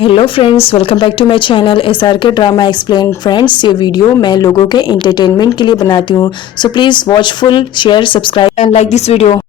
Hello friends, welcome back to my channel SRK drama explain. Friends, ये video मैं लोगों के एंटरटेनमेंट के लिए बनाती हूँ, so please watch full, share, subscribe and like this video.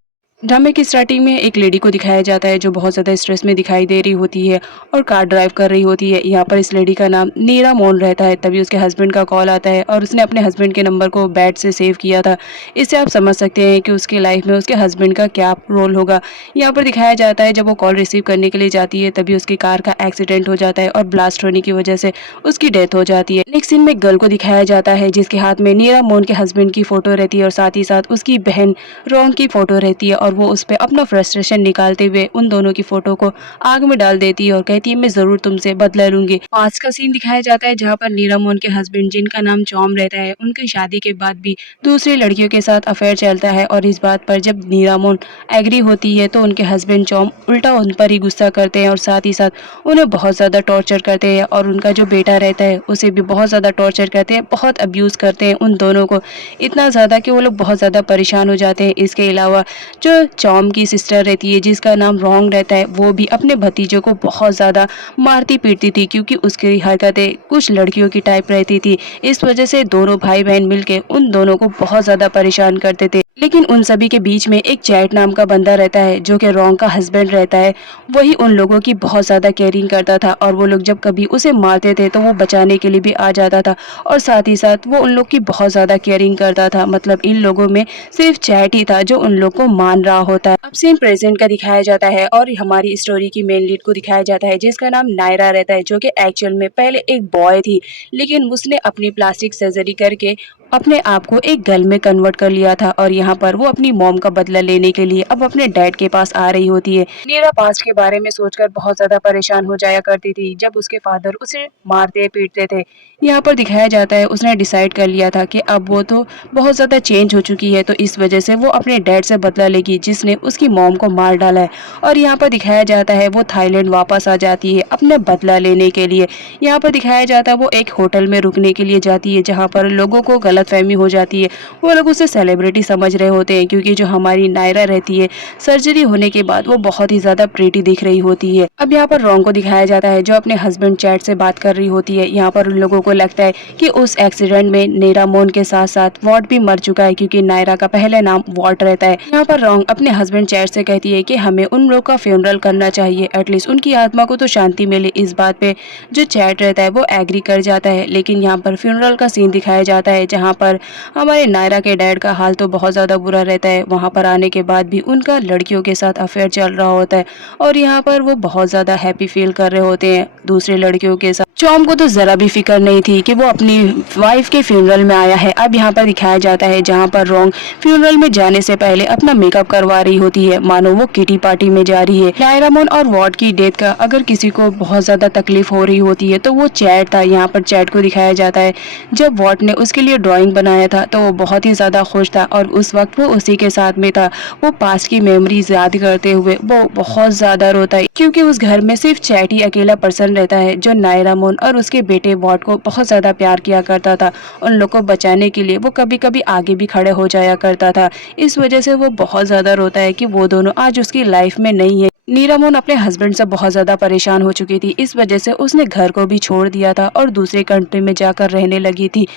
ड्रामे की स्टार्टिंग में एक लेडी को दिखाया जाता है जो बहुत ज़्यादा स्ट्रेस में दिखाई दे रही होती है और कार ड्राइव कर रही होती है। यहाँ पर इस लेडी का नाम नीरा मोन रहता है। तभी उसके हस्बैंड का कॉल आता है और उसने अपने हस्बैंड के नंबर को बैड से सेव किया था। इससे आप समझ सकते हैं कि उसकी लाइफ में उसके हस्बैंड का क्या रोल होगा। यहाँ पर दिखाया जाता है जब वो कॉल रिसीव करने के लिए जाती है तभी उसकी कार का एक्सीडेंट हो जाता है और ब्लास्ट होने की वजह से उसकी डेथ हो जाती है। नेक्स्ट सीन में एक गर्ल को दिखाया जाता है जिसके हाथ में नीरा मोन के हस्बैंड की फोटो रहती है और साथ ही साथ उसकी बहन रोंग की फोटो रहती है और वो उस पर अपना फ्रस्ट्रेशन निकालते हुए उन दोनों की फोटो को आग में डाल देती है और कहती है मैं जरूर तुमसे बदला लूंगी। आज का सीन दिखाया जाता है जहाँ पर नीरा मोन के हस्बैंड जिनका नाम चौम रहता है उनकी शादी के बाद भी दूसरी लड़कियों के साथ अफेयर चलता है और इस बात पर जब नीरा मोन एग्री होती है तो उनके हस्बैंड चौम उल्टा उन पर ही गुस्सा करते हैं और साथ ही साथ उन्हें बहुत ज़्यादा टॉर्चर करते हैं और उनका जो बेटा रहता है उसे भी बहुत ज़्यादा टॉर्चर करते हैं, बहुत अब्यूज़ करते हैं उन दोनों को, इतना ज़्यादा कि वो लोग बहुत ज़्यादा परेशान हो जाते हैं। इसके अलावा जो चौम की सिस्टर रहती है जिसका नाम रोंग रहता है वो भी अपने भतीजे को बहुत ज़्यादा मारती पीटती थी क्योंकि उसकी हरकतें कुछ लड़कियों की टाइप रहती थी। इस वजह से दोनों भाई बहन मिलके उन दोनों को बहुत ज़्यादा परेशान करते थे। लेकिन उन सभी के बीच में एक चैट नाम का बंदा रहता है जो कि रोंग का हस्बैंड रहता है। वही उन लोगों की बहुत ज़्यादा केयरिंग करता था और वो लोग जब कभी उसे मारते थे तो वो बचाने के लिए भी आ जाता था और साथ ही साथ वो उन लोग की बहुत ज़्यादा केयरिंग करता था। मतलब इन लोगों में सिर्फ चैट ही था जो उन लोग को मान रहा होता है। अब सीन प्रेजेंट का दिखाया जाता है और हमारी स्टोरी की मेन लीड को दिखाया जाता है जिसका नाम नायरा रहता है जो कि एक्चुअल में पहले एक बॉय थी, लेकिन उसने अपनी प्लास्टिक सर्जरी करके अपने आप को एक गर्ल में कन्वर्ट कर लिया था और यहाँ पर वो अपनी मॉम का बदला लेने के लिए अब अपने डैड के पास आ रही होती है। नीरा पास्ट के बारे में सोचकर बहुत ज्यादा परेशान हो जाया करती थी जब उसके फादर उसे मारते पीटते थे। यहाँ पर दिखाया जाता है उसने डिसाइड कर लिया था कि अब वो तो बहुत ज्यादा चेंज हो चुकी है तो इस वजह से वो अपने डैड से बदला लेगी जिसने उसकी मॉम को मार डाला है। और यहाँ पर दिखाया जाता है वो थाईलैंड वापस आ जाती है अपने बदला लेने के लिए। यहाँ पर दिखाया जाता है वो एक होटल में रुकने के लिए जाती है जहाँ पर लोगों को गलतफहमी हो जाती है। वो लोग उसे सेलिब्रिटी समझ रहे होते हैं क्योंकि जो हमारी नायरा रहती है सर्जरी होने के बाद वो बहुत ही ज्यादा प्रीटी दिख रही होती है। अब यहाँ पर रोंग को दिखाया जाता है जो अपने हस्बैंड चैट से बात कर रही होती है। यहाँ पर उन लोगों को लगता है कि उस एक्सीडेंट में नीरा मोन के साथ साथ वॉट भी मर चुका है क्योंकि नायरा का पहले नाम वॉट रहता है। यहाँ पर रोंग अपने हस्बैंड चैट से कहती है कि हमें उन लोग का फ्यूनरल करना चाहिए, एटलीस्ट उनकी आत्मा को तो शांति मिले। इस बात पे जो चैट रहता है वो एग्री कर जाता है। लेकिन यहाँ पर फ्यूनरल का सीन दिखाया जाता है जहाँ पर हमारे नायरा के डैड का हाल तो बहुत ज़्यादा बुरा रहता है। वहाँ पर आने के बाद भी उनका लड़कियों के साथ अफेयर चल रहा होता है और यहाँ पर वो बहुत ज़्यादा हैप्पी फील कर रहे होते हैं दूसरे लड़कियों के साथ। चौम को तो ज़रा भी फिक्र नहीं थी कि वो अपनी वाइफ के फ्यूनरल में आया है। अब यहाँ पर दिखाया जाता है जहाँ पर रोंग फ्यूनरल में जाने से पहले अपना मेकअप करवा रही होती है मानो वो किटी पार्टी में जा रही है। नायरा मोन और वॉट की डेथ का अगर किसी को बहुत ज़्यादा तकलीफ हो रही होती है तो वो चैट था। यहाँ पर चैट को दिखाया जाता है जब वॉट ने उसके लिए ड्राइंग बनाया था तो वो बहुत ही ज़्यादा खुश था और उस वक्त वो उसी के साथ में था। वो पास्ट की मेमोरीज याद करते हुए वो बहुत ज़्यादा रोता है क्योंकि उस घर में सिर्फ चैट ही अकेला पर्सन रहता है जो नायरा मोन और उसके बेटे वॉट को बहुत ज़्यादा प्यार किया करता था। उन लोग को बचाने के लिए वो कभी कभी आगे भी खड़े हो जाया करता था। इस वजह से वो बहुत ज़्यादा रोता है कि वो दोनों आज उसकी लाइफ में नहीं है। नीरा मोन अपने हस्बैंड से बहुत ज़्यादा परेशान हो चुकी थी, इस वजह से उसने घर को भी छोड़ दिया था और दूसरे कंट्री में जाकर रहने लगी थी।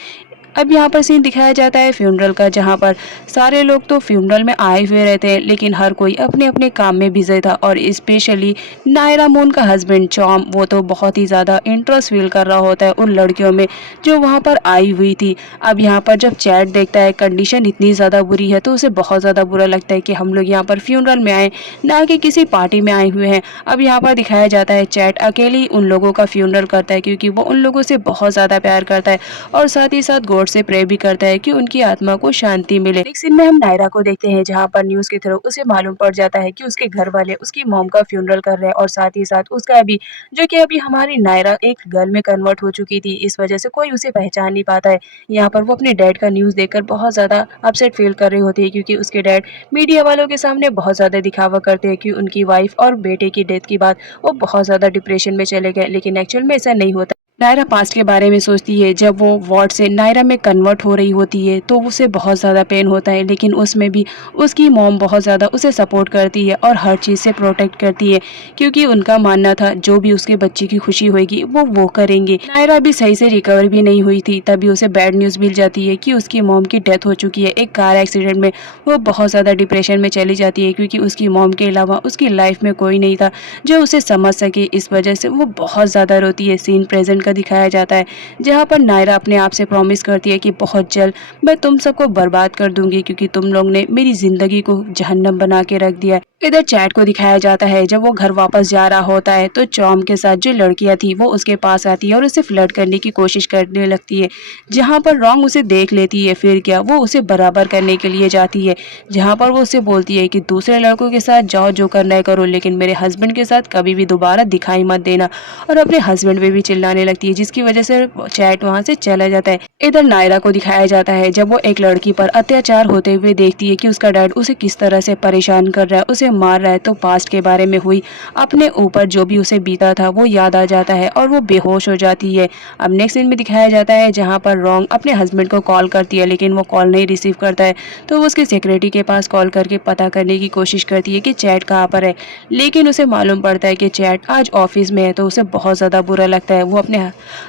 अब यहाँ पर सीन दिखाया जाता है फ्यूनरल का जहाँ पर सारे लोग तो फ्यूनरल में आए हुए रहते हैं लेकिन हर कोई अपने अपने काम में बिजी था और स्पेशली नायरा मोन का हस्बैंड चौम वो तो बहुत ही ज़्यादा इंटरेस्ट फील कर रहा होता है उन लड़कियों में जो वहाँ पर आई हुई थी। अब यहाँ पर जब चैट देखता है कंडीशन इतनी ज़्यादा बुरी है तो उसे बहुत ज़्यादा बुरा लगता है कि हम लोग यहाँ पर फ्यूनरल में आए ना कि किसी पार्टी में आए हुए हैं। अब यहाँ पर दिखाया जाता है चैट अकेले ही उन लोगों का फ्यूनरल करता है क्योंकि वो उन लोगों से बहुत ज़्यादा प्यार करता है और साथ ही साथ गॉड से प्रे भी करता है कि उनकी आत्मा को शांति मिले। नेक्स्ट सीन में हम नायरा को देखते हैं जहाँ पर न्यूज़ के थ्रू उसे मालूम पड़ जाता है कि उसके घर वाले उसकी मॉम का फ्यूनरल कर रहे हैं और साथ ही साथ उसका भी जो कि अभी हमारी नायरा एक गर्ल में कन्वर्ट हो चुकी थी, इस वजह से कोई उसे पहचान नहीं पाता है। यहाँ पर वो अपने डैड का न्यूज़ देखकर बहुत ज़्यादा अपसेट फील कर रही होती है क्योंकि उसके डैड मीडिया वालों के सामने बहुत ज़्यादा दिखावा करते हैं कि उनकी वाइफ और बेटे की डेथ के बाद वो बहुत ज़्यादा डिप्रेशन में चले गए, लेकिन एक्चुअल में ऐसा नहीं होता। नायरा पास्ट के बारे में सोचती है। जब वो वार्ड से नायरा में कन्वर्ट हो रही होती है तो उसे बहुत ज़्यादा पेन होता है, लेकिन उसमें भी उसकी मॉम बहुत ज़्यादा उसे सपोर्ट करती है और हर चीज़ से प्रोटेक्ट करती है, क्योंकि उनका मानना था जो भी उसके बच्चे की खुशी होगी वो करेंगे। नायरा भी सही से रिकवर भी नहीं हुई थी, तभी उसे बैड न्यूज़ मिल जाती है कि उसकी मॉम की डेथ हो चुकी है एक कार एक्सीडेंट में। वो बहुत ज़्यादा डिप्रेशन में चली जाती है, क्योंकि उसकी मॉम के अलावा उसकी लाइफ में कोई नहीं था जो उसे समझ सके। इस वजह से वो बहुत ज़्यादा रोती है। सीन प्रेजेंट का दिखाया जाता है, जहाँ पर नायरा अपने आप से प्रॉमिस करती है कि बहुत जल्द मैं तुम सबको बर्बाद कर दूंगी, क्योंकि तुम लोग ने मेरी जिंदगी को जहन्नम बना के रख दिया है। इधर चैट को दिखाया जाता है, जब वो घर वापस जा रहा होता है तो चॉम के साथ जो लड़कियां थी वो उसके पास आती है और उसे फ्लर्ट करने की कोशिश करने लगती है, जहाँ पर रॉन्ग उसे देख लेती है। फिर क्या, वो उसे बराबर करने के लिए जाती है, जहाँ पर वो उसे बोलती है कि दूसरे लड़कों के साथ जाओ, जो करना है करो, लेकिन मेरे हस्बैंड के साथ कभी भी दोबारा दिखाई मत देना। और अपने हस्बैंड पे भी चिल्लाने लगती है, जिसकी वजह से चैट वहाँ से चला जाता है। इधर नायरा को दिखाया जाता है, जब वो एक लड़की पर अत्याचार होते हुए देखती है कि उसका डैड उसे किस तरह से परेशान कर रहा है, उसे मार रहा है, तो पास्ट के बारे में हुई अपने ऊपर जो भी उसे बीता था वो याद आ जाता है और वो बेहोश हो जाती है। अब नेक्स्ट सीन में दिखाया जाता है, जहाँ पर रॉन्ग अपने हस्बैंड को कॉल करती है, लेकिन वो कॉल नहीं रिसीव करता है, तो वो उसके सेक्रेटरी के पास कॉल करके पता करने की कोशिश करती है कि चैट कहाँ पर है। लेकिन उसे मालूम पड़ता है कि चैट आज ऑफिस में है, तो उसे बहुत ज़्यादा बुरा लगता है। वो अपने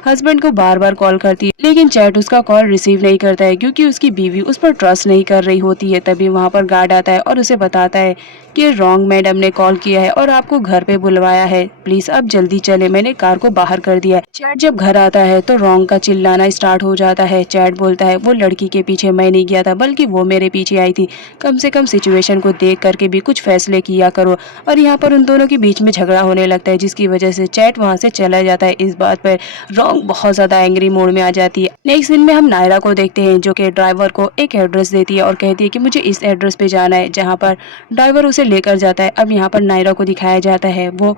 हस्बैंड को बार बार कॉल करती है, लेकिन चैट उसका कॉल रिसीव नहीं करता है, क्योंकि उसकी बीवी उस पर ट्रस्ट नहीं कर रही होती है। तभी वहाँ पर गार्ड आता है और उसे बताता है कि रॉन्ग मैडम ने कॉल किया है और आपको घर पे बुलवाया है, प्लीज अब जल्दी चले, मैंने कार को बाहर कर दिया है। चैट जब घर आता है तो रॉन्ग का चिल्लाना स्टार्ट हो जाता है। चैट बोलता है, वो लड़की के पीछे मैं नहीं गया था, बल्कि वो मेरे पीछे आई थी, कम से कम सिचुएशन को देख करके भी कुछ फैसले किया करो। और यहाँ पर उन दोनों के बीच में झगड़ा होने लगता है, जिसकी वजह से चैट वहाँ से चला जाता है। इस बात पर रॉन्ग बहुत ज्यादा एंग्री मोड में आ जाती है। नेक्स्ट सीन में हम नायरा को देखते हैं, जो कि ड्राइवर को एक एड्रेस देती है और कहती है कि मुझे इस एड्रेस पे जाना है, जहाँ पर ड्राइवर उसे लेकर जाता है। अब यहाँ पर नायरा को दिखाया जाता है, वो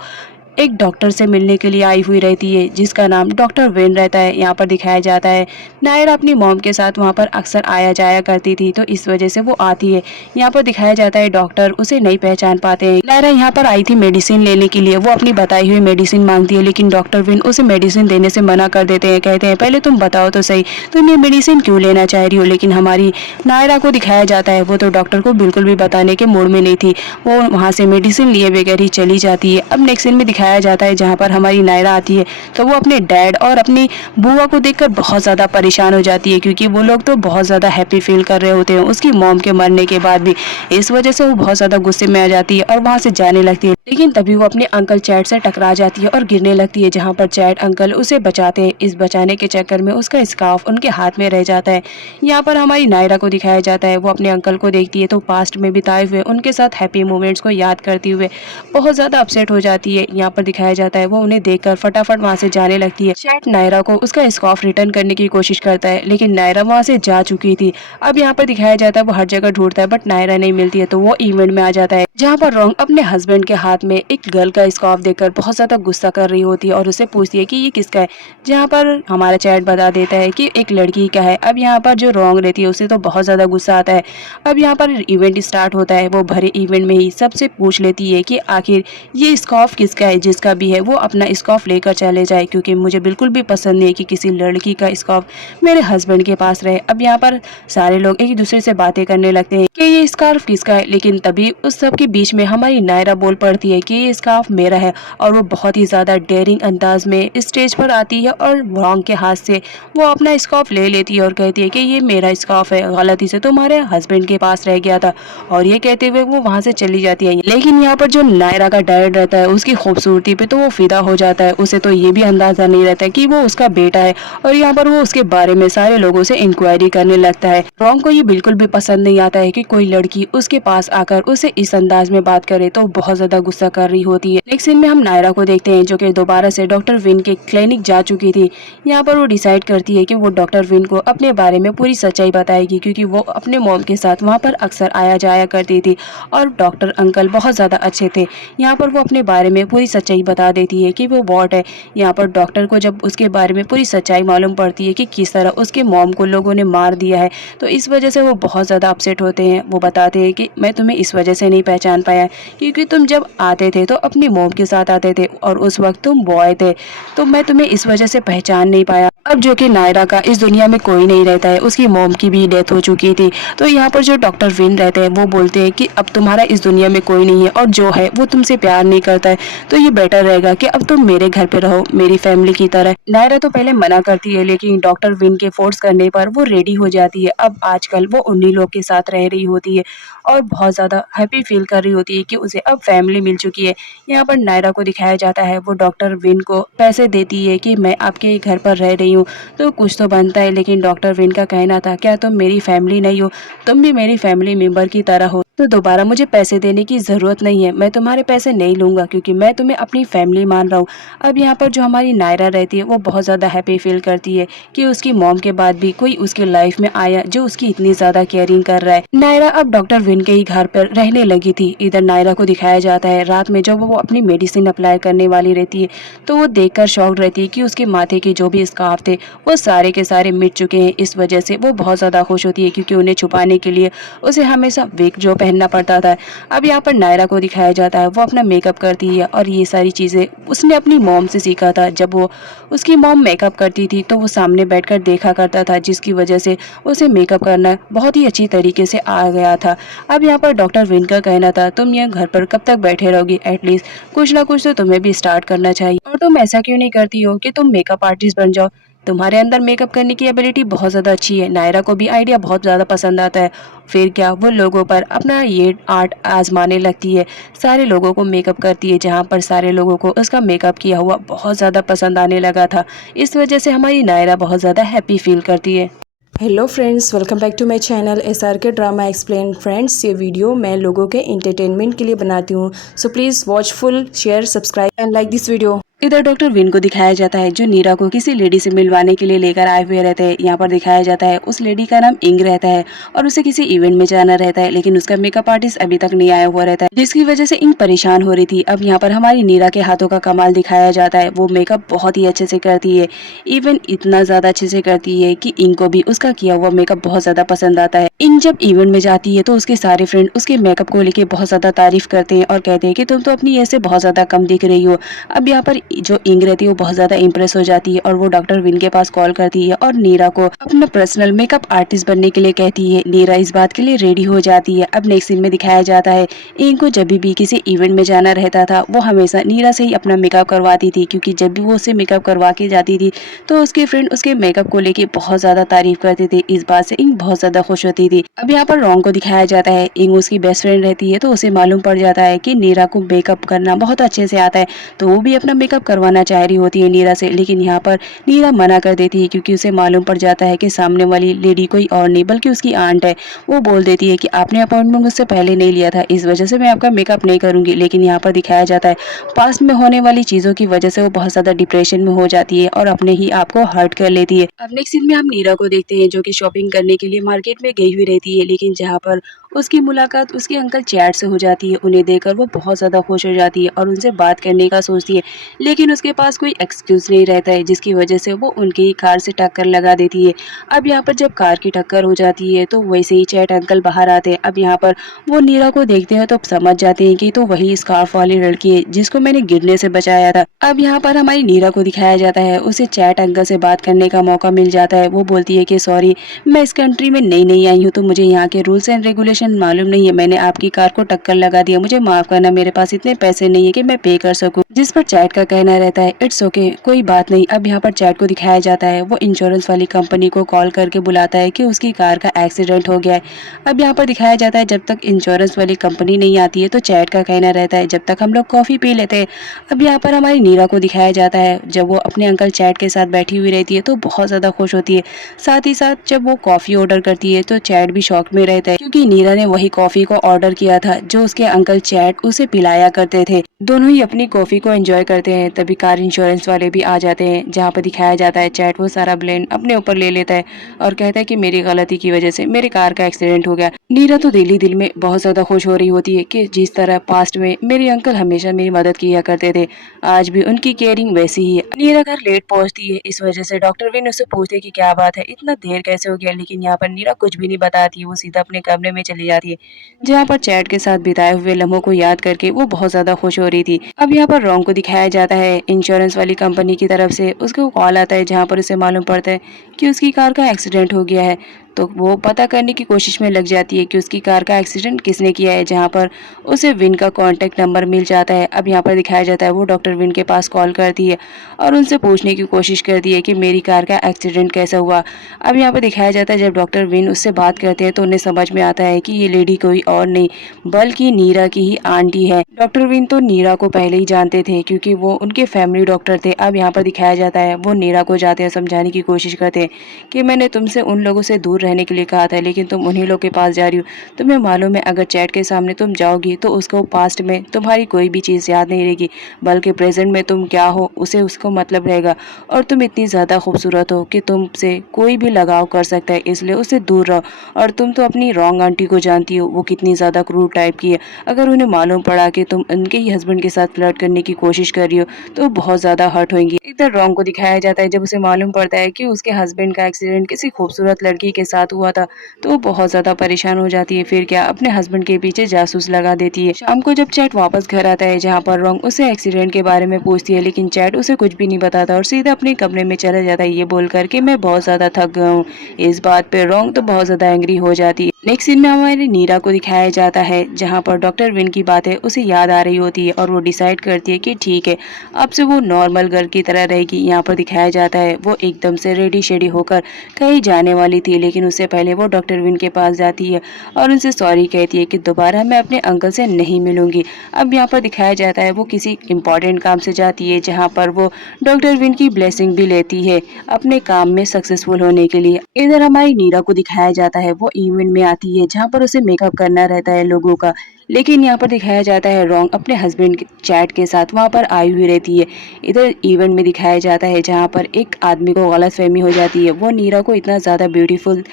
एक डॉक्टर से मिलने के लिए आई हुई रहती है, जिसका नाम डॉक्टर वेन रहता है। यहाँ पर दिखाया जाता है, नायरा अपनी मॉम के साथ वहाँ पर अक्सर आया जाया करती थी, तो इस वजह से वो आती है। यहाँ पर दिखाया जाता है, डॉक्टर उसे नहीं पहचान पाते हैं। नायरा यहाँ पर आई थी मेडिसिन लेने के लिए, वो अपनी बताई हुई मेडिसिन मांगती है, लेकिन डॉक्टर वेन उसे मेडिसिन देने से मना कर देते हैं। कहते हैं, पहले तुम बताओ तो सही, तुम ये मेडिसिन क्यों लेना चाह रही हो। लेकिन हमारी नायरा को दिखाया जाता है, वो तो डॉक्टर को बिल्कुल भी बताने के मूड में नहीं थी, वो वहाँ से मेडिसिन लिए बगैर ही चली जाती है। अब नेक्स्ट सीन में दिखाया जाता है, जहाँ पर हमारी नायरा आती है, तो वो अपने डैड और अपनी बुआ को देखकर बहुत ज़्यादा परेशान हो जाती है, क्योंकि वो लोग तो बहुत ज़्यादा हैप्पी फील कर रहे होते हैं उसकी मॉम के मरने के बाद भी। इस वजह से वो बहुत ज़्यादा गुस्से में आ जाती है और वहाँ से जाने लगती है, लेकिन तभी वो अपने अंकल चैट से टकरा जाती है और गिरने लगती है, जहाँ पर चैट अंकल उसे बचाते हैं। इस बचाने के चक्कर में उसका स्कार्फ उनके हाथ में रह जाता है। यहाँ पर हमारी नायरा को दिखाया जाता है, वो अपने अंकल को देखती है तो पास्ट में बिताए हुए उनके साथ हैप्पी मोमेंट्स को याद करती हुए बहुत ज़्यादा अपसेट हो जाती है। यहाँ पर दिखाया जाता है, वो उन्हें देखकर फटाफट वहाँ से जाने लगती है। चैट नायरा को उसका स्कार्फ रिटर्न करने की कोशिश करता है, लेकिन नायरा वहाँ से जा चुकी थी। अब यहाँ पर दिखाया जाता है, वो हर जगह ढूंढता है बट नायरा नहीं मिलती है, तो वो इवेंट में आ जाता है, जहाँ पर रॉन्ग अपने हस्बैंड के हाथ में एक गर्ल का स्कार्फ देखकर बहुत ज़्यादा गुस्सा कर रही होती है और उससे पूछती है कि ये किसका है, जहाँ पर हमारा चैट बता देता है कि एक लड़की का है। अब यहाँ पर जो रॉन्ग रहती है उसे तो बहुत ज़्यादा गुस्सा आता है। अब यहाँ पर इवेंट स्टार्ट होता है, वो भरे इवेंट में ही सबसे पूछ लेती है कि आखिर ये स्कार्फ किसका है, जिसका भी है वो अपना स्कार्फ लेकर चले जाए, क्योंकि मुझे बिल्कुल भी पसंद नहीं है कि किसी लड़की का स्कार्फ मेरे हस्बैंड के पास रहे। अब यहाँ पर सारे लोग एक दूसरे से बातें करने लगते हैं कि ये स्कार्फ किसका है, लेकिन तभी उस सब के बीच में हमारी नायरा बोल पड़ती है कि ये स्कार्फ मेरा है, और वो बहुत ही ज़्यादा डेयरिंग अंदाज में स्टेज पर आती है और रॉन्ग के हाथ से वो अपना स्कार्फ ले लेती है और कहती है कि ये मेरा स्कार्फ है, गलती से तुम्हारे हस्बैंड के पास रह गया था, और ये कहते हुए वो वहाँ से चली जाती है। लेकिन यहाँ पर जो नायरा का डैड रहता है उसकी खूबसूरती पे तो वो फिदा हो जाता है, उसे तो ये भी अंदाजा नहीं रहता कि वो उसका बेटा है, और यहाँ पर वो उसके बारे में सारे लोगों से इंक्वायरी करने लगता है। रॉन्ग को ये बिल्कुल भी पसंद नहीं आता है कि कोई लड़की उसके पास आकर उसे इस अंदाज में बात करे, तो बहुत ज्यादा गुस्सा कर रही होती है। नेक्स्ट सीन में हम नायरा को देखते हैं, जो कि दोबारा से डॉक्टर विन के क्लिनिक जा चुकी थी। यहाँ पर वो डिसाइड करती है कि वो डॉक्टर विन को अपने बारे में पूरी सच्चाई बताएगी, क्योंकि वो अपने मॉम के साथ वहाँ पर अक्सर आया जाया करती थी और डॉक्टर अंकल बहुत ज्यादा अच्छे थे। यहाँ पर वो अपने बारे में पूरी सच्चाई बता देती है कि वो वॉट है। यहाँ पर डॉक्टर को जब उसके बारे में पूरी सच्चाई मालूम पड़ती है कि किस तरह उसके मॉम को लोगों ने मार दिया है, तो इस वजह से वो बहुत ज़्यादा अपसेट होते हैं। वो बताते हैं कि मैं तुम्हें इस वजह से नहीं पहचान पाया क्योंकि तुम जब आते थे तो अपनी मॉम के साथ आते थे और उस वक्त तुम बॉय थे, तो मैं तुम्हें इस वजह से पहचान नहीं पाया। अब जो कि नायरा का इस दुनिया में कोई नहीं रहता है, उसकी मॉम की भी डेथ हो चुकी थी। तो यहाँ पर जो डॉक्टर विन रहते हैं वो बोलते हैं कि अब तुम्हारा इस दुनिया में कोई नहीं है और जो है वो तुमसे प्यार नहीं करता है, तो ये बेटर रहेगा कि अब तुम मेरे घर पे रहो मेरी फैमिली की तरह। नायरा तो पहले मना करती है लेकिन डॉक्टर विन के फोर्स करने पर वो रेडी हो जाती है। अब आजकल वो उन्हीं लोग के साथ रह रही होती है और बहुत ज़्यादा हैप्पी फील कर रही होती है कि उसे अब फैमिली मिल चुकी है। यहाँ पर नायरा को दिखाया जाता है वो डॉक्टर विन को पैसे देती है कि मैं आपके घर पर रह रही हूँ तो कुछ तो बनता है, लेकिन डॉक्टर विन का कहना था क्या तुम मेरी फैमिली नहीं हो, तुम भी मेरी फैमिली मेंबर की तरह हो, तो दोबारा मुझे पैसे देने की ज़रूरत नहीं है, मैं तुम्हारे पैसे नहीं लूँगा क्योंकि मैं तुम्हें अपनी फैमिली मान रहा हूँ। अब यहाँ पर जो हमारी नायरा रहती है वो बहुत ज़्यादा हैप्पी फील करती है कि उसकी मॉम के बाद भी कोई उसकी लाइफ में आया जो उसकी इतनी ज़्यादा केयरिंग कर रहा है। नायरा अब डॉक्टर विन के ही घर पर रहने लगी थी। इधर नायरा को दिखाया जाता है रात में जब वो अपनी मेडिसिन अप्लाई करने वाली रहती है तो वो देखकर शॉक्ड रहती है कि उसके माथे के जो भी स्कार्फ थे वो सारे के सारे मिट चुके हैं। इस वजह से वो बहुत ज़्यादा खुश होती है क्योंकि उन्हें छुपाने के लिए उसे हमेशा विग जो पहनना पड़ता था। अब यहाँ पर नायरा को दिखाया जाता है वो अपना मेकअप करती है और ये सारी चीज़ें उसने अपनी मॉम से सीखा था। जब वो उसकी मॉम मेकअप करती थी तो वो सामने बैठकर देखा करता था, जिसकी वजह से उसे मेकअप करना बहुत ही अच्छी तरीके से आ गया था। अब यहाँ पर डॉक्टर विन का कहना था तुम यहाँ घर पर कब तक बैठे रहोगी, एटलीस्ट कुछ ना कुछ तो तुम्हें भी स्टार्ट करना चाहिए और तुम ऐसा क्यों नहीं करती हो कि तुम मेकअप आर्टिस्ट बन जाओ, तुम्हारे अंदर मेकअप करने की एबिलिटी बहुत ज़्यादा अच्छी है। नायरा को भी आइडिया बहुत ज़्यादा पसंद आता है। फिर क्या वो लोगों पर अपना ये आर्ट आजमाने लगती है, सारे लोगों को मेकअप करती है, जहाँ पर सारे लोगों को उसका मेकअप किया हुआ बहुत ज़्यादा पसंद आने लगा था। इस वजह से हमारी नायरा बहुत ज़्यादा हैप्पी फील करती है। Hello friends, welcome back to my channel SRK drama explain. Friends, ये वीडियो मैं लोगों के एंटरटेनमेंट के लिए बनाती हूँ, so please watch full, share, subscribe and like this video. इधर डॉक्टर विन को दिखाया जाता है जो नीरा को किसी लेडी से मिलवाने के लिए लेकर आए हुए रहते हैं। यहाँ पर दिखाया जाता है उस लेडी का नाम इंग रहता है और उसे किसी इवेंट में जाना रहता है, लेकिन उसका मेकअप आर्टिस्ट अभी तक नहीं आया हुआ रहता है, जिसकी वजह से इंग परेशान हो रही थी। अब यहाँ पर हमारी नीरा के हाथों का कमाल दिखाया जाता है, वो मेकअप बहुत ही अच्छे से करती है, इवन इतना ज्यादा अच्छे से करती है कि इंग को भी उसका किया हुआ मेकअप बहुत ज्यादा पसंद आता है। इंग जब इवेंट में जाती है तो उसके सारे फ्रेंड उसके मेकअप को लेके बहुत ज्यादा तारीफ करते हैं और कहते हैं कि तुम तो अपनी ऐसे बहुत ज्यादा कम दिख रही हो। अब यहाँ पर जो इंग रहती है वो बहुत ज्यादा इंप्रेस हो जाती है और वो डॉक्टर विन के पास कॉल करती है और नीरा को अपना पर्सनल मेकअप आर्टिस्ट बनने के लिए कहती है। नीरा इस बात के लिए रेडी हो जाती है। अब नेक्स्ट सीन में दिखाया जाता है इंग को जब भी किसी इवेंट में जाना रहता था वो हमेशा नीरा से ही अपना मेकअप करवाती थी, क्योंकि जब भी वो उसे मेकअप करवा के जाती थी तो उसके फ्रेंड उसके मेकअप को लेके बहुत ज्यादा तारीफ करते थे। इस बात से इंग बहुत ज्यादा खुश होती थी। अब यहाँ पर रोंग को दिखाया जाता है, इंग उसकी बेस्ट फ्रेंड रहती है तो उसे मालूम पड़ जाता है कि नीरा को मेकअप करना बहुत अच्छे से आता है, तो वो भी अपना मेकअप करवाना चाह रही होती है नीरा से, लेकिन यहाँ पर नीरा मना कर देती है क्योंकि उसे मालूम पड़ जाता है कि सामने वाली लेडी कोई और नहीं बल्कि उसकी आंट है। वो बोल देती है कि आपने अपॉइंटमेंट मुझसे पहले नहीं लिया था, इस वजह से मैं आपका मेकअप नहीं करूंगी। लेकिन यहाँ पर दिखाया जाता है पास्ट में होने वाली चीजों की वजह से वो बहुत ज्यादा डिप्रेशन में हो जाती है और अपने ही आप को हर्ट कर लेती है। अब नेक्स्ट सीन में हम नीरा को देखते हैं जो कि शॉपिंग करने के लिए मार्केट में गई हुई रहती है, लेकिन जहाँ पर उसकी मुलाकात उसके अंकल चैट से हो जाती है। उन्हें देखकर वो बहुत ज़्यादा खुश हो जाती है और उनसे बात करने का सोचती है, लेकिन उसके पास कोई एक्सक्यूज़ नहीं रहता है, जिसकी वजह से वो उनकी ही कार से टक्कर लगा देती है। अब यहाँ पर जब कार की टक्कर हो जाती है तो वैसे ही चैट अंकल बाहर आते हैं। अब यहाँ पर वो नीरा को देखते हैं तो समझ जाते हैं कि तो वही स्कार्फ वाली लड़की है जिसको मैंने गिरने से बचाया था। अब यहाँ पर हमारी नीरा को दिखाया जाता है उसे चैट अंकल से बात करने का मौका मिल जाता है। वो बोलती है कि सॉरी, मैं इस कंट्री में नई नई आई हूँ तो मुझे यहाँ के रूल्स एंड रेगुलेशन मालूम नहीं है, मैंने आपकी कार को टक्कर लगा दिया, मुझे माफ करना, मेरे पास इतने पैसे नहीं है कि मैं पे कर सकूं। जिस पर चैट का कहना रहता है इट्स ओके, कोई बात नहीं। अब यहाँ पर चैट को दिखाया जाता है वो इंश्योरेंस वाली कंपनी को कॉल करके बुलाता है कि उसकी कार का एक्सीडेंट हो गया है। अब यहाँ पर दिखाया जाता है जब तक इंश्योरेंस वाली कंपनी नहीं आती है तो चैट का कहना रहता है जब तक हम लोग कॉफी पी लेते हैं। अब यहाँ पर हमारी नीरा को दिखाया जाता है जब वो अपने अंकल चैट के साथ बैठी हुई रहती है तो बहुत ज्यादा खुश होती है। साथ ही साथ जब वो कॉफी ऑर्डर करती है तो चैट भी शॉक में रहता है क्योंकि नीरा ने वही कॉफी को ऑर्डर किया था जो उसके अंकल चैट उसे पिलाया करते थे। दोनों ही अपनी कॉफी को एंजॉय करते हैं। हैं तभी कार इंश्योरेंस वाले भी आ जाते हैं, जहाँ पर दिखाया जाता है चैट वो सारा ब्लेम अपने ऊपर ले लेता है और कहता है कि मेरी गलती की वजह से मेरे कार का एक्सीडेंट हो गया। नीरा तो दिल ही दिल में बहुत ज्यादा खुश हो रही होती है कि जिस तरह पास्ट में मेरे अंकल हमेशा मेरी मदद किया करते थे, आज भी उनकी केयरिंग वैसी ही है। नीरा घर लेट पहुंचती है, इस वजह से डॉक्टर विन उससे पूछते हैं कि क्या बात है, इतना देर कैसे हो गया, लेकिन यहाँ पर नीरा कुछ भी नहीं बताती है, वो सीधा अपने कमरे में चली जाती है, जहाँ पर चैट के साथ बिताए हुए लम्हों को याद करके वो बहुत ज्यादा खुश हो रही थी। अब यहाँ पर रोंग को दिखाया जाता है इंश्योरेंस वाली कंपनी की तरफ से उसको कॉल आता है, जहाँ पर उसे मालूम पड़ता है कि उसकी कार का एक्सीडेंट हो गया है। तो वो पता करने की कोशिश में लग जाती है कि उसकी कार का एक्सीडेंट किसने किया है, जहाँ पर उसे विन का कॉन्टैक्ट नंबर मिल जाता है। अब यहाँ पर दिखाया जाता है वो डॉक्टर विन के पास कॉल करती है और उनसे पूछने की कोशिश करती है कि मेरी कार का एक्सीडेंट कैसा हुआ। अब यहाँ पर दिखाया जाता है जब डॉक्टर विन उससे बात करते हैं तो उन्हें समझ में आता है कि ये लेडी कोई और नहीं बल्कि नीरा की ही आंटी है। डॉक्टर विन तो नीरा को पहले ही जानते थे क्योंकि वो उनके फैमिली डॉक्टर थे। अब यहाँ पर दिखाया जाता है वो नीरा को जाते हैं समझाने की कोशिश करते हैं कि मैंने तुमसे उन लोगों से दूर रहने के लिए कहा था, लेकिन तुम उन्हीं लोगों के पास जा रही हो। तुम्हें मालूम है अगर चैट के सामने तुम जाओगी तो उसको पास्ट में तुम्हारी कोई भी चीज़ याद नहीं रहेगी, बल्कि प्रेजेंट में तुम क्या हो उसे उसको मतलब रहेगा। और तुम इतनी ज़्यादा खूबसूरत हो कि तुमसे कोई भी लगाव कर सकता है, इसलिए उससे दूर रहो। और तुम तो अपनी रॉन्ग आंटी को जानती हो, वो कितनी ज़्यादा क्रूर टाइप की है। अगर उन्हें मालूम पड़ा कि तुम उनके ही हस्बैंड के साथ फ्लर्ट करने की कोशिश कर रही हो तो वो बहुत ज़्यादा हर्ट होंगी। इधर रॉन्ग को दिखाया जाता है जब उसे मालूम पड़ता है कि उसके हस्बैंड का एक्सीडेंट किसी खूबसूरत लड़की के साथ हुआ था, तो वो बहुत ज़्यादा परेशान हो जाती है। फिर क्या अपने हस्बैंड के पीछे जासूस लगा देती है। शाम को जब चैट वापस घर आता है, जहाँ पर रॉन्ग उसे एक्सीडेंट के बारे में पूछती है, लेकिन चैट उसे कुछ भी नहीं बताता और सीधा अपने कमरे में चला जाता है, ये बोल करके मैं बहुत ज़्यादा थक गया हूँ। इस बात पे रॉन्ग तो बहुत ज़्यादा एंग्री हो जाती है। नेक्स्ट सीन में हमारे नीरा को दिखाया जाता है, जहाँ पर डॉक्टर विन की बातें उसे याद आ रही होती है और वो डिसाइड करती है कि ठीक है अब से वो नॉर्मल गर्ल की तरह रहेगी। यहाँ पर दिखाया जाता है वो एकदम से रेडी शेडी होकर कहीं जाने वाली थी, लेकिन उससे पहले वो डॉक्टर विन के पास जाती है और उनसे सॉरी कहती है कि दोबारा मैं अपने अंकल से नहीं मिलूंगी। अब यहाँ पर दिखाया जाता है वो किसी इम्पोर्टेंट काम से जाती है, जहाँ पर वो डॉक्टर विन की ब्लेसिंग भी लेती है अपने काम में सक्सेसफुल होने के लिए। इधर हमारी नीरा को दिखाया जाता है वो इवेंट में आती है, जहाँ पर उसे मेकअप करना रहता है लोगों का, लेकिन यहाँ पर दिखाया जाता है रॉन्ग अपने हस्बैंड चैट के साथ वहाँ पर आई हुई रहती है। इधर इवेंट में दिखाया जाता है जहाँ पर एक आदमी को गलतफहमी हो जाती है, वो नीरा को इतना ज़्यादा ब्यूटीफुल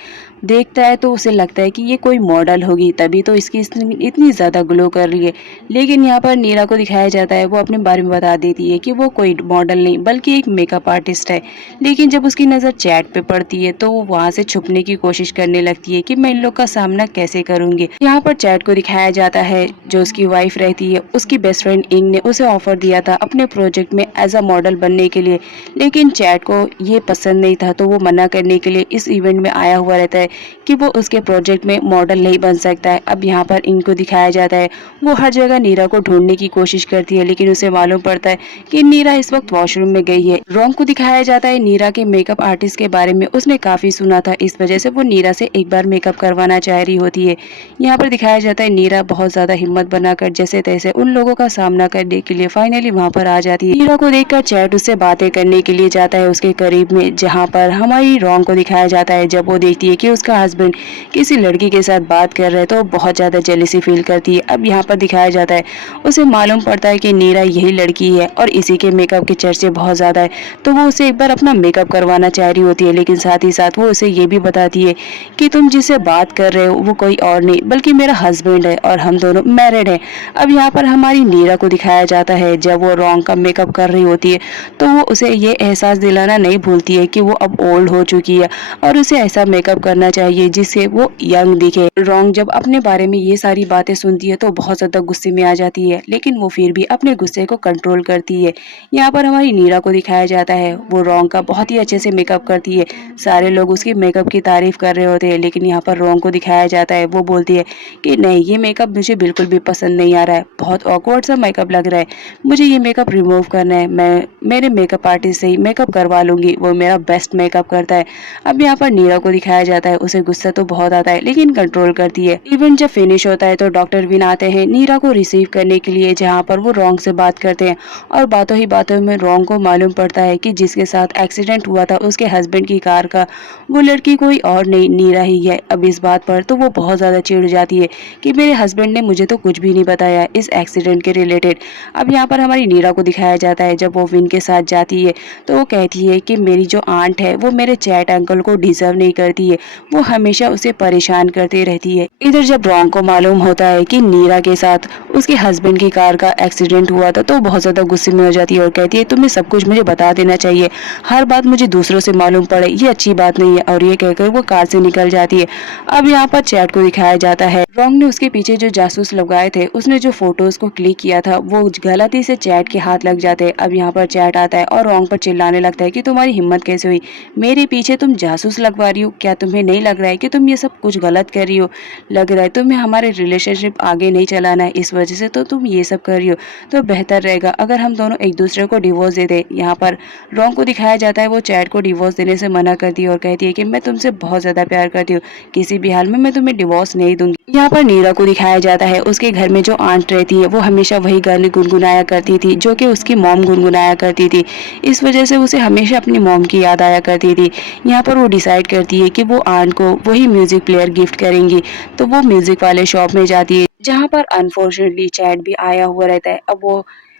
देखता है तो उसे लगता है कि ये कोई मॉडल होगी, तभी तो इसकी इतनी ज़्यादा ग्लो कर रही है। लेकिन यहाँ पर नीरा को दिखाया जाता है वो अपने बारे में बता देती है कि वो कोई मॉडल नहीं बल्कि एक मेकअप आर्टिस्ट है। लेकिन जब उसकी नज़र चैट पे पड़ती है तो वो वहाँ से छुपने की कोशिश करने लगती है कि मैं इन लोग का सामना कैसे करूँगी। यहाँ पर चैट को दिखाया जाता है जो उसकी वाइफ रहती है, उसकी बेस्ट फ्रेंड इंग ने उसे ऑफर दिया था अपने प्रोजेक्ट में एज अ मॉडल बनने के लिए, लेकिन चैट को ये पसंद नहीं था तो वो मना करने के लिए इस इवेंट में आया हुआ रहता है कि वो उसके प्रोजेक्ट में मॉडल नहीं बन सकता है। अब यहाँ पर इनको दिखाया जाता है वो हर जगह नीरा को ढूंढने की कोशिश करती है, लेकिन उसे मालूम पड़ता है कि नीरा इस वक्त वॉशरूम में गई है। रॉन्ग को दिखाया जाता है नीरा के मेकअप आर्टिस्ट के बारे में उसने काफी सुना था, इस वजह से वो नीरा से एक बार मेकअप करवाना चाह रही होती है। यहाँ पर दिखाया जाता है नीरा बहुत ज्यादा हिम्मत बनाकर जैसे तैसे उन लोगों का सामना करने के लिए फाइनली वहाँ पर आ जाती है। नीरा को देखकर चैट उससे बातें करने के लिए जाता है उसके करीब में, जहाँ पर हमारी रॉन्ग को दिखाया जाता है जब वो देखती है कि उसका हस्बैंड किसी लड़की के साथ बात कर रहे हैं तो बहुत ज्यादा जेलसी फील करती है। अब यहाँ पर दिखाया जाता है उसे मालूम पड़ता है कि नीरा यही लड़की है और इसी के मेकअप के चर्चे बहुत ज्यादा है, तो वो उसे एक बार अपना मेकअप करवाना चाह रही होती है, लेकिन साथ ही साथ वो उसे ये भी बताती है कि तुम जिससे बात कर रहे हो वो कोई और नहीं बल्कि मेरा हस्बैंड है और हम दोनों मैरिड हैं। अब यहाँ पर हमारी नीरा को दिखाया जाता है जब वो रॉन्ग का मेकअप कर रही होती है तो वो उसे ये एहसास दिलाना नहीं भूलती है कि वो अब ओल्ड हो चुकी है और उसे ऐसा मेकअप करना चाहिए जिससे वो यंग दिखे। रॉन्ग जब अपने बारे में ये सारी बातें सुनती है तो बहुत ज्यादा गुस्से में आ जाती है, लेकिन वो फिर भी अपने गुस्से को कंट्रोल करती है। यहाँ पर हमारी नीरा को दिखाया जाता है वो रॉन्ग का बहुत ही अच्छे से मेकअप करती है, सारे लोग उसके मेकअप की तारीफ कर रहे होते हैं, लेकिन यहाँ पर रॉन्ग को दिखाया जाता है वो बोलती है कि नहीं ये मेकअप मुझे बिल्कुल भी पसंद नहीं आ रहा है, बहुत ऑकवर्ड सा मेकअप लग रहा है, मुझे ये मेकअप रिमूव करना है, मैं मेरे मेकअप आर्टिस्ट से ही मेकअप करवा लूंगी, वो मेरा बेस्ट मेकअप करता है। अब यहाँ पर नीरा को दिखाया जाता है है उसे गुस्सा तो बहुत आता है लेकिन कंट्रोल करती है। इवेंट जब फिनिश होता है तो डॉक्टर विन आते हैं नीरा को रिसीव करने के लिए, जहाँ पर वो रॉन्ग से बात करते हैं और बातों ही बातों में रॉन्ग को मालूम पड़ता है कि जिसके साथ एक्सीडेंट हुआ था उसके हस्बैंड की कार का वो लड़की कोई और नहीं नीरा ही है। अब इस बात पर तो वो बहुत ज्यादा चिढ़ जाती है कि मेरे हस्बैंड ने मुझे तो कुछ भी नहीं बताया इस एक्सीडेंट के रिलेटेड। अब यहाँ पर हमारी नीरा को दिखाया जाता है जब वो विन के साथ जाती है तो वो कहती है कि मेरी जो आंट है वो मेरे चैट अंकल को डिजर्व नहीं करती है, वो हमेशा उसे परेशान करती रहती है। इधर जब रॉन्ग को मालूम होता है कि नीरा के साथ उसके हस्बैंड की कार का एक्सीडेंट हुआ था तो बहुत ज्यादा गुस्से में हो जाती है और कहती है तुम्हें सब कुछ मुझे बता देना चाहिए, हर बात मुझे दूसरों से मालूम पड़े ये अच्छी बात नहीं है। और ये कहकर वो कार से निकल जाती है। अब यहाँ पर चैट को दिखाया जाता है रॉन्ग ने उसके पीछे जो जासूस लगाए थे उसने जो फोटोज को क्लिक किया था वो गलती से चैट के हाथ लग जाते हैं। अब यहाँ पर चैट आता है और रॉन्ग पर चिल्लाने लगता है कि तुम्हारी हिम्मत कैसे हुई, मेरे पीछे तुम जासूस लगवा रही हो, क्या तुम्हें नहीं लग रहा है कि तुम ये सब कुछ गलत कर रही हो, लग रहा है तुम्हें हमारे रिलेशनशिप आगे नहीं चलाना है इस वजह से तो तुम ये सब कर रही हो, तो बेहतर रहेगा अगर हम दोनों एक दूसरे को डिवोर्स दे दे। यहाँ पर रॉन्ग को दिखाया जाता है वो चैट को डिवोर्स देने से मना करती है और कहती है कि मैं तुमसे बहुत ज्यादा प्यार करती हूँ, किसी भी हाल में मैं तुम्हें डिवोर्स नहीं दूंगी। यहाँ पर नीरा को दिखाया जाता है उसके घर में जो आंट रहती है वो हमेशा वही गाने गुनगुनाया करती थी जो कि उसकी मॉम गुनगुनाया करती थी, इस वजह से उसे हमेशा अपनी मॉम की याद आया करती थी। यहाँ पर वो डिसाइड करती है कि वो आंट को वही म्यूजिक प्लेयर गिफ्ट करेंगी, तो वो म्यूजिक वाले शॉप में जाती है जहाँ पर अनफॉर्चुनेटली चैट भी आया हुआ रहता है। अब वो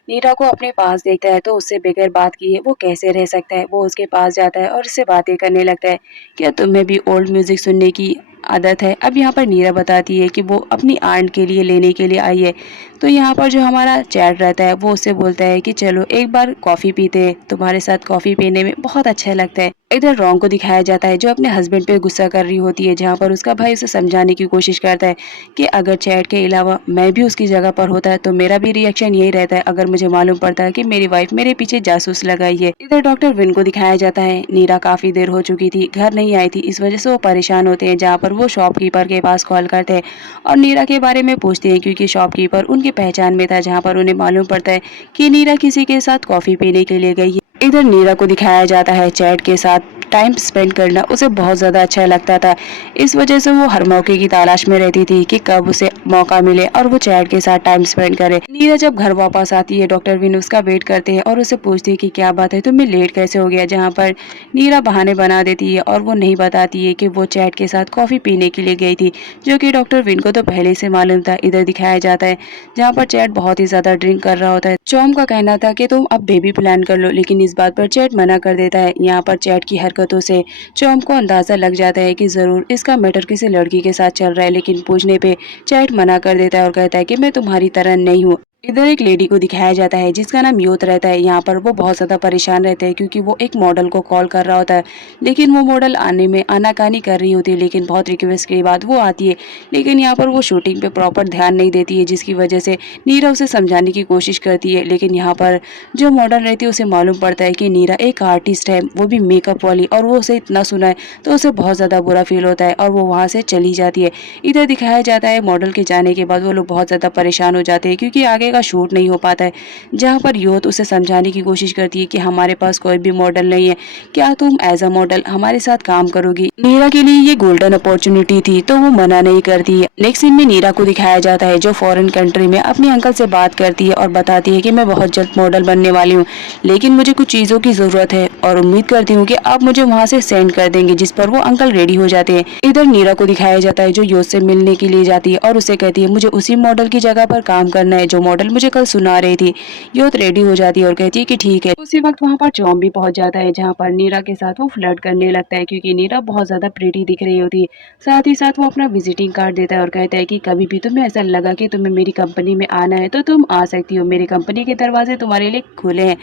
नीरा को अपने पास देखता है तो उससे बगैर बात किए वो कैसे रह सकता है, वो उसके पास जाता है और उससे बातें करने लगता है, क्या तुम्हें भी ओल्ड म्यूजिक सुनने की आदत है। अब यहाँ पर नीरा बताती है कि वो अपनी आंट के लिए लेने के लिए आई है, तो यहाँ पर जो हमारा चैट रहता है वो उससे बोलता है कि चलो एक बार कॉफ़ी पीते हैं, तुम्हारे साथ कॉफ़ी पीने में बहुत अच्छा लगता है। इधर रॉन्ग को दिखाया जाता है जो अपने हस्बैंड पे गुस्सा कर रही होती है, जहाँ पर उसका भाई उसे समझाने की कोशिश करता है कि अगर चैट के अलावा मैं भी उसकी जगह पर होता है तो मेरा भी रिएक्शन यही रहता है अगर मुझे मालूम पड़ता है कि मेरी वाइफ मेरे पीछे जासूस लगाई है। इधर डॉक्टर विन को दिखाया जाता है नीरा काफी देर हो चुकी थी, घर नहीं आई थी, इस वजह से वो परेशान होते हैं, जहाँ पर वो शॉपकीपर के पास कॉल करते हैं और नीरा के बारे में पूछते हैं क्योंकि शॉपकीपर उनकी पहचान में था, जहाँ पर उन्हें मालूम पड़ता है कि नीरा किसी के साथ कॉफी पीने के लिए गई है। इधर नीरा को दिखाया जाता है चैट के साथ टाइम स्पेंड करना उसे बहुत ज़्यादा अच्छा लगता था, इस वजह से वो हर मौके की तलाश में रहती थी कि कब उसे मौका मिले और वो चैट के साथ टाइम स्पेंड करे। नीरा जब घर वापस आती है डॉक्टर विन उसका वेट करते हैं और उसे पूछती है कि क्या बात है तुम्हें लेट कैसे हो गया, जहाँ पर नीरा बहाने बना देती है और वो नहीं बताती है कि वो चैट के साथ कॉफ़ी पीने के लिए गई थी, जो कि डॉक्टर विन को तो पहले से मालूम था। इधर दिखाया जाता है जहाँ पर चैट बहुत ही ज़्यादा ड्रिंक कर रहा होता है। चॉम का कहना था कि तुम अब बेबी प्लान कर लो, लेकिन इस बात पर चैट मना कर देता है। यहाँ पर चैट की हरकतों से चॉम को अंदाजा लग जाता है कि जरूर इसका मैटर किसी लड़की के साथ चल रहा है, लेकिन पूछने पे चैट मना कर देता है और कहता है कि मैं तुम्हारी तरह नहीं हूँ। इधर एक लेडी को दिखाया जाता है जिसका नाम योत रहता है। यहाँ पर वो बहुत ज़्यादा परेशान रहते हैं क्योंकि वो एक मॉडल को कॉल कर रहा होता है, लेकिन वो मॉडल आने में आनाकानी कर रही होती है, लेकिन बहुत रिक्वेस्ट के बाद वो आती है, लेकिन यहाँ पर वो शूटिंग पे प्रॉपर ध्यान नहीं देती है, जिसकी वजह से नीरा उसे समझाने की कोशिश करती है, लेकिन यहाँ पर जो मॉडल रहती है उसे मालूम पड़ता है कि नीरा एक आर्टिस्ट है, वो भी मेकअप वाली, और वो उसे इतना सुना है तो उसे बहुत ज़्यादा बुरा फील होता है और वो वहाँ से चली जाती है। इधर दिखाया जाता है मॉडल के जाने के बाद वो लोग बहुत ज़्यादा परेशान हो जाते हैं क्योंकि आगे का शूट नहीं हो पाता है, जहाँ पर योत उसे समझाने की कोशिश करती है कि हमारे पास कोई भी मॉडल नहीं है, क्या तुम एज अ मॉडल हमारे साथ काम करोगी। नीरा के लिए ये गोल्डन अपॉर्चुनिटी थी तो वो मना नहीं करती है। नेक्स्ट सीन में नीरा को दिखाया जाता है जो फॉरेन कंट्री में अपने अंकल से बात करती है और बताती है कि मैं बहुत जल्द मॉडल बनने वाली हूँ, लेकिन मुझे कुछ चीज़ों की ज़रूरत है और उम्मीद करती हूँ कि आप मुझे वहाँ से सेंड कर देंगे, जिस पर वो अंकल रेडी हो जाते हैं। इधर नीरा को दिखाया जाता है जो योत से मिलने के लिए जाती है और उसे कहती है मुझे उसी मॉडल की जगह पर काम करना है जो मॉडल मुझे कल सुना रही थी। योत रेडी हो जाती है और कहती है कि ठीक है। उसी वक्त वहाँ पर चॉम भी पहुंच जाता है, जहाँ पर नीरा के साथ वो फ्लर्ट करने लगता है क्योंकि नीरा बहुत ज्यादा प्रीटी दिख रही होती है। साथ ही साथ वो अपना विजिटिंग कार्ड देता है और कहता है कि कभी भी तुम्हें ऐसा लगा कि तुम्हें मेरी कंपनी में आना है तो तुम आ सकती हो, मेरी कंपनी के दरवाजे तुम्हारे लिए खुले हैं।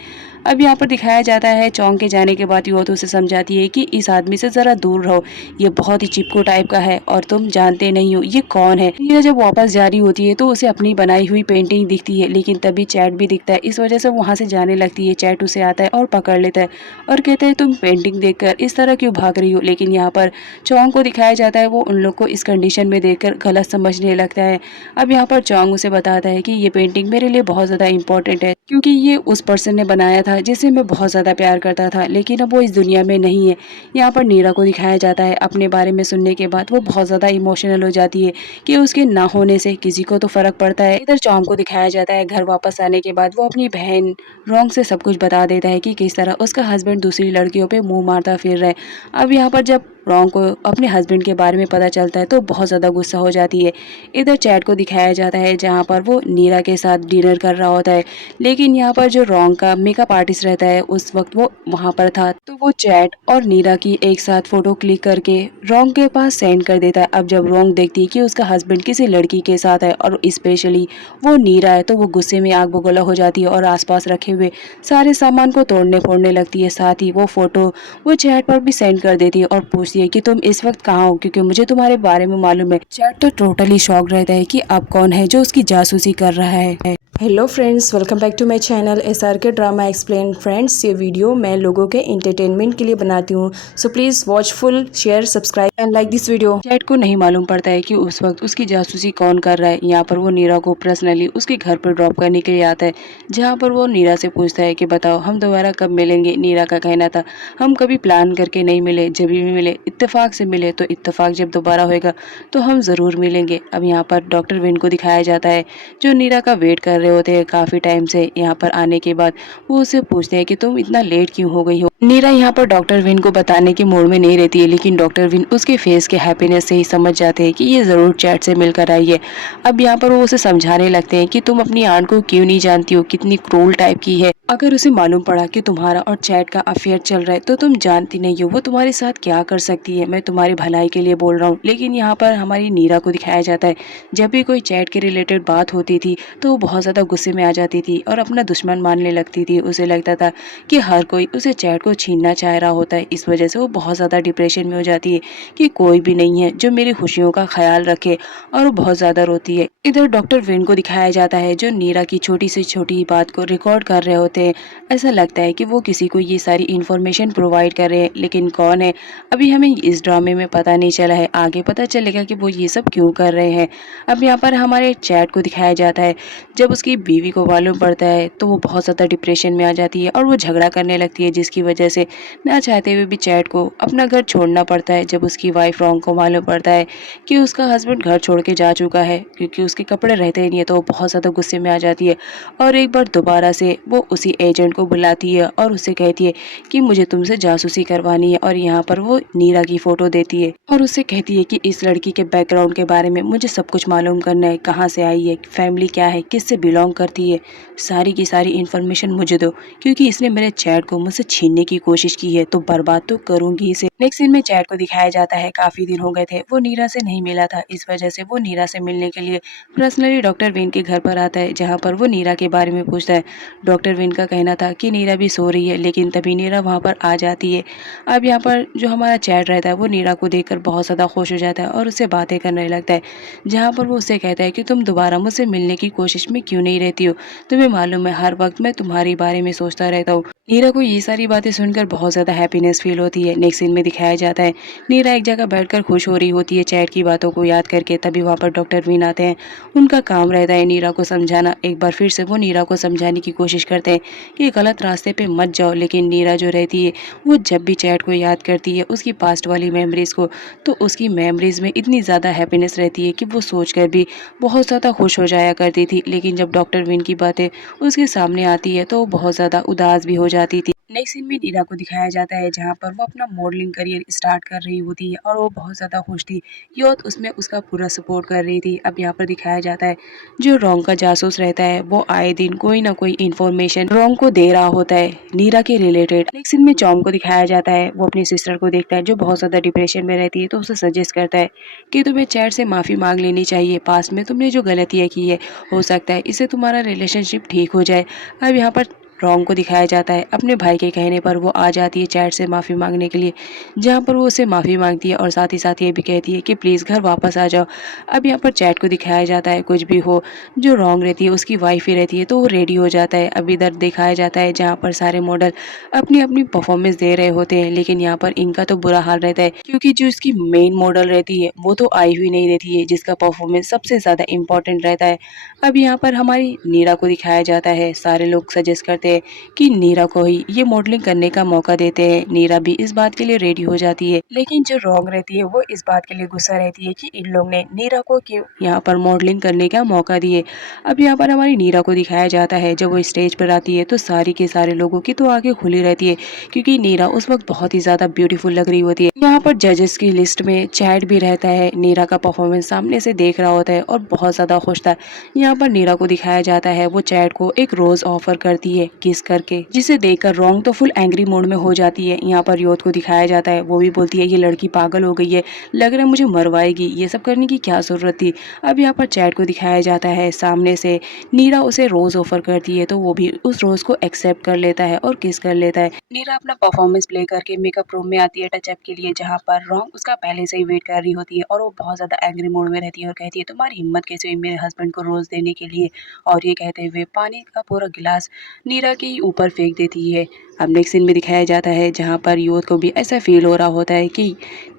अब यहाँ पर दिखाया जाता है चौंग के जाने के बाद योत उसे समझाती है कि इस आदमी से जरा दूर रहो, ये बहुत ही चिपको टाइप का है और तुम जानते नहीं हो ये कौन है। नीरा जब वापस जा रही होती है तो उसे अपनी बनाई हुई पेंटिंग दिखती है, लेकिन तभी चैट भी दिखता है, इस वजह से वहाँ से जाने लगती है। चैट उसे आता है और पकड़ लेता है और कहते हैं तुम पेंटिंग देखकर इस तरह क्यों भाग रही हो, लेकिन यहाँ पर चौंग को दिखाया जाता है वो उन लोग को इस कंडीशन में देखकर गलत समझने लगता है। अब यहाँ पर चौंग उसे बताता है कि ये पेंटिंग मेरे लिए बहुत ज़्यादा इंपॉर्टेंट है क्योंकि ये उस पर्सन ने बनाया था जिसे मैं बहुत ज़्यादा प्यार करता था, लेकिन अब वो इस दुनिया में नहीं है। यहाँ पर नीरा को दिखाया जाता है अपने बारे में सुनने के बाद वो बहुत ज़्यादा इमोशनल हो जाती है कि उसके ना होने से किसी को तो फ़र्क पड़ता है। इधर चॉम को दिखाया जाता है घर वापस आने के बाद वो अपनी बहन रोंग से सब कुछ बता देता है कि किस तरह उसका हस्बैंड दूसरी लड़कियों पे मुँह मारता फिर रहा है। अब यहाँ पर जब रोंग को अपने हस्बैंड के बारे में पता चलता है तो बहुत ज़्यादा गुस्सा हो जाती है। इधर चैट को दिखाया जाता है जहाँ पर वो नीरा के साथ डिनर कर रहा होता है, लेकिन यहाँ पर जो रोंग का मेकअप आर्टिस्ट रहता है उस वक्त वो वहाँ पर था, तो वो चैट और नीरा की एक साथ फोटो क्लिक करके रोंग के पास सेंड कर देता है। अब जब रोंग देखती है कि उसका हस्बैंड किसी लड़की के साथ है और स्पेशली वो नीरा है, तो वो गुस्से में आग बगोला हो जाती है और आसपास रखे हुए सारे सामान को तोड़ने फोड़ने लगती है। साथ ही वो फोटो वो चैट पर भी सेंड कर देती है और पूछती है कि तुम इस वक्त कहाँ हो, क्योंकि मुझे तुम्हारे बारे में मालूम है। चैट तो टोटली शॉक रहता है कि अब कौन है जो उसकी जासूसी कर रहा है। Hello friends, welcome back to my channel SRK drama explain. Friends, ये वीडियो मैं लोगों के एंटरटेनमेंट के लिए बनाती हूँ, so please watch full, share, subscribe and like this video. चैट को नहीं मालूम पड़ता है कि उस वक्त उसकी जासूसी कौन कर रहा है। यहाँ पर वो नीरा को पर्सनली उसके घर पर ड्रॉप करने के लिए आता है, जहाँ पर वो नीरा से पूछता है कि बताओ हम दोबारा कब मिलेंगे। नीरा का कहना था हम कभी प्लान करके नहीं मिले, जब भी मिले इत्तेफाक से मिले, तो इत्तेफाक जब दोबारा होएगा तो हम ज़रूर मिलेंगे। अब यहाँ पर डॉक्टर विन को दिखाया जाता है जो नीरा का वेट कर रहे होते हैं काफ़ी टाइम से। यहाँ पर आने के बाद वो उससे पूछते हैं कि तुम इतना लेट क्यों हो गई हो। नीरा यहाँ पर डॉक्टर विन को बताने के मूड में नहीं रहती है, लेकिन डॉक्टर विन उसके फेस के हैप्पीनेस से ही समझ जाते हैं कि ये ज़रूर चैट से मिलकर आई है। अब यहाँ पर वो उसे समझाने लगते हैं कि तुम अपनी आंट को क्यों नहीं जानती हो, कितनी क्रूल टाइप की है। अगर उसे मालूम पड़ा कि तुम्हारा और चैट का अफेयर चल रहा है तो तुम जानती नहीं हो वो तुम्हारे साथ क्या कर सकती है। मैं तुम्हारी भलाई के लिए बोल रहा हूँ। लेकिन यहाँ पर हमारी नीरा को दिखाया जाता है जब भी कोई चैट के रिलेटेड बात होती थी तो वो बहुत ज़्यादा गुस्से में आ जाती थी और अपना दुश्मन मानने लगती थी। उसे लगता था कि हर कोई उसे चैट को छीनना चाह रहा होता है। इस वजह से वो बहुत ज़्यादा डिप्रेशन में हो जाती है कि कोई भी नहीं है जो मेरी खुशियों का ख्याल रखे, और वो बहुत ज़्यादा रोती है। इधर डॉक्टर विन को दिखाया जाता है जो नीरा की छोटी से छोटी बात को रिकॉर्ड कर रहे होते हैं। ऐसा लगता है कि वो किसी को ये सारी इन्फॉर्मेशन प्रोवाइड कर रहे हैं, लेकिन कौन है अभी हमें इस ड्रामे में पता नहीं चला है। आगे पता चलेगा कि वो ये सब क्यों कर रहे हैं। अब यहाँ पर हमारे चैट को दिखाया जाता है जब उसकी बीवी को मालूम पड़ता है तो वो बहुत ज़्यादा डिप्रेशन में आ जाती है और वो झगड़ा करने लगती है, जिसकी वजह से ना चाहते हुए भी चैट को अपना घर छोड़ना पड़ता है। जब उसकी वाइफ रोंग को मालूम पड़ता है कि उसका हस्बैंड घर छोड़ के जा चुका है क्योंकि उसके कपड़े रहते ही नहीं है, तो वो बहुत ज़्यादा गुस्से में आ जाती है और एक बार दोबारा से वो उसी एजेंट को बुलाती है और उससे कहती है कि मुझे तुमसे जासूसी करवानी है। और यहाँ पर वो नीरा की फ़ोटो देती है और उससे कहती है कि इस लड़की के बैकग्राउंड के बारे में मुझे सब कुछ मालूम करना है, कहाँ से आई है, फैमिली क्या है, किससे बिलोंग करती है, सारी की सारी इन्फॉर्मेशन मुझे दो, क्योंकि इसने मेरे चैट को मुझसे छीनने की कोशिश की है तो बर्बाद तो करूंगी इसे। नेक्स्ट सीन में चैट को दिखाया जाता है काफ़ी दिन हो गए थे वो नीरा से नहीं मिला था, इस वजह से वो नीरा से मिलने के लिए पर्सनली डॉक्टर विन के घर पर आता है, जहाँ पर वो नीरा के बारे में पूछता है। डॉक्टर विन का कहना था कि नीरा भी सो रही है, लेकिन तभी नीरा वहाँ पर आ जाती है। अब यहाँ पर जो हमारा चैट रहता है वो नीरा को देखकर बहुत ज़्यादा खुश हो जाता है और उससे बातें करने लगता है, जहाँ पर वो उससे कहता है कि तुम दोबारा मुझसे मिलने की कोशिश में क्यों नहीं रहती हो, तुम्हें मालूम है हर वक्त मैं तुम्हारे बारे में सोचता रहता हूँ। नीरा को ये सारी बातें सुनकर बहुत ज़्यादा हैप्पीनेस फील होती है। नेक्स्ट सीन में दिखाया जाता है नीरा एक जगह बैठकर खुश हो रही होती है चैट की बातों को याद करके, तभी वहाँ पर डॉक्टर विन आते हैं। उनका काम रहता है नीरा को समझाना। एक बार फिर से वो नीरा को समझाने की कोशिश करते हैं कि गलत रास्ते पे मत जाओ, लेकिन नीरा जो रहती है वो जब भी चैट को याद करती है उसकी पास्ट वाली मेमोरीज़ को, तो उसकी मेमोरीज़ में इतनी ज़्यादा हैप्पीनेस रहती है कि वो सोचकर भी बहुत ज़्यादा खुश हो जाया करती थी। लेकिन जब डॉक्टर विन की बातें उसके सामने आती है तो वो बहुत ज़्यादा उदास भी हो जाती थी। नेक्स्ट सीन में नीरा को दिखाया जाता है जहाँ पर वो अपना मॉडलिंग करियर स्टार्ट कर रही होती है और वो बहुत ज़्यादा खुश थी। यूथ उसमें उसका पूरा सपोर्ट कर रही थी। अब यहाँ पर दिखाया जाता है जो रोंग का जासूस रहता है वो आए दिन कोई ना कोई इन्फॉर्मेशन रोंग को दे रहा होता है नीरा के रिलेटेड। नेक्स्ट सीन में चॉम को दिखाया जाता है वो अपनी सिस्टर को देखता है जो बहुत ज़्यादा डिप्रेशन में रहती है, तो उसे सजेस्ट करता है कि तुम्हें चैट से माफ़ी मांग लेनी चाहिए। पास्ट में तुमने जो गलतियाँ की है हो सकता है इससे तुम्हारा रिलेशनशिप ठीक हो जाए। अब यहाँ पर रोंग को दिखाया जाता है। अपने भाई के कहने पर वो आ जाती है चैट से माफ़ी मांगने के लिए, जहाँ पर वो उससे माफ़ी मांगती है और साथ ही साथ ये भी कहती है कि प्लीज़ घर वापस आ जाओ। अब यहाँ पर चैट को दिखाया जाता है, कुछ भी हो जो रोंग रहती है उसकी वाइफ ही रहती है, तो वो रेडी हो जाता है। अब इधर दिखाया जाता है जहाँ पर सारे मॉडल अपनी अपनी परफॉर्मेंस दे रहे होते हैं, लेकिन यहाँ पर इनका तो बुरा हाल रहता है क्योंकि जो इसकी मेन मॉडल रहती है वो तो आई हुई नहीं रहती है, जिसका परफॉर्मेंस सबसे ज़्यादा इम्पोर्टेंट रहता है। अब यहाँ पर हमारी नीरा को दिखाया जाता है। सारे लोग सजेस्ट करते हैं कि नीरा को ही ये मॉडलिंग करने का मौका देते हैं। नीरा भी इस बात के लिए रेडी हो जाती है, लेकिन जो रोंग रहती है वो इस बात के लिए गुस्सा रहती है कि इन लोग ने नीरा को क्यों यहाँ पर मॉडलिंग करने का मौका दिए। अब यहाँ पर हमारी नीरा को दिखाया जाता है, जब वो स्टेज पर आती है तो सारी के सारे लोगों की तो आंखें खुली रहती है क्योंकि नीरा उस वक्त बहुत ही ज़्यादा ब्यूटीफुल लग रही होती है। यहाँ पर जजेस की लिस्ट में चैट भी रहता है, नीरा का परफॉर्मेंस सामने से देख रहा होता है और बहुत ज़्यादा खुश था। यहाँ पर नीरा को दिखाया जाता है, वो चैट को एक रोज़ ऑफर करती है किस करके, जिसे देखकर रोंग तो फुल एंग्री मोड में हो जाती है। यहाँ पर योत को दिखाया जाता है, वो भी बोलती है ये लड़की पागल हो गई है, लग रहा है मुझे मरवाएगी, ये सब करने की क्या ज़रूरत थी। अब यहाँ पर चैट को दिखाया जाता है, सामने से नीरा उसे रोज़ ऑफर करती है तो वो भी उस रोज़ को एक्सेप्ट कर लेता है और किस कर लेता है। नीरा अपना परफॉर्मेंस प्ले करके मेकअप रूम में आती है टचअप के लिए, जहाँ पर रोंग उसका पहले से ही वेट कर रही होती है और वो बहुत ज़्यादा एंग्री मोड में रहती है और कहती है तुम्हारी हिम्मत कैसे हुई मेरे हस्बैंड को रोज़ देने के लिए, और ये कहते हुए पानी का पूरा गिलास नीरा के ऊपर फेंक देती है। अब नेक्स्ट सीन में दिखाया जाता है जहाँ पर योत को भी ऐसा फील हो रहा होता है कि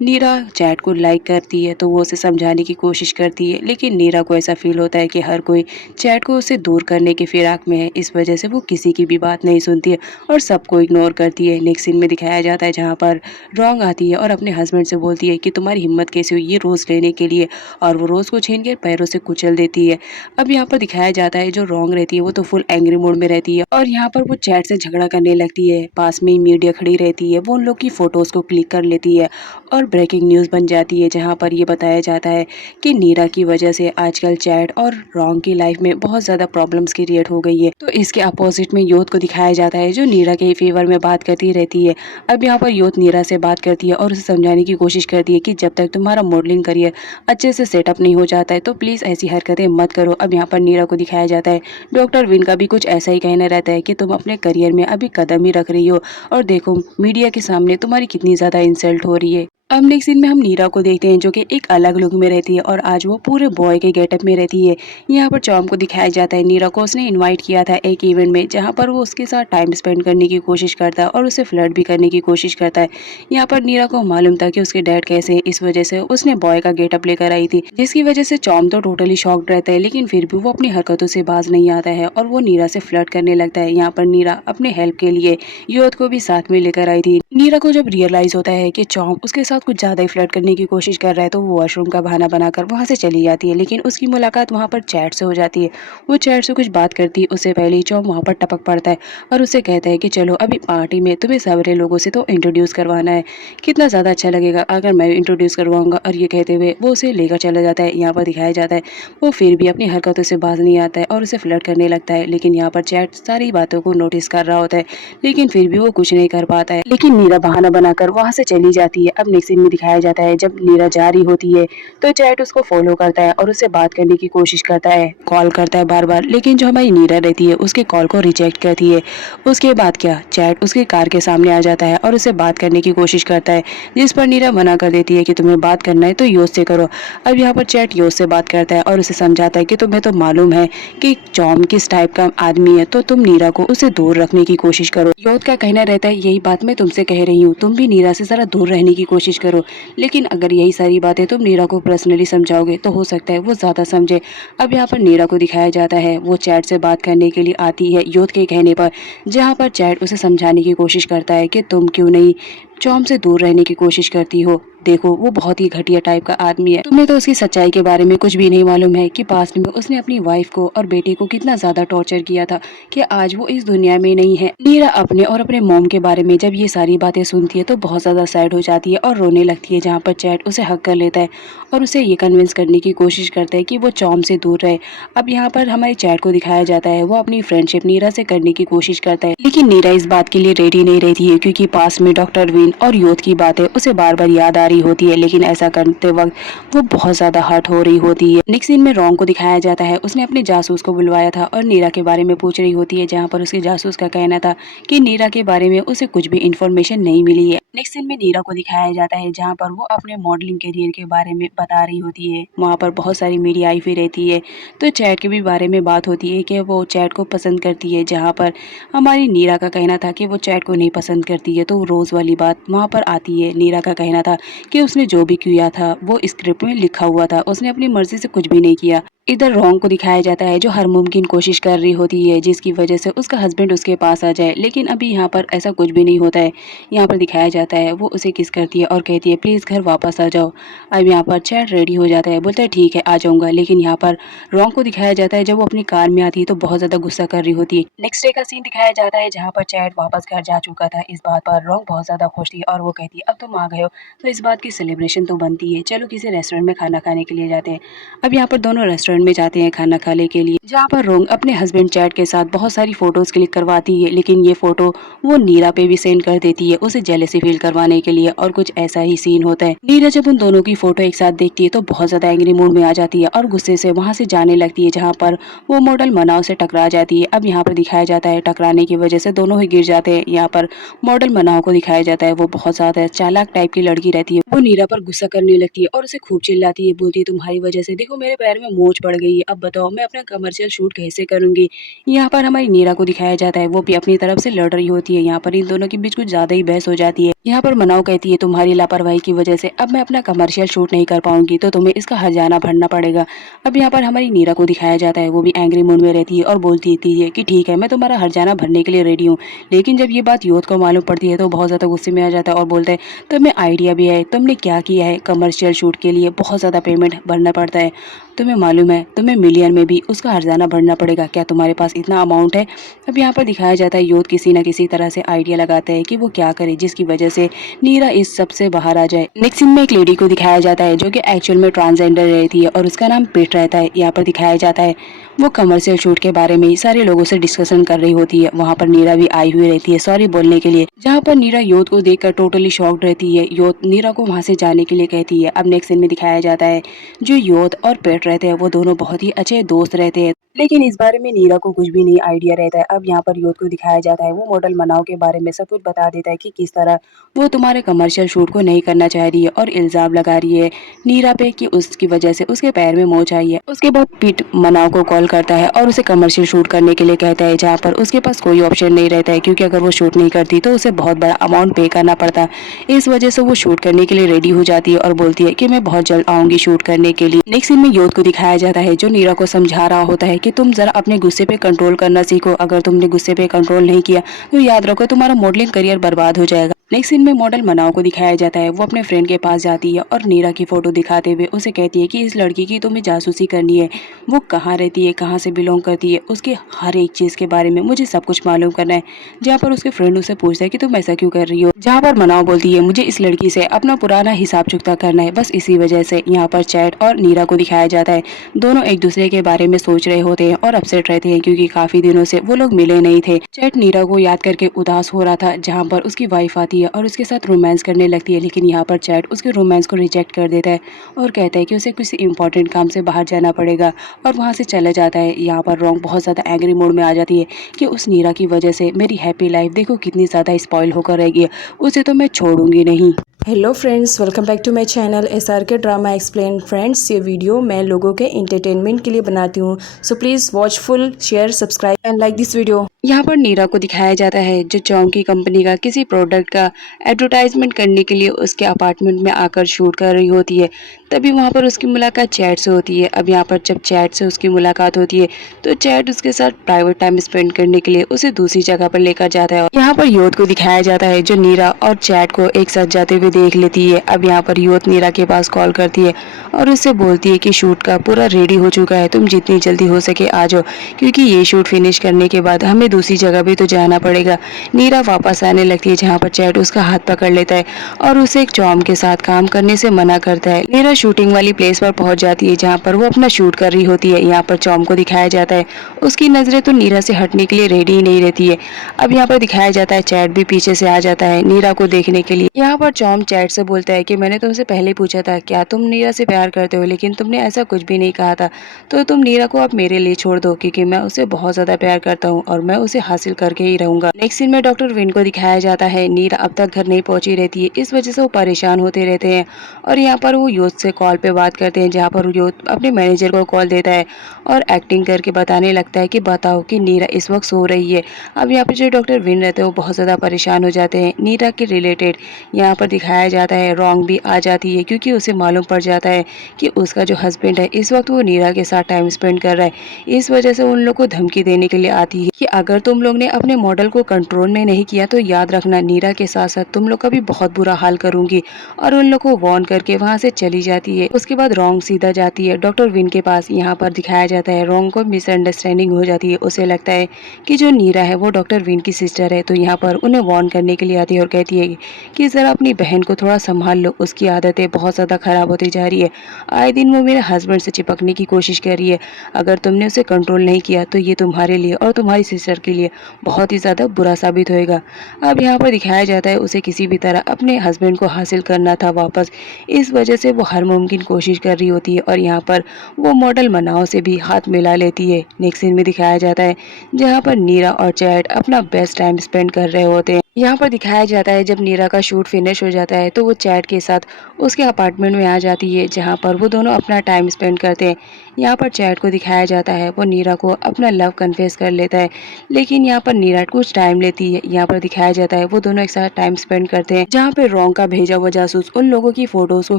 नीरा चैट को लाइक करती है, तो वो उसे समझाने की कोशिश करती है, लेकिन नीरा को ऐसा फील होता है कि हर कोई चैट को उससे दूर करने की फिराक में है, इस वजह से वो किसी की भी बात नहीं सुनती है और सबको इग्नोर करती है। नेक्स्ट सीन में दिखाया जाता है जहाँ पर रोंग आती है और अपने हस्बैंड से बोलती है कि तुम्हारी हिम्मत कैसे हुई ये रोज़ लेने के लिए, और वो रोज़ को छीन के पैरों से कुचल देती है। अब यहाँ पर दिखाया जाता है जो रोंग रहती है वो तो फुल एंग्री मोड में रहती है और यहाँ पर वो चैट से झगड़ा करने लगती है। पास में ही मीडिया खड़ी रहती है, वो उन लोग की फोटोज को क्लिक कर लेती है और ब्रेकिंग न्यूज़ बन जाती है जहाँ पर ये बताया जाता है कि नीरा की वजह से आजकल चैट और रोंग की लाइफ में बहुत ज़्यादा प्रॉब्लम्स क्रिएट हो गई है। तो इसके अपोजिट में योत को दिखाया जाता है जो नीरा के फेवर में बात करती रहती है। अब यहाँ पर योत नीरा से बात करती है और उसे समझाने की कोशिश करती है कि जब तक तुम्हारा मॉडलिंग करियर अच्छे से सेटअप नहीं हो जाता है तो प्लीज़ ऐसी हरकतें मत करो। अब यहाँ पर नीरा को दिखाया जाता है डॉक्टर विन का भी कुछ ऐसा ही कहना रहता है कि तुम अपने करियर में अभी कदम ही रख रही हो और देखो मीडिया के सामने तुम्हारी कितनी ज़्यादा इंसल्ट हो रही है। अब नेक्स्ट सीन में हम नीरा को देखते हैं जो कि एक अलग लुक में रहती है और आज वो पूरे बॉय के गेटअप में रहती है। यहाँ पर चॉम को दिखाया जाता है, नीरा को उसने इनवाइट किया था एक इवेंट में जहाँ पर वो उसके साथ टाइम स्पेंड करने की कोशिश करता है और उसे फ्लर्ट भी करने की कोशिश करता है। यहाँ पर नीरा को मालूम था कि उसके डैड कैसे हैं, इस वजह से उसने बॉय का गेटअप लेकर आई थी, जिसकी वजह से चॉम तो टोटली शॉक्ड रहता है, लेकिन फिर भी वो अपनी हरकतों से बाज नहीं आता है और वो नीरा से फ्लर्ट करने लगता है। यहाँ पर नीरा अपने हेल्प के लिए योत को भी साथ में लेकर आई थी। नीरा को जब रियलाइज होता है कि चॉम उसके साथ कुछ ज्यादा ही फ्लर्ट करने की कोशिश कर रहा है तो वो वॉशरूम का बहाना बनाकर वहां से चली जाती है, लेकिन उसकी मुलाकात वहां पर चैट से हो जाती है। वो चैट से कुछ बात करती है, उससे पहले ही चॉम वहां पर टपक पड़ता है और उससे कहता है कि चलो अभी पार्टी में तुम्हें सारे लोगों से तो इंट्रोड्यूस करवाना है, कितना ज़्यादा अच्छा लगेगा अगर मैं इंट्रोड्यूस करवाऊंगा। और ये कहते हुए वो उसे लेकर चला जाता है। यहाँ पर दिखाया जाता है वो फिर भी अपनी हरकतों से बाज नहीं आता है और उसे फ्लर्ट करने लगता है, लेकिन यहाँ पर चैट सारी बातों को नोटिस कर रहा होता है, लेकिन फिर भी वो कुछ नहीं कर पाता है। लेकिन नीरा बहाना बनाकर वहां से चली जाती है। अब नेक्स्ट सीन में दिखाया जाता है जब नीरा जा रही होती है तो चैट उसको फॉलो करता है और उससे बात करने की कोशिश करता है, कॉल करता है बार बार, लेकिन जो हमारी नीरा रहती है उसके कॉल को रिजेक्ट करती है। उसके बाद क्या चैट उसकी कार के सामने आ जाता है और उससे बात करने की कोशिश करता है, जिस पर नीरा मना कर देती है कि तुम्हें बात करना है तो योत से करो। अब यहाँ पर चैट योत से बात करता है और उसे समझाता है कि तुम्हें तो मालूम है कि चॉम किस टाइप का आदमी है, तो तुम नीरा को उसे दूर रखने की कोशिश करो। योत का कहना रहता है यही बात मैं तुमसे कह रही हूँ, तुम भी नीरा से जरा दूर रहने की कोशिश करो, लेकिन अगर यही सारी बातें तुम नीरा को पर्सनली समझाओगे तो हो सकता है वो ज़्यादा समझे। अब यहाँ पर नीरा को दिखाया जाता है वो चैट से बात करने के लिए आती है योत के कहने पर, जहाँ पर चैट उसे समझाने की कोशिश करता है कि तुम क्यों नहीं चॉम से दूर रहने की कोशिश करती हो, देखो वो बहुत ही घटिया टाइप का आदमी है, तुम्हें तो उसकी सच्चाई के बारे में कुछ भी नहीं मालूम है कि पास्ट में उसने अपनी वाइफ को और बेटे को कितना ज्यादा टॉर्चर किया था कि आज वो इस दुनिया में नहीं है। नीरा अपने और अपने मॉम के बारे में जब ये सारी बातें सुनती है तो बहुत ज्यादा सैड हो जाती है और रोने लगती है, जहाँ पर चैट उसे हक कर लेता है और उसे ये कन्विंस करने की कोशिश करता है कि वो चॉम से दूर रहे। अब यहाँ पर हमारे चैट को दिखाया जाता है वो अपनी फ्रेंडशिप नीरा से करने की कोशिश करता है, लेकिन नीरा इस बात के लिए रेडी नहीं रहती है क्योंकि पास में डॉक्टर विन और योत की बातें उसे बार बार याद आ रही रही होती है, लेकिन ऐसा करते वक्त वो बहुत ज़्यादा हर्ट हो रही होती है। नेक्स्ट सीन में रोंग को दिखाया जाता है, उसने अपने जासूस को बुलवाया था और नीरा के बारे में पूछ रही होती है, जहाँ पर उसके जासूस का कहना था कि नीरा के बारे में उसे कुछ भी इन्फॉर्मेशन नहीं मिली है। नेक्स्ट सीन में नीरा को दिखाया जाता है, जहाँ पर वो अपने मॉडलिंग करियर के बारे में बता रही होती है। वहाँ पर बहुत सारी मीडिया आई हुई रहती है, तो चैट के भी बारे में बात होती है कि वो चैट को पसंद करती है, जहाँ पर हमारी नीरा का कहना था कि वो चैट को नहीं पसंद करती है। तो रोज़ वाली बात वहाँ पर आती है। नीरा का कहना था कि उसने जो भी किया था वो स्क्रिप्ट में लिखा हुआ था, उसने अपनी मर्जी से कुछ भी नहीं किया। इधर रोंग को दिखाया जाता है, जो हर मुमकिन कोशिश कर रही होती है जिसकी वजह से उसका हस्बैंड उसके पास आ जाए, लेकिन अभी यहाँ पर ऐसा कुछ भी नहीं होता है। यहाँ पर दिखाया जाता है वो उसे किस करती है और कहती है प्लीज़ घर वापस आ जाओ। अब यहाँ पर चैट रेडी हो जाता है, बोलता है ठीक है आ जाऊँगा, लेकिन यहाँ पर रोंग को दिखाया जाता है जब वो अपनी कार में आती है तो बहुत ज़्यादा गुस्सा कर रही होती है। नेक्स्ट डे का सीन दिखाया जाता है, जहाँ पर चैट वापस घर जा चुका था। इस बात पर रोंग बहुत ज़्यादा खुश थी और वो कहती है अब तुम आ गए हो तो इस बात की सेलिब्रेशन तो बनती है, चलो किसी रेस्टोरेंट में खाना खाने के लिए जाते हैं। अब यहाँ पर दोनों रेस्टोरेंट में जाते हैं खाना खाने के लिए, जहाँ पर रोंग अपने हस्बैंड चैट के साथ बहुत सारी फोटोज क्लिक करवाती है, लेकिन ये फोटो वो नीरा पे भी सेंड कर देती है उसे जेलसी फील करवाने के लिए। और कुछ ऐसा ही सीन होता है। नीरा जब उन दोनों की फोटो एक साथ देखती है तो बहुत ज्यादा एंग्री मूड में आ जाती है और गुस्से से वहाँ से जाने लगती है, जहाँ पर वो मॉडल मनाव से टकरा जाती है। अब यहाँ पर दिखाया जाता है टकराने की वजह से दोनों ही गिर जाते हैं। यहाँ पर मॉडल मनाव को दिखाया जाता है, वो बहुत ज्यादा चालाक टाइप की लड़की रहती है। वो नीरा पर गुस्सा करने लगती है और उसे खूब चिल्लाती है, बोलती है तुम्हारी वजह से देखो मेरे पैर में मोच पड़ गई है, अब बताओ मैं अपना कमर्शियल शूट कैसे करूंगी। यहाँ पर हमारी नीरा को दिखाया जाता है, वो भी अपनी तरफ से लड़ रही होती है। यहाँ पर इन दोनों के बीच कुछ ज्यादा ही बहस हो जाती है। यहाँ पर मनाव कहती है तुम्हारी लापरवाही की वजह से अब मैं अपना कमर्शियल शूट नहीं कर पाऊंगी, तो तुम्हें इसका हर्जाना भरना पड़ेगा। अब यहाँ पर हमारी नीरा को दिखाया जाता है, वो भी एंग्री मूड में रहती है और बोलती है कि ठीक है मैं तुम्हारा हर्जाना भरने के लिए रेडी हूँ। लेकिन जब ये बात योद को मालूम पड़ती है तो बहुत ज्यादा गुस्से में आ जाता है और बोलता है तुम्हें आइडिया भी है, तुमने क्या किया है, कमर्शियल शूट के लिए बहुत ज्यादा पेमेंट भरना पड़ता है, तुम्हें मालूम है तुम्हें मिलियन में भी उसका हर्जाना भरना पड़ेगा, क्या तुम्हारे पास इतना अमाउंट है। अब यहाँ पर दिखाया जाता है योद किसी न किसी तरह से आइडिया लगाता है कि वो क्या करे जिसकी वजह से नीरा इस सब से बाहर आ जाए। नेक्स्ट सीन में एक लेडी को दिखाया जाता है जो कि एक्चुअल में ट्रांसजेंडर रहती है और उसका नाम पीट रहता है। यहाँ पर दिखाया जाता है वो कमर्शियल शूट के बारे में सारे लोगों से डिस्कशन कर रही होती है। वहाँ पर नीरा भी आई हुई रहती है सॉरी बोलने के लिए, जहाँ पर नीरा योद को देखकर टोटली शॉक्ड रहती है। योद नीरा को वहाँ से जाने के लिए कहती है। अब नेक्स्ट सीन में दिखाया जाता है जो योद और पेट रहते हैं वो दोनों बहुत ही अच्छे दोस्त रहते हैं, लेकिन इस बारे में नीरा को कुछ भी नहीं आइडिया रहता है। अब यहाँ पर योद को दिखाया जाता है, वो मॉडल मनाव के बारे में सब कुछ बता देता है कि किस तरह वो तुम्हारे कमर्शियल शूट को नहीं करना चाह रही है और इल्जाम लगा रही है नीरा पे कि उसकी वजह से उसके पैर में मोच आई है। उसके बाद पीट मनाव को कॉल करता है और उसे कमर्शियल शूट करने के लिए कहता है, जहाँ पर उसके पास कोई ऑप्शन नहीं रहता है, क्योंकि अगर वो शूट नहीं करती तो उसे बहुत बड़ा अमाउंट पे करना पड़ता। इस वजह से वो शूट करने के लिए रेडी हो जाती है और बोलती है कि मैं बहुत जल्द आऊंगी शूट करने के लिए। नेक्स्ट सीन में योद को दिखाया जाता है जो नीरा को समझा रहा होता है कि तुम जरा अपने गुस्से पे कंट्रोल करना सीखो, अगर तुमने गुस्से पे कंट्रोल नहीं किया तो याद रखो तुम्हारा मॉडलिंग करियर बर्बाद हो जाएगा। नेक्स्ट सीन में मॉडल मनाव को दिखाया जाता है, वो अपने फ्रेंड के पास जाती है और नीरा की फोटो दिखाते हुए उसे कहती है कि इस लड़की की तुम्हें जासूसी करनी है, वो कहाँ रहती है, कहाँ से बिलोंग करती है, उसके हर एक चीज के बारे में मुझे सब कुछ मालूम करना है। जहाँ पर उसके फ्रेंड उसे पूछता है कि तुम ऐसा क्यों कर रही हो, जहाँ पर मनाव बोलती है मुझे इस लड़की से अपना पुराना हिसाब चुकता करना है, बस इसी वजह से। यहाँ पर चैट और नीरा को दिखाया जाता है, दोनों एक दूसरे के बारे में सोच रहे होते हैं और अपसेट रहते हैं क्योंकि काफी दिनों से वो लोग मिले नहीं थे। चैट नीरा को याद करके उदास हो रहा था, जहाँ पर उसकी वाइफ आती है और उसके साथ रोमांस करने लगती है, लेकिन यहाँ पर चैट उसके रोमांस को रिजेक्ट कर देता है और कहता है कि उसे किसी इंपॉर्टेंट काम से बाहर जाना पड़ेगा और वहाँ से चला जाता है। यहाँ पर रोंग बहुत ज़्यादा एंग्री मूड में आ जाती है कि उस नीरा की वजह से मेरी हैप्पी लाइफ देखो कितनी ज़्यादा स्पॉइल होकर रहेगी, उसे तो मैं छोड़ूंगी नहीं। Hello friends, welcome back to my channel SRK drama explain. Friends, ये वीडियो मैं लोगों के एंटरटेनमेंट के लिए बनाती हूँ, so please watch full, share, subscribe and like this video. यहाँ पर नीरा को दिखाया जाता है जो चौंकी कंपनी का किसी प्रोडक्ट का एडवर्टाइजमेंट करने के लिए उसके अपार्टमेंट में आकर शूट कर रही होती है। तभी वहाँ पर उसकी मुलाकात चैट से होती है। अब यहाँ पर जब चैट से उसकी मुलाकात होती है तो चैट उसके साथ प्राइवेट टाइम स्पेंड करने के लिए उसे दूसरी जगह पर लेकर जाता है। यहाँ पर योद को दिखाया जाता है जो नीरा और चैट को एक साथ जाते हुए देख लेती है। अब यहाँ पर योद नीरा के पास कॉल करती है और उससे बोलती है कि शूट का पूरा रेडी हो चुका है, तुम जितनी जल्दी हो सके आ जाओ, क्योंकि ये शूट फिनिश करने के बाद हमें दूसरी जगह भी तो जाना पड़ेगा। नीरा वापस आने लगती है जहाँ पर चैट उसका हाथ पकड़ लेता है और उसे एक टॉम के साथ काम करने से मना करता है। नीरा शूटिंग वाली प्लेस पर पहुंच जाती है जहाँ पर वो अपना शूट कर रही होती है। यहाँ पर टॉम को दिखाया जाता है, उसकी नजरें तो नीरा से हटने के लिए रेडी ही नहीं रहती है। अब यहाँ पर दिखाया जाता है चैट भी पीछे से आ जाता है नीरा को देखने के लिए। यहाँ पर टॉम चैट से बोलता है कि मैंने तुमसे पहले पूछा था क्या तुम नीरा से प्यार करते हो, लेकिन तुमने ऐसा कुछ भी नहीं कहा था, तो तुम नीरा को अब मेरे लिए छोड़ दो क्योंकि मैं उसे बहुत ज्यादा प्यार करता हूँ और मैं उसे हासिल करके ही रहूंगा। नेक्स्ट सीन में डॉक्टर विन को दिखाया जाता है। नीरा अब तक घर नहीं पहुंची रहती है, इस वजह से वो परेशान होते रहते हैं और यहाँ पर वो यूथ से कॉल पे बात करते हैं जहाँ पर यूथ अपने मैनेजर को कॉल देता है और एक्टिंग करके बताने लगता है कि बताओ कि नीरा इस वक्त सो रही है। अब यहाँ पर जो डॉक्टर विन रहते हैं वो बहुत ज़्यादा परेशान हो जाते हैं। नीरा के रिलेटेड यहाँ पर दिखाया जाता है रॉन्ग भी आ जाती है क्योंकि उसे मालूम पड़ जाता है कि उसका जो हस्बैंड है इस वक्त वो नीरा के साथ टाइम स्पेंड कर रहा है। इस वजह से उन लोग को धमकी देने के लिए आती है कि अगर तुम लोग ने अपने मॉडल को कंट्रोल में नहीं किया तो याद रखना नीरा के साथ साथ तुम लोग का भी बहुत बुरा हाल करूंगी, और उन लोग को वार्न करके वहां से चली जाती है। उसके बाद रॉन्ग सीधा जाती है डॉक्टर विन के पास। यहाँ पर दिखाया जाता है रॉन्ग को मिसअंडरस्टैंडिंग हो जाती है, उसे लगता है कि जो नीरा है वो डॉक्टर विन की सिस्टर है, तो यहाँ पर उन्हें वार्न करने के लिए आती है और कहती है कि जरा अपनी बहन को थोड़ा संभाल लो, उसकी आदतें बहुत ज़्यादा खराब होती जा रही है, आए दिन वो मेरे हस्बैंड से चिपकने की कोशिश कर रही है, अगर तुमने उसे कंट्रोल नहीं किया तो ये तुम्हारे लिए और तुम्हारी सिस्टर के लिए बहुत ही ज़्यादा बुरा साबित होएगा। अब यहाँ पर दिखाया जाता है उसे किसी भी तरह अपने हस्बैंड को हासिल करना था वापस, इस वजह से वो हर मुमकिन कोशिश कर रही होती है और यहाँ पर वो मॉडल मनाओ से भी हाथ मिला लेती है। नेक्स्ट सीन में दिखाया जाता है जहाँ पर नीरा और चैट अपना बेस्ट टाइम स्पेंड कर रहे होते हैं। यहाँ पर दिखाया जाता है जब नीरा का शूट फिनिश हो जाता है तो वो चैट के साथ उसके अपार्टमेंट में आ जाती है जहाँ पर वो दोनों अपना टाइम स्पेंड करते हैं। यहाँ पर चैट को दिखाया जाता है वो नीरा को अपना लव कन्फेस कर लेता है, लेकिन यहाँ पर नीरा कुछ टाइम लेती है। यहाँ पर दिखाया जाता है वो दोनों एक साथ टाइम स्पेंड करते हैं जहाँ पे रॉन्ग का भेजा हुआ जासूस उन लोगों की फोटोज को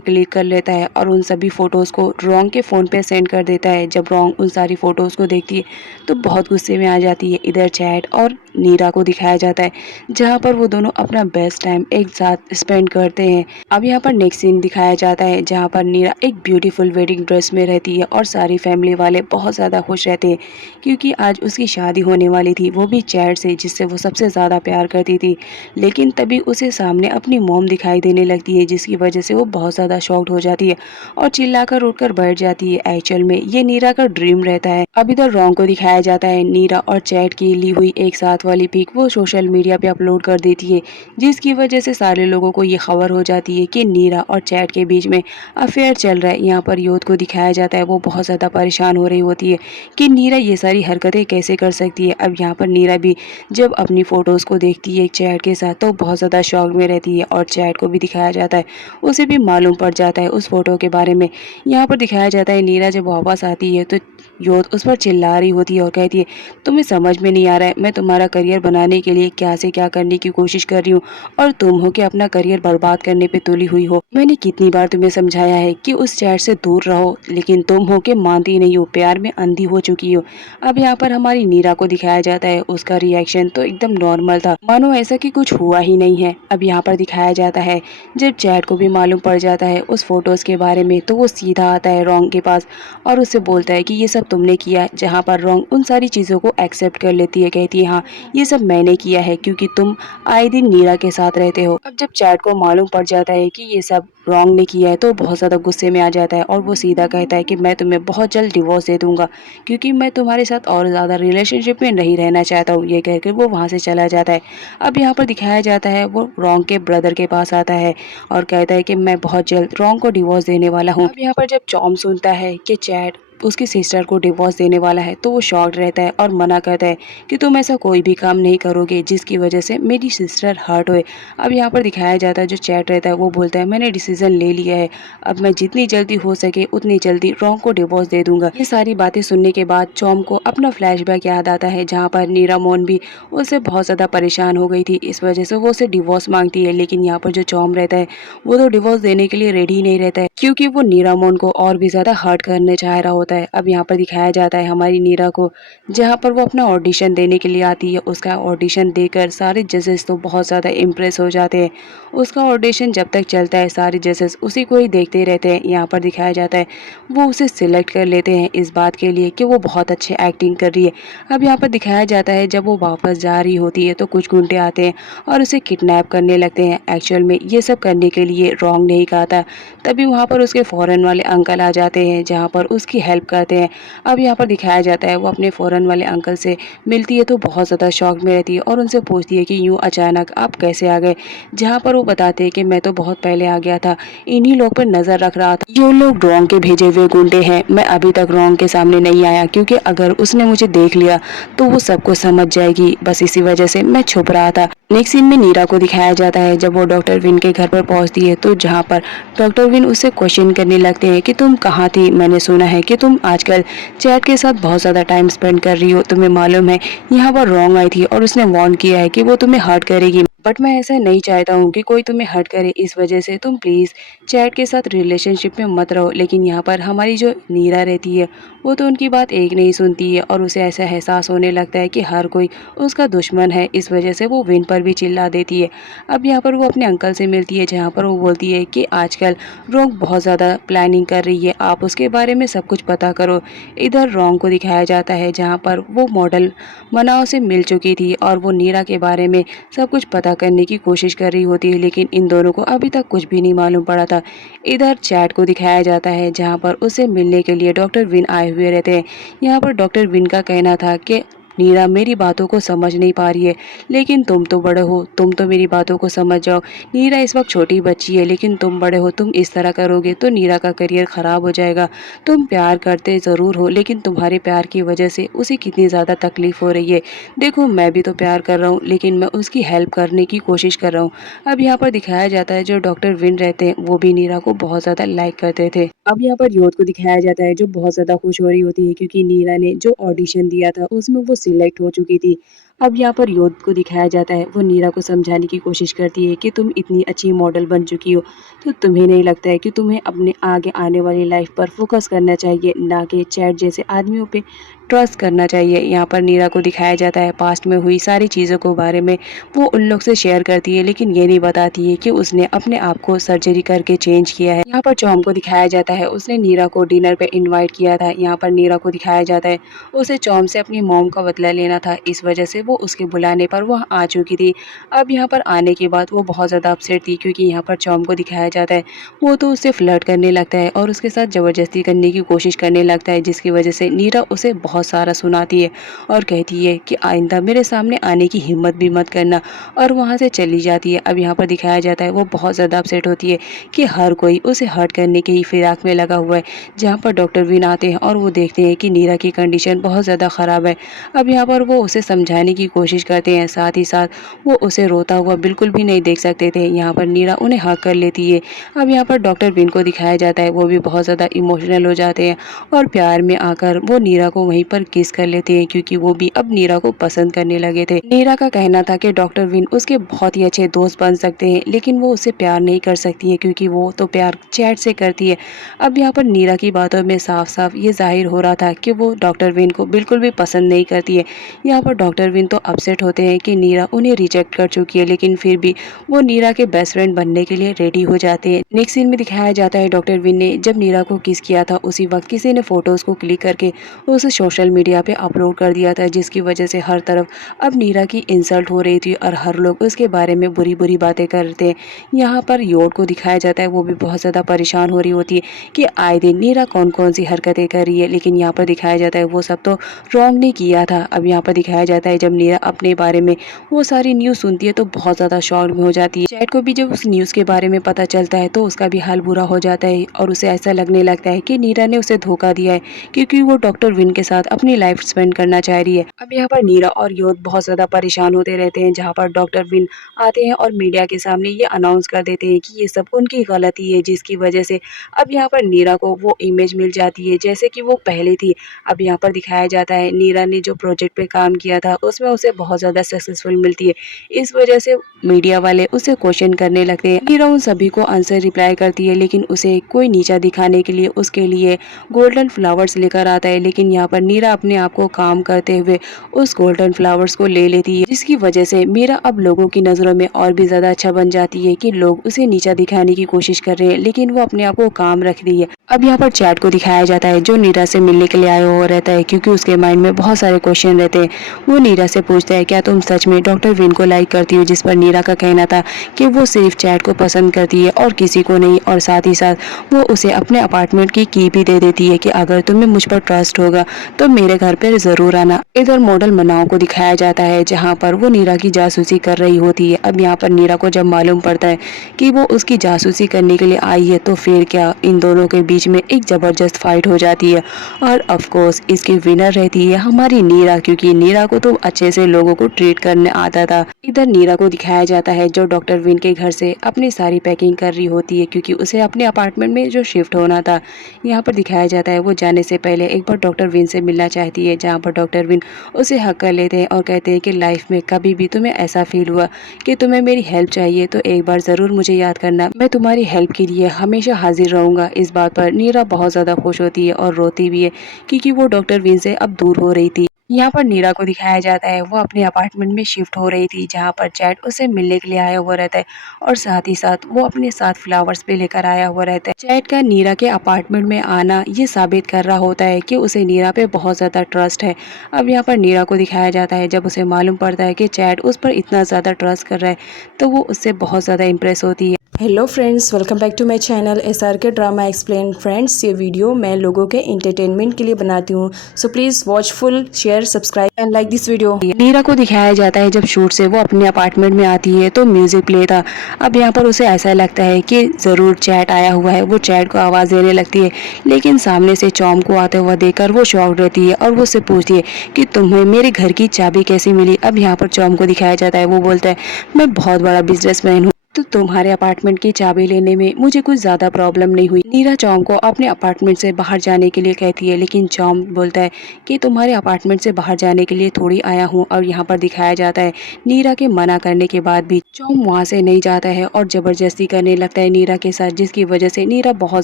क्लिक कर लेता है और उन सभी फोटोज को रॉन्ग के फोन पे सेंड कर देता है। जब रॉन्ग उन सारी फोटोज को देखती है तो बहुत गुस्से में आ जाती है। इधर चैट और नीरा को दिखाया जाता है जहाँ पर वो दोनों अपना बेस्ट टाइम एक साथ स्पेंड करते हैं। अब यहाँ पर नेक्स्ट सीन दिखाया जाता है जहाँ पर नीरा एक ब्यूटीफुल वेडिंग ड्रेस में रहती है और सारी फैमिली वाले बहुत ज़्यादा खुश रहते हैं क्योंकि आज उसकी शादी होने वाली थी, वो भी चैट से जिससे वो सबसे ज़्यादा प्यार करती थी। लेकिन तभी उसे सामने अपनी मॉम दिखाई देने लगती है जिसकी वजह से वो बहुत ज़्यादा शॉक्ड हो जाती है और चिल्लाकर उठकर बैठ जाती है। एक्चुअल में ये नीरा का ड्रीम रहता है। अब इधर रॉन्ग को दिखाया जाता है नीरा और चैट की ली हुई एक साथ वाली पिक वो सोशल मीडिया पे अपलोड कर देती है जिसकी वजह से सारे लोगों को ये खबर हो जाती है कि नीरा और चैट के बीच में अफेयर चल रहा है। यहाँ पर यूथ को दिखाया जाता है वो बहुत ज़्यादा परेशान हो रही होती है कि नीरा ये सारी हरकतें कैसे कर सकती है। अब यहाँ पर नीरा भी जब अपनी फ़ोटोज़ को देखती है चैट के साथ तो बहुत ज़्यादा शौक में रहती है और चैट को भी दिखाया जाता है, उसे भी मालूम पड़ जाता है उस फोटो के बारे में। यहाँ पर दिखाया जाता है नीरा जब वापस आती है तो यूथ उस पर चिल्ला रही होती है और कहती है तुम्हें समझ में नहीं आ रहा है, मैं तुम्हारा करियर बनाने के लिए क्या से क्या करने की कोशिश कर रही हूँ और तुम हो कि अपना करियर बर्बाद करने पे तुली हुई हो। मैंने कितनी बार तुम्हें समझाया है कि उस चैट से दूर रहो, लेकिन तुम हो के मानती नहीं हो, प्यार में अंधी हो चुकी हो। अब यहाँ पर हमारी नीरा को दिखाया जाता है उसका रिएक्शन तो एकदम नॉर्मल था, मानो ऐसा कि कुछ हुआ ही नहीं है। अब यहाँ पर दिखाया जाता है जब चैट को भी मालूम पड़ जाता है उस फोटोज के बारे में तो वो सीधा आता है रॉन्ग के पास और उससे बोलता है कि ये सब तुमने किया। जहाँ पर रॉन्ग उन सारी चीज़ों को एक्सेप्ट कर लेती है, कहती है हाँ ये सब मैंने किया है क्योंकि तुम आए दिन नीरा के साथ रहते हो। अब जब चैट को मालूम पड़ जाता है कि ये सब रॉन्ग ने किया है तो बहुत ज़्यादा गुस्से में आ जाता है और वो सीधा कहता है कि मैं तुम्हें बहुत जल्द डिवोर्स दे दूंगा क्योंकि मैं तुम्हारे साथ और ज़्यादा रिलेशनशिप में नहीं रहना चाहता हूँ। ये कहकर वो वहाँ से चला जाता है। अब यहाँ पर दिखाया जाता है वो रॉन्ग के ब्रदर के पास आता है और कहता है कि मैं बहुत जल्द रॉन्ग को डिवोर्स देने वाला हूँ। अब यहाँ पर जब टॉम सुनता है कि चैट उसकी सिस्टर को डिवोर्स देने वाला है तो वो शॉक्ड रहता है और मना करता है कि तुम ऐसा कोई भी काम नहीं करोगे जिसकी वजह से मेरी सिस्टर हर्ट होए। अब यहाँ पर दिखाया जाता है जो चैट रहता है वो बोलता है मैंने डिसीजन ले लिया है, अब मैं जितनी जल्दी हो सके उतनी जल्दी रॉन्ग को डिवोर्स दे दूंगा। ये सारी बातें सुनने के बाद टॉम को अपना फ्लैशबैक याद आता है जहाँ पर नीरा मोन भी उससे बहुत ज़्यादा परेशान हो गई थी, इस वजह से वो उसे डिवोर्स मांगती है। लेकिन यहाँ पर जो टॉम रहता है वो तो डिवोर्स देने के लिए रेडी ही नहीं रहता है क्योंकि वो नीरा मोन को और भी ज़्यादा हर्ट करने चाह रहा होता है। होता है। अब यहाँ पर दिखाया जाता है हमारी नीरा को, जहाँ पर वो अपना ऑडिशन देने के लिए आती है। उसका ऑडिशन देकर सारे जजेस तो बहुत ज़्यादा इम्प्रेस हो जाते हैं। उसका ऑडिशन जब तक चलता है सारे जजेस उसी को ही देखते रहते हैं। यहाँ पर दिखाया जाता है वो उसे सिलेक्ट कर लेते हैं इस बात के लिए कि वो बहुत अच्छे एक्टिंग कर रही है। अब यहाँ पर दिखाया जाता है जब वो वापस जा रही होती है तो कुछ गुंडे आते हैं और उसे किडनैप करने लगते हैं। एक्चुअल में ये सब करने के लिए रॉन्ग नहीं कहा था। तभी वहाँ पर उसके फ़ॉरेन वाले अंकल आ जाते हैं, जहाँ पर उसकी हेल्प करते हैं। अब यहाँ पर दिखाया जाता है वो अपने फ़ॉरेन वाले अंकल से मिलती है तो बहुत ज़्यादा शॉक में रहती है और उनसे पूछती है कि यूँ अचानक आप कैसे आ गए? जहाँ पर वो बताते हैं कि मैं तो बहुत पहले आ गया था, इन्हीं लोग पर नज़र रख रहा था। ये लोग रोंग के भेजे हुए गुंडे हैं। मैं अभी तक रोंग के सामने नहीं आया क्योंकि अगर उसने मुझे देख लिया तो वो सब कुछ समझ जाएगी। बस इसी वजह से मैं छुप रहा था। नेक्स्ट सीन में नीरा को दिखाया जाता है जब वो डॉक्टर विन के घर पर पहुंचती है तो जहां पर डॉक्टर विन उससे क्वेश्चन करने लगते हैं कि तुम कहाँ थी? मैंने सुना है कि तुम आजकल चैट के साथ बहुत ज़्यादा टाइम स्पेंड कर रही हो। तुम्हें मालूम है यहाँ पर रोंग आई थी और उसने वार्न किया है कि वो तुम्हें हर्ट करेगी, बट मैं ऐसा नहीं चाहता हूँ कि कोई तुम्हें हर्ट करे। इस वजह से तुम प्लीज़ चैट के साथ रिलेशनशिप में मत रहो। लेकिन यहाँ पर हमारी जो नीरा रहती है वो तो उनकी बात एक नहीं सुनती है और उसे ऐसा एहसास होने लगता है कि हर कोई उसका दुश्मन है। इस वजह से वो विन पर भी चिल्ला देती है। अब यहाँ पर वो अपने अंकल से मिलती है जहाँ पर वो बोलती है कि आजकल रोंग बहुत ज़्यादा प्लानिंग कर रही है, आप उसके बारे में सब कुछ पता करो। इधर रोंग को दिखाया जाता है जहाँ पर वो मॉडल मनाओ से मिल चुकी थी और वो नीरा के बारे में सब कुछ पता करने की कोशिश कर रही होती है, लेकिन इन दोनों को अभी तक कुछ भी नहीं मालूम पड़ा था। इधर चैट को दिखाया जाता है जहाँ पर उसे मिलने के लिए डॉक्टर विन आए हुए रहते हैं। यहाँ पर डॉक्टर विन का कहना था कि नीरा मेरी बातों को समझ नहीं पा रही है, लेकिन तुम तो बड़े हो, तुम तो मेरी बातों को समझ जाओ। नीरा इस वक्त छोटी बच्ची है, लेकिन तुम बड़े हो, तुम इस तरह करोगे तो नीरा का करियर ख़राब हो जाएगा। तुम प्यार करते ज़रूर हो, लेकिन तुम्हारे प्यार की वजह से उसे कितनी ज़्यादा तकलीफ़ हो रही है। देखो मैं भी तो प्यार कर रहा हूँ, लेकिन मैं उसकी हेल्प करने की कोशिश कर रहा हूँ। अब यहाँ पर दिखाया जाता है जो डॉक्टर विन रहते हैं वो भी नीरा को बहुत ज़्यादा लाइक करते थे। अब यहाँ पर योद को दिखाया जाता है जो बहुत ज़्यादा खुश हो रही होती है क्योंकि नीरा ने जो ऑडिशन दिया था उसमें वो सिलेक्ट हो चुकी थी। अब यहाँ पर योद को दिखाया जाता है वो नीरा को समझाने की कोशिश करती है कि तुम इतनी अच्छी मॉडल बन चुकी हो तो तुम्हें नहीं लगता है कि तुम्हें अपने आगे आने वाली लाइफ पर फोकस करना चाहिए, ना कि चैट जैसे आदमियों पे ट्रस्ट करना चाहिए। यहाँ पर नीरा को दिखाया जाता है पास्ट में हुई सारी चीज़ों को बारे में वो उन लोग से शेयर करती है, लेकिन ये नहीं बताती है कि उसने अपने आप को सर्जरी करके चेंज किया है। यहाँ पर चौम को दिखाया जाता है उसने नीरा को डिनर पे इनवाइट किया था। यहाँ पर नीरा को दिखाया जाता है उसे चौम से अपनी मॉम का बदला लेना था, इस वजह से वो उसके बुलाने पर वह आ चुकी थी। अब यहाँ पर आने के बाद वो बहुत ज़्यादा अपसेट थी क्योंकि यहाँ पर चौम को दिखाया जाता है वो तो उससे फ्लर्ट करने लगता है और उसके साथ ज़बरदस्ती करने की कोशिश करने लगता है, जिसकी वजह से नीरा उसे बहुत सारा सुनाती है और कहती है कि आइंदा मेरे सामने आने की हिम्मत भी मत करना, और वहाँ से चली जाती है। अब यहाँ पर दिखाया जाता है वो बहुत ज़्यादा अपसेट होती है कि हर कोई उसे हर्ट करने के ही फिराक में लगा हुआ है। जहाँ पर डॉक्टर विन आते हैं और वो देखते हैं कि नीरा की कंडीशन बहुत ज़्यादा ख़राब है। अब यहाँ पर वो उसे समझाने की कोशिश करते हैं, साथ ही साथ वो उसे रोता हुआ बिल्कुल भी नहीं देख सकते थे। यहाँ पर नीरा उन्हें हक कर लेती है। अब यहाँ पर डॉक्टर विन को दिखाया जाता है वो भी बहुत ज़्यादा इमोशनल हो जाते हैं और प्यार में आकर वो नीरा को वहीं पर किस कर लेते हैं क्योंकि वो भी अब नीरा को पसंद करने लगे थे। नीरा का कहना था कि डॉक्टर विन उसके बहुत ही अच्छे दोस्त बन सकते हैं, लेकिन वो उससे प्यार नहीं कर सकती है क्योंकि वो तो प्यार चैट से करती है। अब यहाँ पर नीरा की बातों में साफ साफ ये जाहिर हो रहा था कि वो डॉक्टर विन को बिल्कुल भी पसंद नहीं करती है। यहाँ पर डॉक्टर विन तो अपसेट होते हैं कि नीरा उन्हें रिजेक्ट कर चुकी है, लेकिन फिर भी वो नीरा के बेस्ट फ्रेंड बनने के लिए रेडी हो जाते हैं। नेक्स्ट सीन में दिखाया जाता है डॉक्टर विन ने जब नीरा को किस किया था उसी वक्त किसी ने फोटोज को क्लिक करके उसे सोशल मीडिया पे अपलोड कर दिया था, जिसकी वजह से हर तरफ अब नीरा की इंसल्ट हो रही थी और हर लोग उसके बारे में बुरी बुरी बातें कर रहे थे। यहाँ पर योड को दिखाया जाता है वो भी बहुत ज़्यादा परेशान हो रही होती है कि आए दिन नीरा कौन कौन सी हरकतें कर रही है, लेकिन यहाँ पर दिखाया जाता है वो सब तो रॉन्ग नहीं किया था। अब यहाँ पर दिखाया जाता है जब नीरा अपने बारे में वो सारी न्यूज़ सुनती है तो बहुत ज़्यादा शॉक में हो जाती है। चैट को भी जब उस न्यूज़ के बारे में पता चलता है तो उसका भी हाल बुरा हो जाता है और उसे ऐसा लगने लगता है कि नीरा ने उसे धोखा दिया है क्योंकि वो डॉक्टर विन के साथ अपनी लाइफ स्पेंड करना चाह रही है। अब यहाँ पर नीरा और योद बहुत ज़्यादा परेशान होते रहते हैं जहाँ पर डॉक्टर विन आते हैं और मीडिया के सामने ये अनाउंस कर देते हैं कि ये सब उनकी गलती है, जिसकी वजह से अब यहाँ पर नीरा को वो इमेज मिल जाती है जैसे कि वो पहले थी। अब यहाँ पर दिखाया जाता है नीरा ने जो प्रोजेक्ट पे काम किया था उसमें में उसे बहुत ज़्यादा सक्सेसफुल मिलती है। इस वजह से मीडिया वाले उसे क्वेश्चन करने लगते हैं। नीरा उन सभी को आंसर रिप्लाई करती है, लेकिन उसे कोई नीचा दिखाने के लिए उसके लिए गोल्डन फ्लावर्स लेकर आता है। लेकिन यहाँ पर नीरा अपने आप को काम करते हुए उस गोल्डन फ्लावर्स को ले लेती है, जिसकी वजह से मीरा अब लोगों की नज़रों में और भी ज़्यादा अच्छा बन जाती है कि लोग उसे नीचा दिखाने की कोशिश कर रहे हैं, लेकिन वो अपने आप को काम रखती है। अब यहाँ पर चैट को दिखाया जाता है, जो नीरा से मिलने के लिए आया हुआ रहता है, क्योंकि उसके माइंड में बहुत सारे क्वेश्चन रहते हैं। वो नीरा से पूछता है, क्या तुम सच में डॉक्टर विन को लाइक करती हो? जिस पर नीरा का कहना था कि वो सिर्फ चैट को पसंद करती है और किसी को नहीं, और साथ ही साथ वो उसे अपने अपार्टमेंट की भी दे देती है कि अगर तुम्हें मुझ पर ट्रस्ट होगा तो मेरे घर पर जरूर आना। इधर मॉडल मनाओ को दिखाया जाता है, जहाँ पर वो नीरा की जासूसी कर रही होती है। अब यहाँ पर नीरा को जब मालूम पड़ता है कि वो उसकी जासूसी करने के लिए आई है, तो फिर क्या इन दोनों के बीच में एक जबरदस्त फाइट हो जाती है। और ऑफ कोर्स इसकी विनर रहती है हमारी नीरा, क्योंकि नीरा को तो अच्छे से लोगों को ट्रीट करने आता था। इधर नीरा को दिखाया जाता है, जो डॉक्टर विन के घर से अपनी सारी पैकिंग कर रही होती है, क्योंकि उसे अपने अपार्टमेंट में जो शिफ्ट होना था। यहाँ पर दिखाया जाता है वो जाने से पहले एक बार डॉक्टर विन से मिलना चाहती है, जहाँ पर डॉक्टर विन उसे हक कर लेते हैं और कहते हैं कि लाइफ में कभी भी तुम्हें ऐसा फील हुआ कि तुम्हें मेरी हेल्प चाहिए तो एक बार ज़रूर मुझे याद करना, मैं तुम्हारी हेल्प के लिए हमेशा हाजिर रहूँगा। इस बात पर नीरा बहुत ज़्यादा खुश होती है और रोती भी है, क्योंकि वो डॉक्टर विन से अब दूर हो रही थी। यहाँ पर नीरा को दिखाया जाता है, वो अपने अपार्टमेंट में शिफ्ट हो रही थी, जहाँ पर चैट उसे मिलने के लिए आया हुआ रहता है, और साथ ही साथ वो अपने साथ फ्लावर्स भी लेकर आया हुआ रहता है। चैट का नीरा के अपार्टमेंट में आना ये साबित कर रहा होता है कि उसे नीरा पे बहुत ज़्यादा ट्रस्ट है। अब यहाँ पर नीरा को दिखाया जाता है, जब उसे मालूम पड़ता है कि चैट उस पर इतना ज़्यादा ट्रस्ट कर रहा है, तो वो उससे बहुत ज़्यादा इम्प्रेस होती है। Hello friends, welcome back to my channel SRK drama explain. Friends, ये वीडियो मैं लोगों के एंटरटेनमेंट के लिए बनाती हूँ, so please watch full, share, subscribe and like this video. Neera को दिखाया जाता है, जब शूट से वो अपने अपार्टमेंट में आती है तो म्यूजिक प्ले था। अब यहाँ पर उसे ऐसा लगता है कि ज़रूर चैट आया हुआ है। वो चैट को आवाज़ देने लगती है, लेकिन सामने से चॉम को आते हुआ देखकर वो शॉक्ड रहती है और वो उससे पूछती है कि तुम्हें मेरे घर की चाबी कैसी मिली। अब यहाँ पर चॉम को दिखाया जाता है, वो बोलता है मैं बहुत बड़ा बिजनेसमैन हूँ, तो तुम्हारे अपार्टमेंट की चाबी लेने में मुझे कुछ ज़्यादा प्रॉब्लम नहीं हुई। नीरा चॉम को अपने अपार्टमेंट से बाहर जाने के लिए कहती है, लेकिन चॉम बोलता है कि तुम्हारे अपार्टमेंट से बाहर जाने के लिए थोड़ी आया हूँ। और यहाँ पर दिखाया जाता है नीरा के मना करने के बाद भी चॉम वहाँ से नहीं जाता है और ज़बरदस्ती करने लगता है नीरा के साथ, जिसकी वजह से नीरा बहुत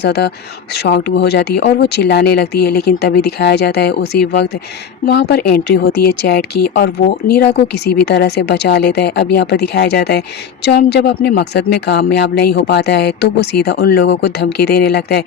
ज़्यादा शॉक्ड हो जाती है और वो चिल्लाने लगती है। लेकिन तभी दिखाया जाता है उसी वक्त वहाँ पर एंट्री होती है चैट की, और वो नीरा को किसी भी तरह से बचा लेता है। अब यहाँ पर दिखाया जाता है चॉम जब अपने मकसद में कामयाब नहीं हो पाता है, तो वो सीधा उन लोगों को धमकी देने लगता है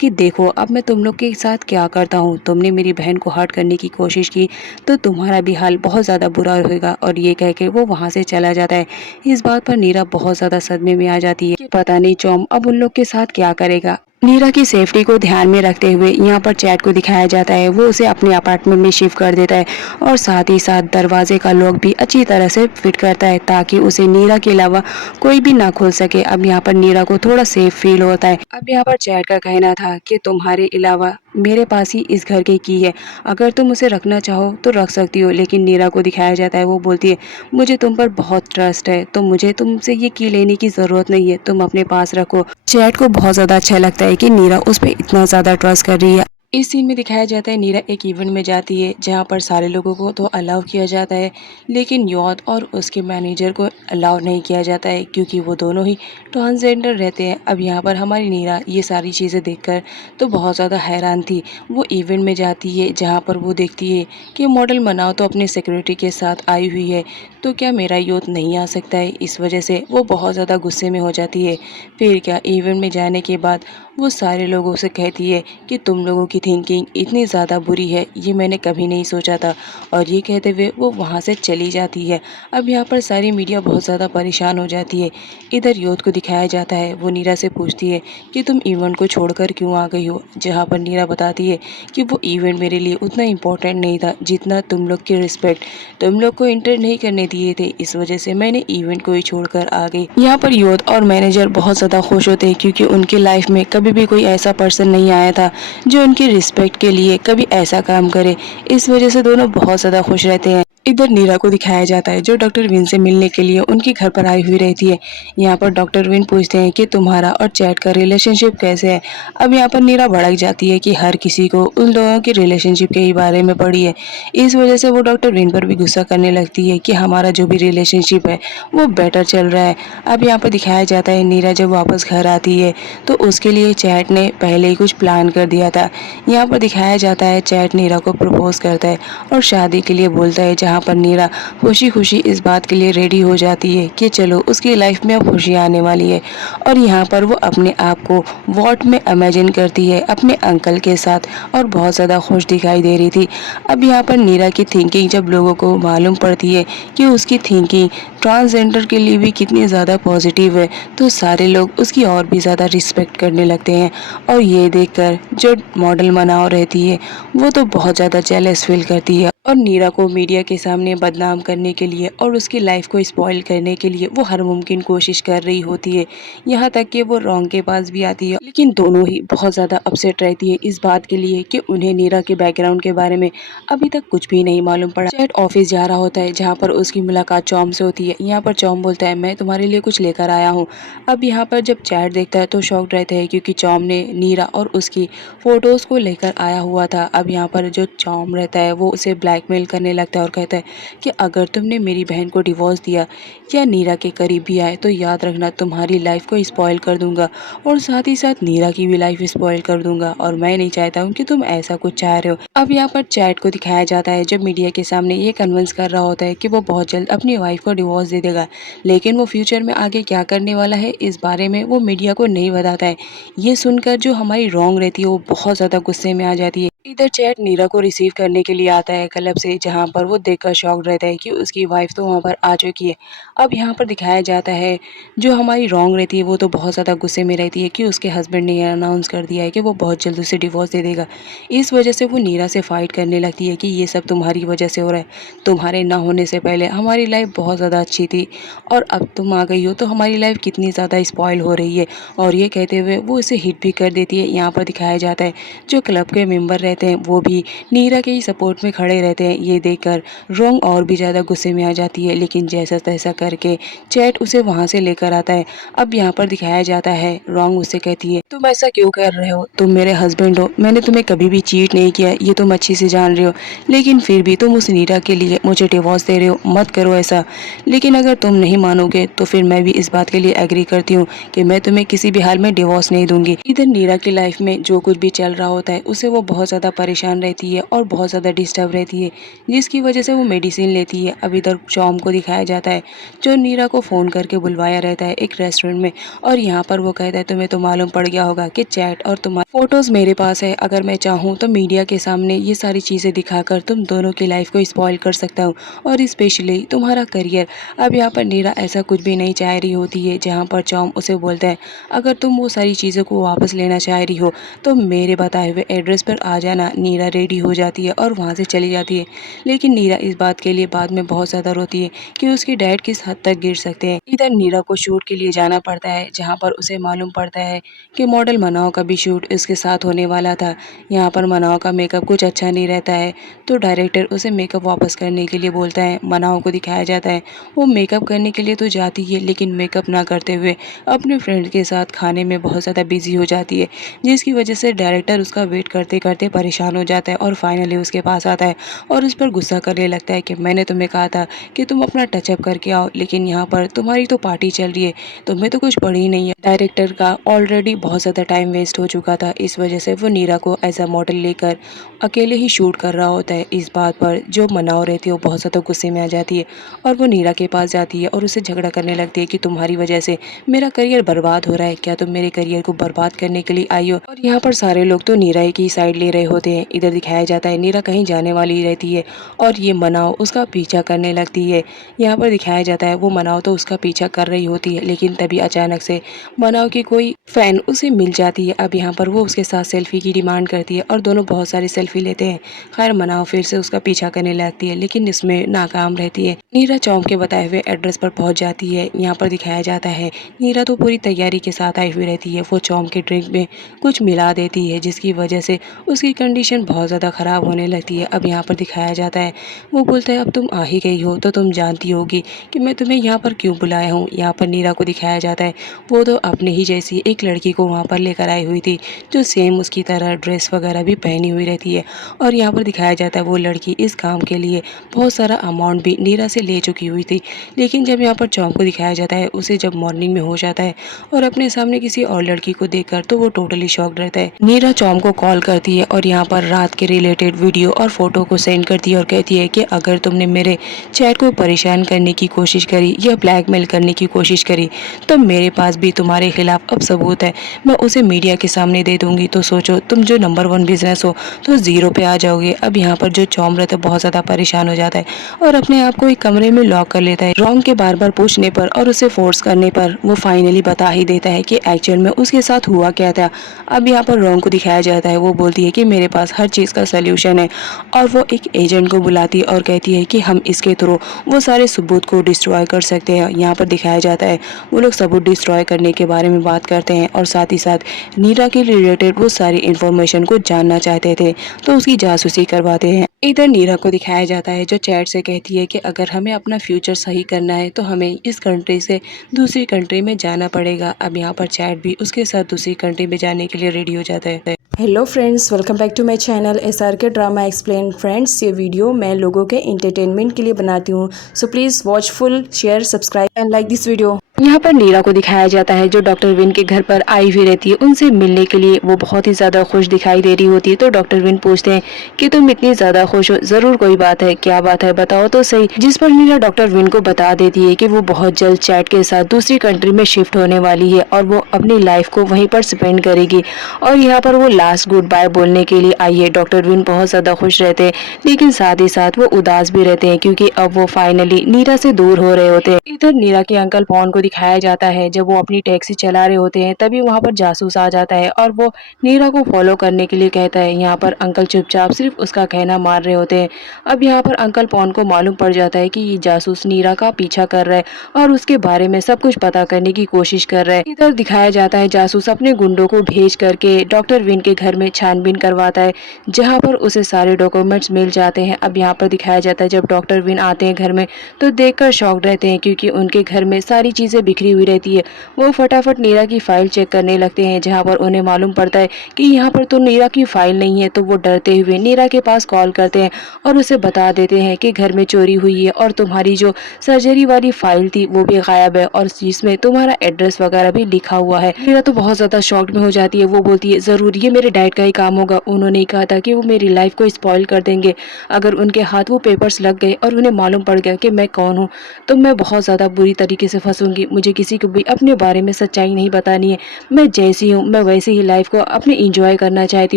कि देखो अब मैं तुम लोग के साथ क्या करता हूँ, तुमने मेरी बहन को हर्ट करने की कोशिश की तो तुम्हारा भी हाल बहुत ज़्यादा बुरा होगा। और ये कह के वो वहाँ से चला जाता है। इस बात पर नीरा बहुत ज़्यादा सदमे में आ जाती है कि पता नहीं चॉम अब उन लोग के साथ क्या करेगा। नीरा की सेफ्टी को ध्यान में रखते हुए यहाँ पर चैट को दिखाया जाता है, वो उसे अपने अपार्टमेंट में शिफ्ट कर देता है और साथ ही साथ दरवाजे का लॉक भी अच्छी तरह से फिट करता है, ताकि उसे नीरा के अलावा कोई भी ना खोल सके। अब यहाँ पर नीरा को थोड़ा सेफ फील होता है। अब यहाँ पर चैट का कहना था कि तुम्हारे अलावा मेरे पास ही इस घर की है, अगर तुम उसे रखना चाहो तो रख सकती हो। लेकिन नीरा को दिखाया जाता है, वो बोलती है मुझे तुम पर बहुत ट्रस्ट है, तो मुझे तुमसे ये की लेने की ज़रूरत नहीं है, तुम अपने पास रखो। चैट को बहुत ज़्यादा अच्छा लगता है कि नीरा उस पर इतना ज़्यादा ट्रस्ट कर रही है। इस सीन में दिखाया जाता है नीरा एक इवेंट में जाती है, जहां पर सारे लोगों को तो अलाउ किया जाता है, लेकिन यौद और उसके मैनेजर को अलाउ नहीं किया जाता है, क्योंकि वो दोनों ही ट्रांसजेंडर रहते हैं। अब यहाँ पर हमारी नीरा ये सारी चीज़ें देखकर तो बहुत ज़्यादा हैरान थी। वो इवेंट में जाती है, जहाँ पर वो देखती है कि मॉडल मनाओ तो अपने सिक्योरिटी के साथ आई हुई है, तो क्या मेरा यूथ नहीं आ सकता है। इस वजह से वो बहुत ज़्यादा गुस्से में हो जाती है। फिर क्या इवेंट में जाने के बाद वो सारे लोगों से कहती है कि तुम लोगों की थिंकिंग इतनी ज़्यादा बुरी है, ये मैंने कभी नहीं सोचा था, और ये कहते हुए वो वहाँ से चली जाती है। अब यहाँ पर सारी मीडिया बहुत ज़्यादा परेशान हो जाती है। इधर यूथ को दिखाया जाता है, वो नीरा से पूछती है कि तुम इवेंट को छोड़कर क्यों आ गई हो, जहाँ पर नीरा बताती है कि वो इवेंट मेरे लिए उतना इम्पोर्टेंट नहीं था जितना तुम लोग की रिस्पेक्ट तुम लोग को इंटर नहीं करने दिए थे, इस वजह से मैंने इवेंट को ही छोड़कर आ गई। यहाँ पर यूथ और मैनेजर बहुत ज़्यादा खुश होते हैं, क्योंकि उनकी लाइफ में कभी भी कोई ऐसा पर्सन नहीं आया था जो उनकी रिस्पेक्ट के लिए कभी ऐसा काम करे। इस वजह से दोनों बहुत ज़्यादा खुश रहते हैं। इधर नीरा को दिखाया जाता है जो डॉक्टर विन से मिलने के लिए उनके घर पर आई हुई रहती है। यहाँ पर डॉक्टर विन पूछते हैं कि तुम्हारा और चैट का रिलेशनशिप कैसे है। अब यहाँ पर नीरा भड़क जाती है कि हर किसी को उन दोनों के रिलेशनशिप के ही बारे में पड़ी है। इस वजह से वो डॉक्टर विन पर भी गुस्सा करने लगती है कि हमारा जो भी रिलेशनशिप है वो बेटर चल रहा है। अब यहाँ पर दिखाया जाता है नीरा जब वापस घर आती है तो उसके लिए चैट ने पहले ही कुछ प्लान कर दिया था। यहाँ पर दिखाया जाता है चैट नीरा को प्रपोज करता है और शादी के लिए बोलता है, जहाँ पर नीरा खुशी खुशी इस बात के लिए रेडी हो जाती है कि चलो उसकी लाइफ में अब खुशी आने वाली है। और यहाँ पर वो अपने आप को वॉट में इमेजिन करती है अपने अंकल के साथ और बहुत ज़्यादा खुश दिखाई दे रही थी। अब यहाँ पर नीरा की थिंकिंग जब लोगों को मालूम पड़ती है कि उसकी थिंकिंग ट्रांसजेंडर के लिए भी कितनी ज़्यादा पॉजिटिव है, तो सारे लोग उसकी और भी ज़्यादा रिस्पेक्ट करने लगते हैं। और ये देखकर जो मॉडल मनाओ रहती है वो तो बहुत ज़्यादा जेलस फील करती है और नीरा को मीडिया के सामने बदनाम करने के लिए और उसकी लाइफ को स्पॉइल करने के लिए वो हर मुमकिन कोशिश कर रही होती है। यहाँ तक कि वो रॉन्ग के पास भी आती है, लेकिन दोनों ही बहुत ज़्यादा अपसेट रहती है इस बात के लिए कि उन्हें नीरा के बैकग्राउंड के बारे में अभी तक कुछ भी नहीं मालूम पड़ा। चैट ऑफिस जा रहा होता है जहाँ पर उसकी मुलाकात चॉम से होती है। यहाँ पर चॉम बोलता है, मैं तुम्हारे लिए कुछ लेकर आया हूँ। अब यहाँ पर जब चैट देखता है तो शॉक्ड रहता है क्योंकि चॉम ने नीरा और उसकी फ़ोटोज़ को लेकर आया हुआ था। अब यहाँ पर जो चॉम रहता है वो उसे ब्लैकमेल करने लगता है और कहता है कि अगर तुमने मेरी बहन को डिवोर्स दिया या नीरा के करीब भी आए तो याद रखना तुम्हारी लाइफ को स्पॉइल कर दूंगा और साथ ही साथ नीरा की भी लाइफ स्पॉइल कर दूंगा और मैं नहीं चाहता हूँ कि तुम ऐसा कुछ चाह रहे हो। अब यहाँ पर चैट को दिखाया जाता है जब मीडिया के सामने ये कन्विंस कर रहा होता है कि वो बहुत जल्द अपनी वाइफ को डिवोर्स दे देगा, लेकिन वो फ्यूचर में आगे क्या करने वाला है इस बारे में वो मीडिया को नहीं बताता है। ये सुनकर जो हमारी रॉन्ग रहती है वो बहुत ज़्यादा गुस्से में आ जाती है। इधर चैट नीरा को रिसीव करने के लिए आता है क्लब से, जहाँ पर वो देखकर शॉक्ड रहता है कि उसकी वाइफ तो वहाँ पर आ चुकी है। अब यहाँ पर दिखाया जाता है जो हमारी रॉन्ग रहती है वो तो बहुत ज़्यादा गुस्से में रहती है कि उसके हस्बैंड ने यह अनाउंस कर दिया है कि वो बहुत जल्द उसे डिवोर्स दे देगा। इस वजह से वो नीरा से फाइट करने लगती है कि ये सब तुम्हारी वजह से हो रहा है, तुम्हारे ना होने से पहले हमारी लाइफ बहुत ज़्यादा अच्छी थी और अब तुम आ गई हो तो हमारी लाइफ कितनी ज़्यादा स्पॉइल हो रही है। और ये कहते हुए वो उसे हिट भी कर देती है। यहाँ पर दिखाया जाता है जो क्लब के मेंबर रहते हैं वो भी नीरा के ही सपोर्ट में खड़े रहते हैं। ये देखकर रोंग और भी ज़्यादा गुस्से में आ जाती है, लेकिन जैसा तैसा करके चैट उसे वहाँ से लेकर आता है। अब यहाँ पर दिखाया जाता है रोंग उससे कहती है, तुम ऐसा क्यों कर रहे हो, तुम मेरे हस्बैंड हो, मैंने तुम्हें कभी भी चीट नहीं किया, ये तुम अच्छी से जान रहे हो, लेकिन फिर भी तुम उस नीरा के लिए मुझे डिवोर्स दे रहे हो, मत करो ऐसा। लेकिन अगर तुम नहीं मानोगे तो फिर मैं भी इस बात के लिए एग्री करती हूँ कि मैं तुम्हें किसी भी हाल में डिवोर्स नहीं दूंगी। इधर नीरा की लाइफ में जो कुछ भी चल रहा होता है उससे वो बहुत ज़्यादा परेशान रहती है और बहुत ज़्यादा डिस्टर्ब रहती है, जिसकी वजह से वो मेडिसिन लेती है। अब इधर चॉम को दिखाया जाता है जो नीरा को फ़ोन करके बुलवाया रहता है एक रेस्टोरेंट में, और यहाँ पर वो कहता है तुम्हें तो मालूम पड़ गया होगा कि चैट और तुम्हारी फ़ोटोज़ मेरे पास है, अगर मैं चाहूँ तो मीडिया के सामने ये सारी चीज़ें दिखाकर तुम दोनों की लाइफ को स्पॉइल कर सकता हूँ और स्पेशली तुम्हारा करियर। अब यहाँ पर नीरा ऐसा कुछ भी नहीं चाह रही होती है, जहाँ पर चॉम उसे बोलता है अगर तुम वो सारी चीज़ों को वापस लेना चाह रही हो तो मेरे बताए हुए एड्रेस पर आ जाना। नीरा रेडी हो जाती है और वहाँ से चली जाती है, लेकिन नीरा इस बात के लिए बाद में बहुत ज़्यादा रोती है कि उसके डैड किस हद तक गिर सकते हैं। इधर नीरा को शूट के लिए जाना पड़ता है, जहाँ पर उसे मालूम पड़ता है कि मॉडल मनाओ का भी शूट इसके साथ होने वाला था। यहाँ पर मनाओ का मेकअप कुछ अच्छा नहीं रहता है तो डायरेक्टर उसे मेकअप वापस करने के लिए बोलता है। मनाओ को दिखाया जाता है वो मेकअप करने के लिए तो जाती है, लेकिन मेकअप ना करते हुए अपने फ्रेंड के साथ खाने में बहुत ज़्यादा बिजी हो जाती है, जिसकी वजह से डायरेक्टर उसका वेट करते करते परेशान हो जाता है और फाइनली उसके पास आता है और उस पर गुस्सा करने लगता है कि मैंने तुम्हें कहा था कि तुम अपना टचअप करके आओ, लेकिन यहाँ पर तुम्हारी तो पार्टी चल रही है, तुम्हें तो कुछ पड़ी ही नहीं है। डायरेक्टर का ऑलरेडी बहुत ज़्यादा टाइम वेस्ट हो चुका था, इस वजह से वो नीरा को एज अ मॉडल लेकर अकेले ही शूट कर रहा होता है। इस बात पर जो मनाओ रहती है वो बहुत ज़्यादा गुस्से में आ जाती है और वो नीरा के पास जाती है और उससे झगड़ा करने लगती है कि तुम्हारी वजह से मेरा करियर बर्बाद हो रहा है, क्या तुम मेरे करियर को बर्बाद करने के लिए आई हो। और यहाँ पर सारे लोग तो नीरा की साइड ले रहे होते हैं। इधर दिखाया जाता है नीरा कहीं जाने वाली रहती है और ये मनाओ उसका पीछा करने लगती है। यहाँ पर दिखाया जाता है वो मनाओ तो उसका पीछा कर रही होती है, लेकिन तभी अचानक से मनाओ की कोई फैन उसे मिल जाती है। अब यहाँ पर वो उसके साथ सेल्फी की डिमांड करती है और दोनों बहुत सारी सेल्फी लेते हैं। खैर मनाओ फिर से उसका पीछा करने लगती है, लेकिन इसमें नाकाम रहती है। नीरा चौम के बताए हुए एड्रेस पर पहुंच जाती है। यहाँ पर दिखाया जाता है नीरा तो पूरी तैयारी के साथ आई हुई रहती है, वो चौम के ड्रिंक में कुछ मिला देती है जिसकी वजह से उसकी कंडीशन बहुत ज़्यादा ख़राब होने लगती है। अब यहाँ पर दिखाया जाता है, वो बोलता है अब तुम आ ही गई हो तो तुम जानती होगी कि मैं तुम्हें यहाँ पर क्यों बुलाया हूँ। यहाँ पर नीरा को दिखाया जाता है, वो तो अपने ही जैसी एक लड़की को वहाँ पर लेकर आई हुई थी जो सेम उसकी तरह ड्रेस वगैरह भी पहनी हुई रहती है। और यहाँ पर दिखाया जाता है वो लड़की इस काम के लिए बहुत सारा अमाउंट भी नीरा से ले चुकी हुई थी। लेकिन जब यहाँ पर चॉम को दिखाया जाता है, उसे जब मॉर्निंग में होश आता है और अपने सामने किसी और लड़की को देखकर तो वो टोटली शॉक्ड रहता है। नीरा चॉम को कॉल करती है और यहाँ पर रात के रिलेटेड वीडियो और फोटो को सेंड करती है और कहती है कि अगर तुमने मेरे चैट को परेशान करने की कोशिश करी या ब्लैकमेल करने की कोशिश करी तो मेरे पास भी तुम्हारे खिलाफ अब सबूत है, मैं उसे मीडिया के सामने दे दूंगी। तो सोचो तुम जो नंबर 1 बिजनेस हो तो ज़ीरो पे आ जाओगे। अब यहाँ पर जो चॉम रहता है बहुत ज़्यादा परेशान हो जाता है और अपने आप को एक कमरे में लॉक कर लेता है। रॉन्ग के बार बार पूछने पर और उसे फोर्स करने पर वो फाइनली बता ही देता है कि एक्चुअल में उसके साथ हुआ क्या था। अब यहाँ पर रॉन्ग को दिखाया जाता है, वो बोलती है कि मेरे पास हर चीज़ का सल्यूशन है और वो एक एजेंट को बुलाती है और कहती है कि हम इसके थ्रू वो सारे सबूत को डिस्ट्रॉय कर सकते हैं। यहाँ पर दिखाया जाता है वो लोग सबूत डिस्ट्रॉय करने के बारे में बात करते हैं और साथ ही साथ नीरा के रिलेटेड वो सारी इन्फॉर्मेशन को जानना चाहते थे तो उसकी जासूसी करवाते हैं। इधर नीरा को दिखाया जाता है जो चैट से कहती है कि अगर हमें अपना फ्यूचर सही करना है तो हमें इस कंट्री से दूसरी कंट्री में जाना पड़ेगा। अब यहाँ पर चैट भी उसके साथ दूसरी कंट्री में जाने के लिए रेडी हो जाता है। Hello friends, welcome back to my channel SRK drama explain. Friends, ये वीडियो मैं लोगों के एंटरटेनमेंट के लिए बनाती हूँ, so please watch full, share, subscribe and like this video. यहाँ पर नीरा को दिखाया जाता है जो डॉक्टर विन के घर पर आई हुई रहती है, उनसे मिलने के लिए वो बहुत ही ज़्यादा खुश दिखाई दे रही होती है। तो डॉक्टर विन पूछते हैं कि तुम इतनी ज़्यादा खुश हो, ज़रूर कोई बात है, क्या बात है बताओ तो सही। जिस पर नीरा डॉक्टर विन को बता देती है कि वो बहुत जल्द चैट के साथ दूसरी कंट्री में शिफ्ट होने वाली है और वो अपनी लाइफ को वहीं पर स्पेंड करेगी और यहाँ पर वो लास्ट गुड बाय बोलने के लिए आई है। डॉक्टर विन बहुत ज़्यादा खुश रहते हैं लेकिन साथ ही साथ वो उदास भी रहते हैं क्योंकि अब वो फाइनली नीरा से दूर हो रहे होते हैं। इधर नीरा के अंकल पॉन को दिखाया जाता है जब वो अपनी टैक्सी चला रहे होते हैं, तभी वहाँ पर जासूस आ जाता है और वो नीरा को फॉलो करने के लिए कहता है। यहाँ पर अंकल चुपचाप सिर्फ उसका कहना मान रहे होते हैं। अब यहाँ पर अंकल पॉन को मालूम पड़ जाता है कि ये जासूस नीरा का पीछा कर रहा है और उसके बारे में सब कुछ पता करने की कोशिश कर रहा है। इधर दिखाया जाता है जासूस अपने गुंडों को भेज करके डॉक्टर विन के घर में छानबीन करवाता है जहाँ पर उसे सारे डॉक्यूमेंट्स मिल जाते हैं। अब यहाँ पर दिखाया जाता है जब डॉक्टर विन आते हैं घर में तो देखकर शॉक्ड रहते हैं क्योंकि उनके घर में सारी चीजें बिखरी हुई रहती है। वो फटाफट नीरा की फाइल चेक करने लगते हैं जहाँ पर उन्हें मालूम पड़ता है कि यहाँ पर तो नीरा की फाइल नहीं है। तो वो डरते हुए नीरा के पास कॉल करते हैं और उसे बता देते हैं कि घर में चोरी हुई है और तुम्हारी जो सर्जरी वाली फाइल थी वो भी गायब है और जिसमें तुम्हारा एड्रेस वगैरह भी लिखा हुआ है। नीरा तो बहुत ज्यादा शॉक्ड में हो जाती है, वो बोलती है जरूर ये मेरे डैड का ही काम होगा, उन्होंने कहा था कि वो मेरी लाइफ को स्पॉइल कर देंगे। अगर उनके हाथ वो पेपर्स लग गए और उन्हें मालूम पड़ गया कि मैं कौन हूँ तो मैं बहुत ज़्यादा बुरी तरीके से फंसूंगी। मुझे किसी को भी अपने बारे में सच्चाई नहीं बतानी है, मैं जैसी हूँ मैं वैसे ही लाइफ को अपने इंजॉय करना चाहती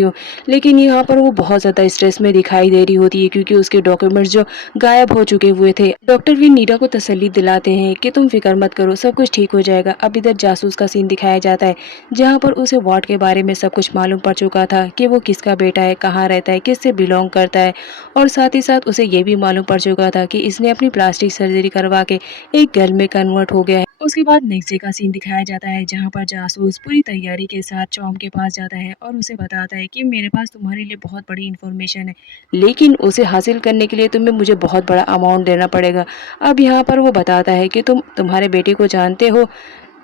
हूँ। लेकिन यहाँ पर वो बहुत ज़्यादा स्ट्रेस में दिखाई दे रही होती है क्योंकि उसके डॉक्यूमेंट्स जो गायब हो चुके हुए थे। डॉक्टर भी नीरा को तसल्ली दिलाते हैं कि तुम फिक्र मत करो, सब कुछ ठीक हो जाएगा। अब इधर जासूस का सीन दिखाया जाता है जहाँ पर उसे वार्ड के बारे में सब कुछ मालूम पड़ चुका था कि वो किसका बेटा है, कहाँ रहता है, किससे बिलोंग करता है और साथ ही साथ उसे ये भी मालूम पड़ चुका था कि इसने अपनी प्लास्टिक सर्जरी करवा के एक गर्ल में कन्वर्ट हो गया है। उसके बाद नेक्स्ट डे का सीन दिखाया जाता है जहाँ पर जासूस पूरी तैयारी के साथ चॉम के पास जाता है और उसे बताता है कि मेरे पास तुम्हारे लिए बहुत बड़ी इन्फॉर्मेशन है, लेकिन उसे हासिल करने के लिए तुम्हें मुझे बहुत बड़ा अमाउंट देना पड़ेगा। अब यहाँ पर वो बताता है कि तुम तुम्हारे बेटे को जानते हो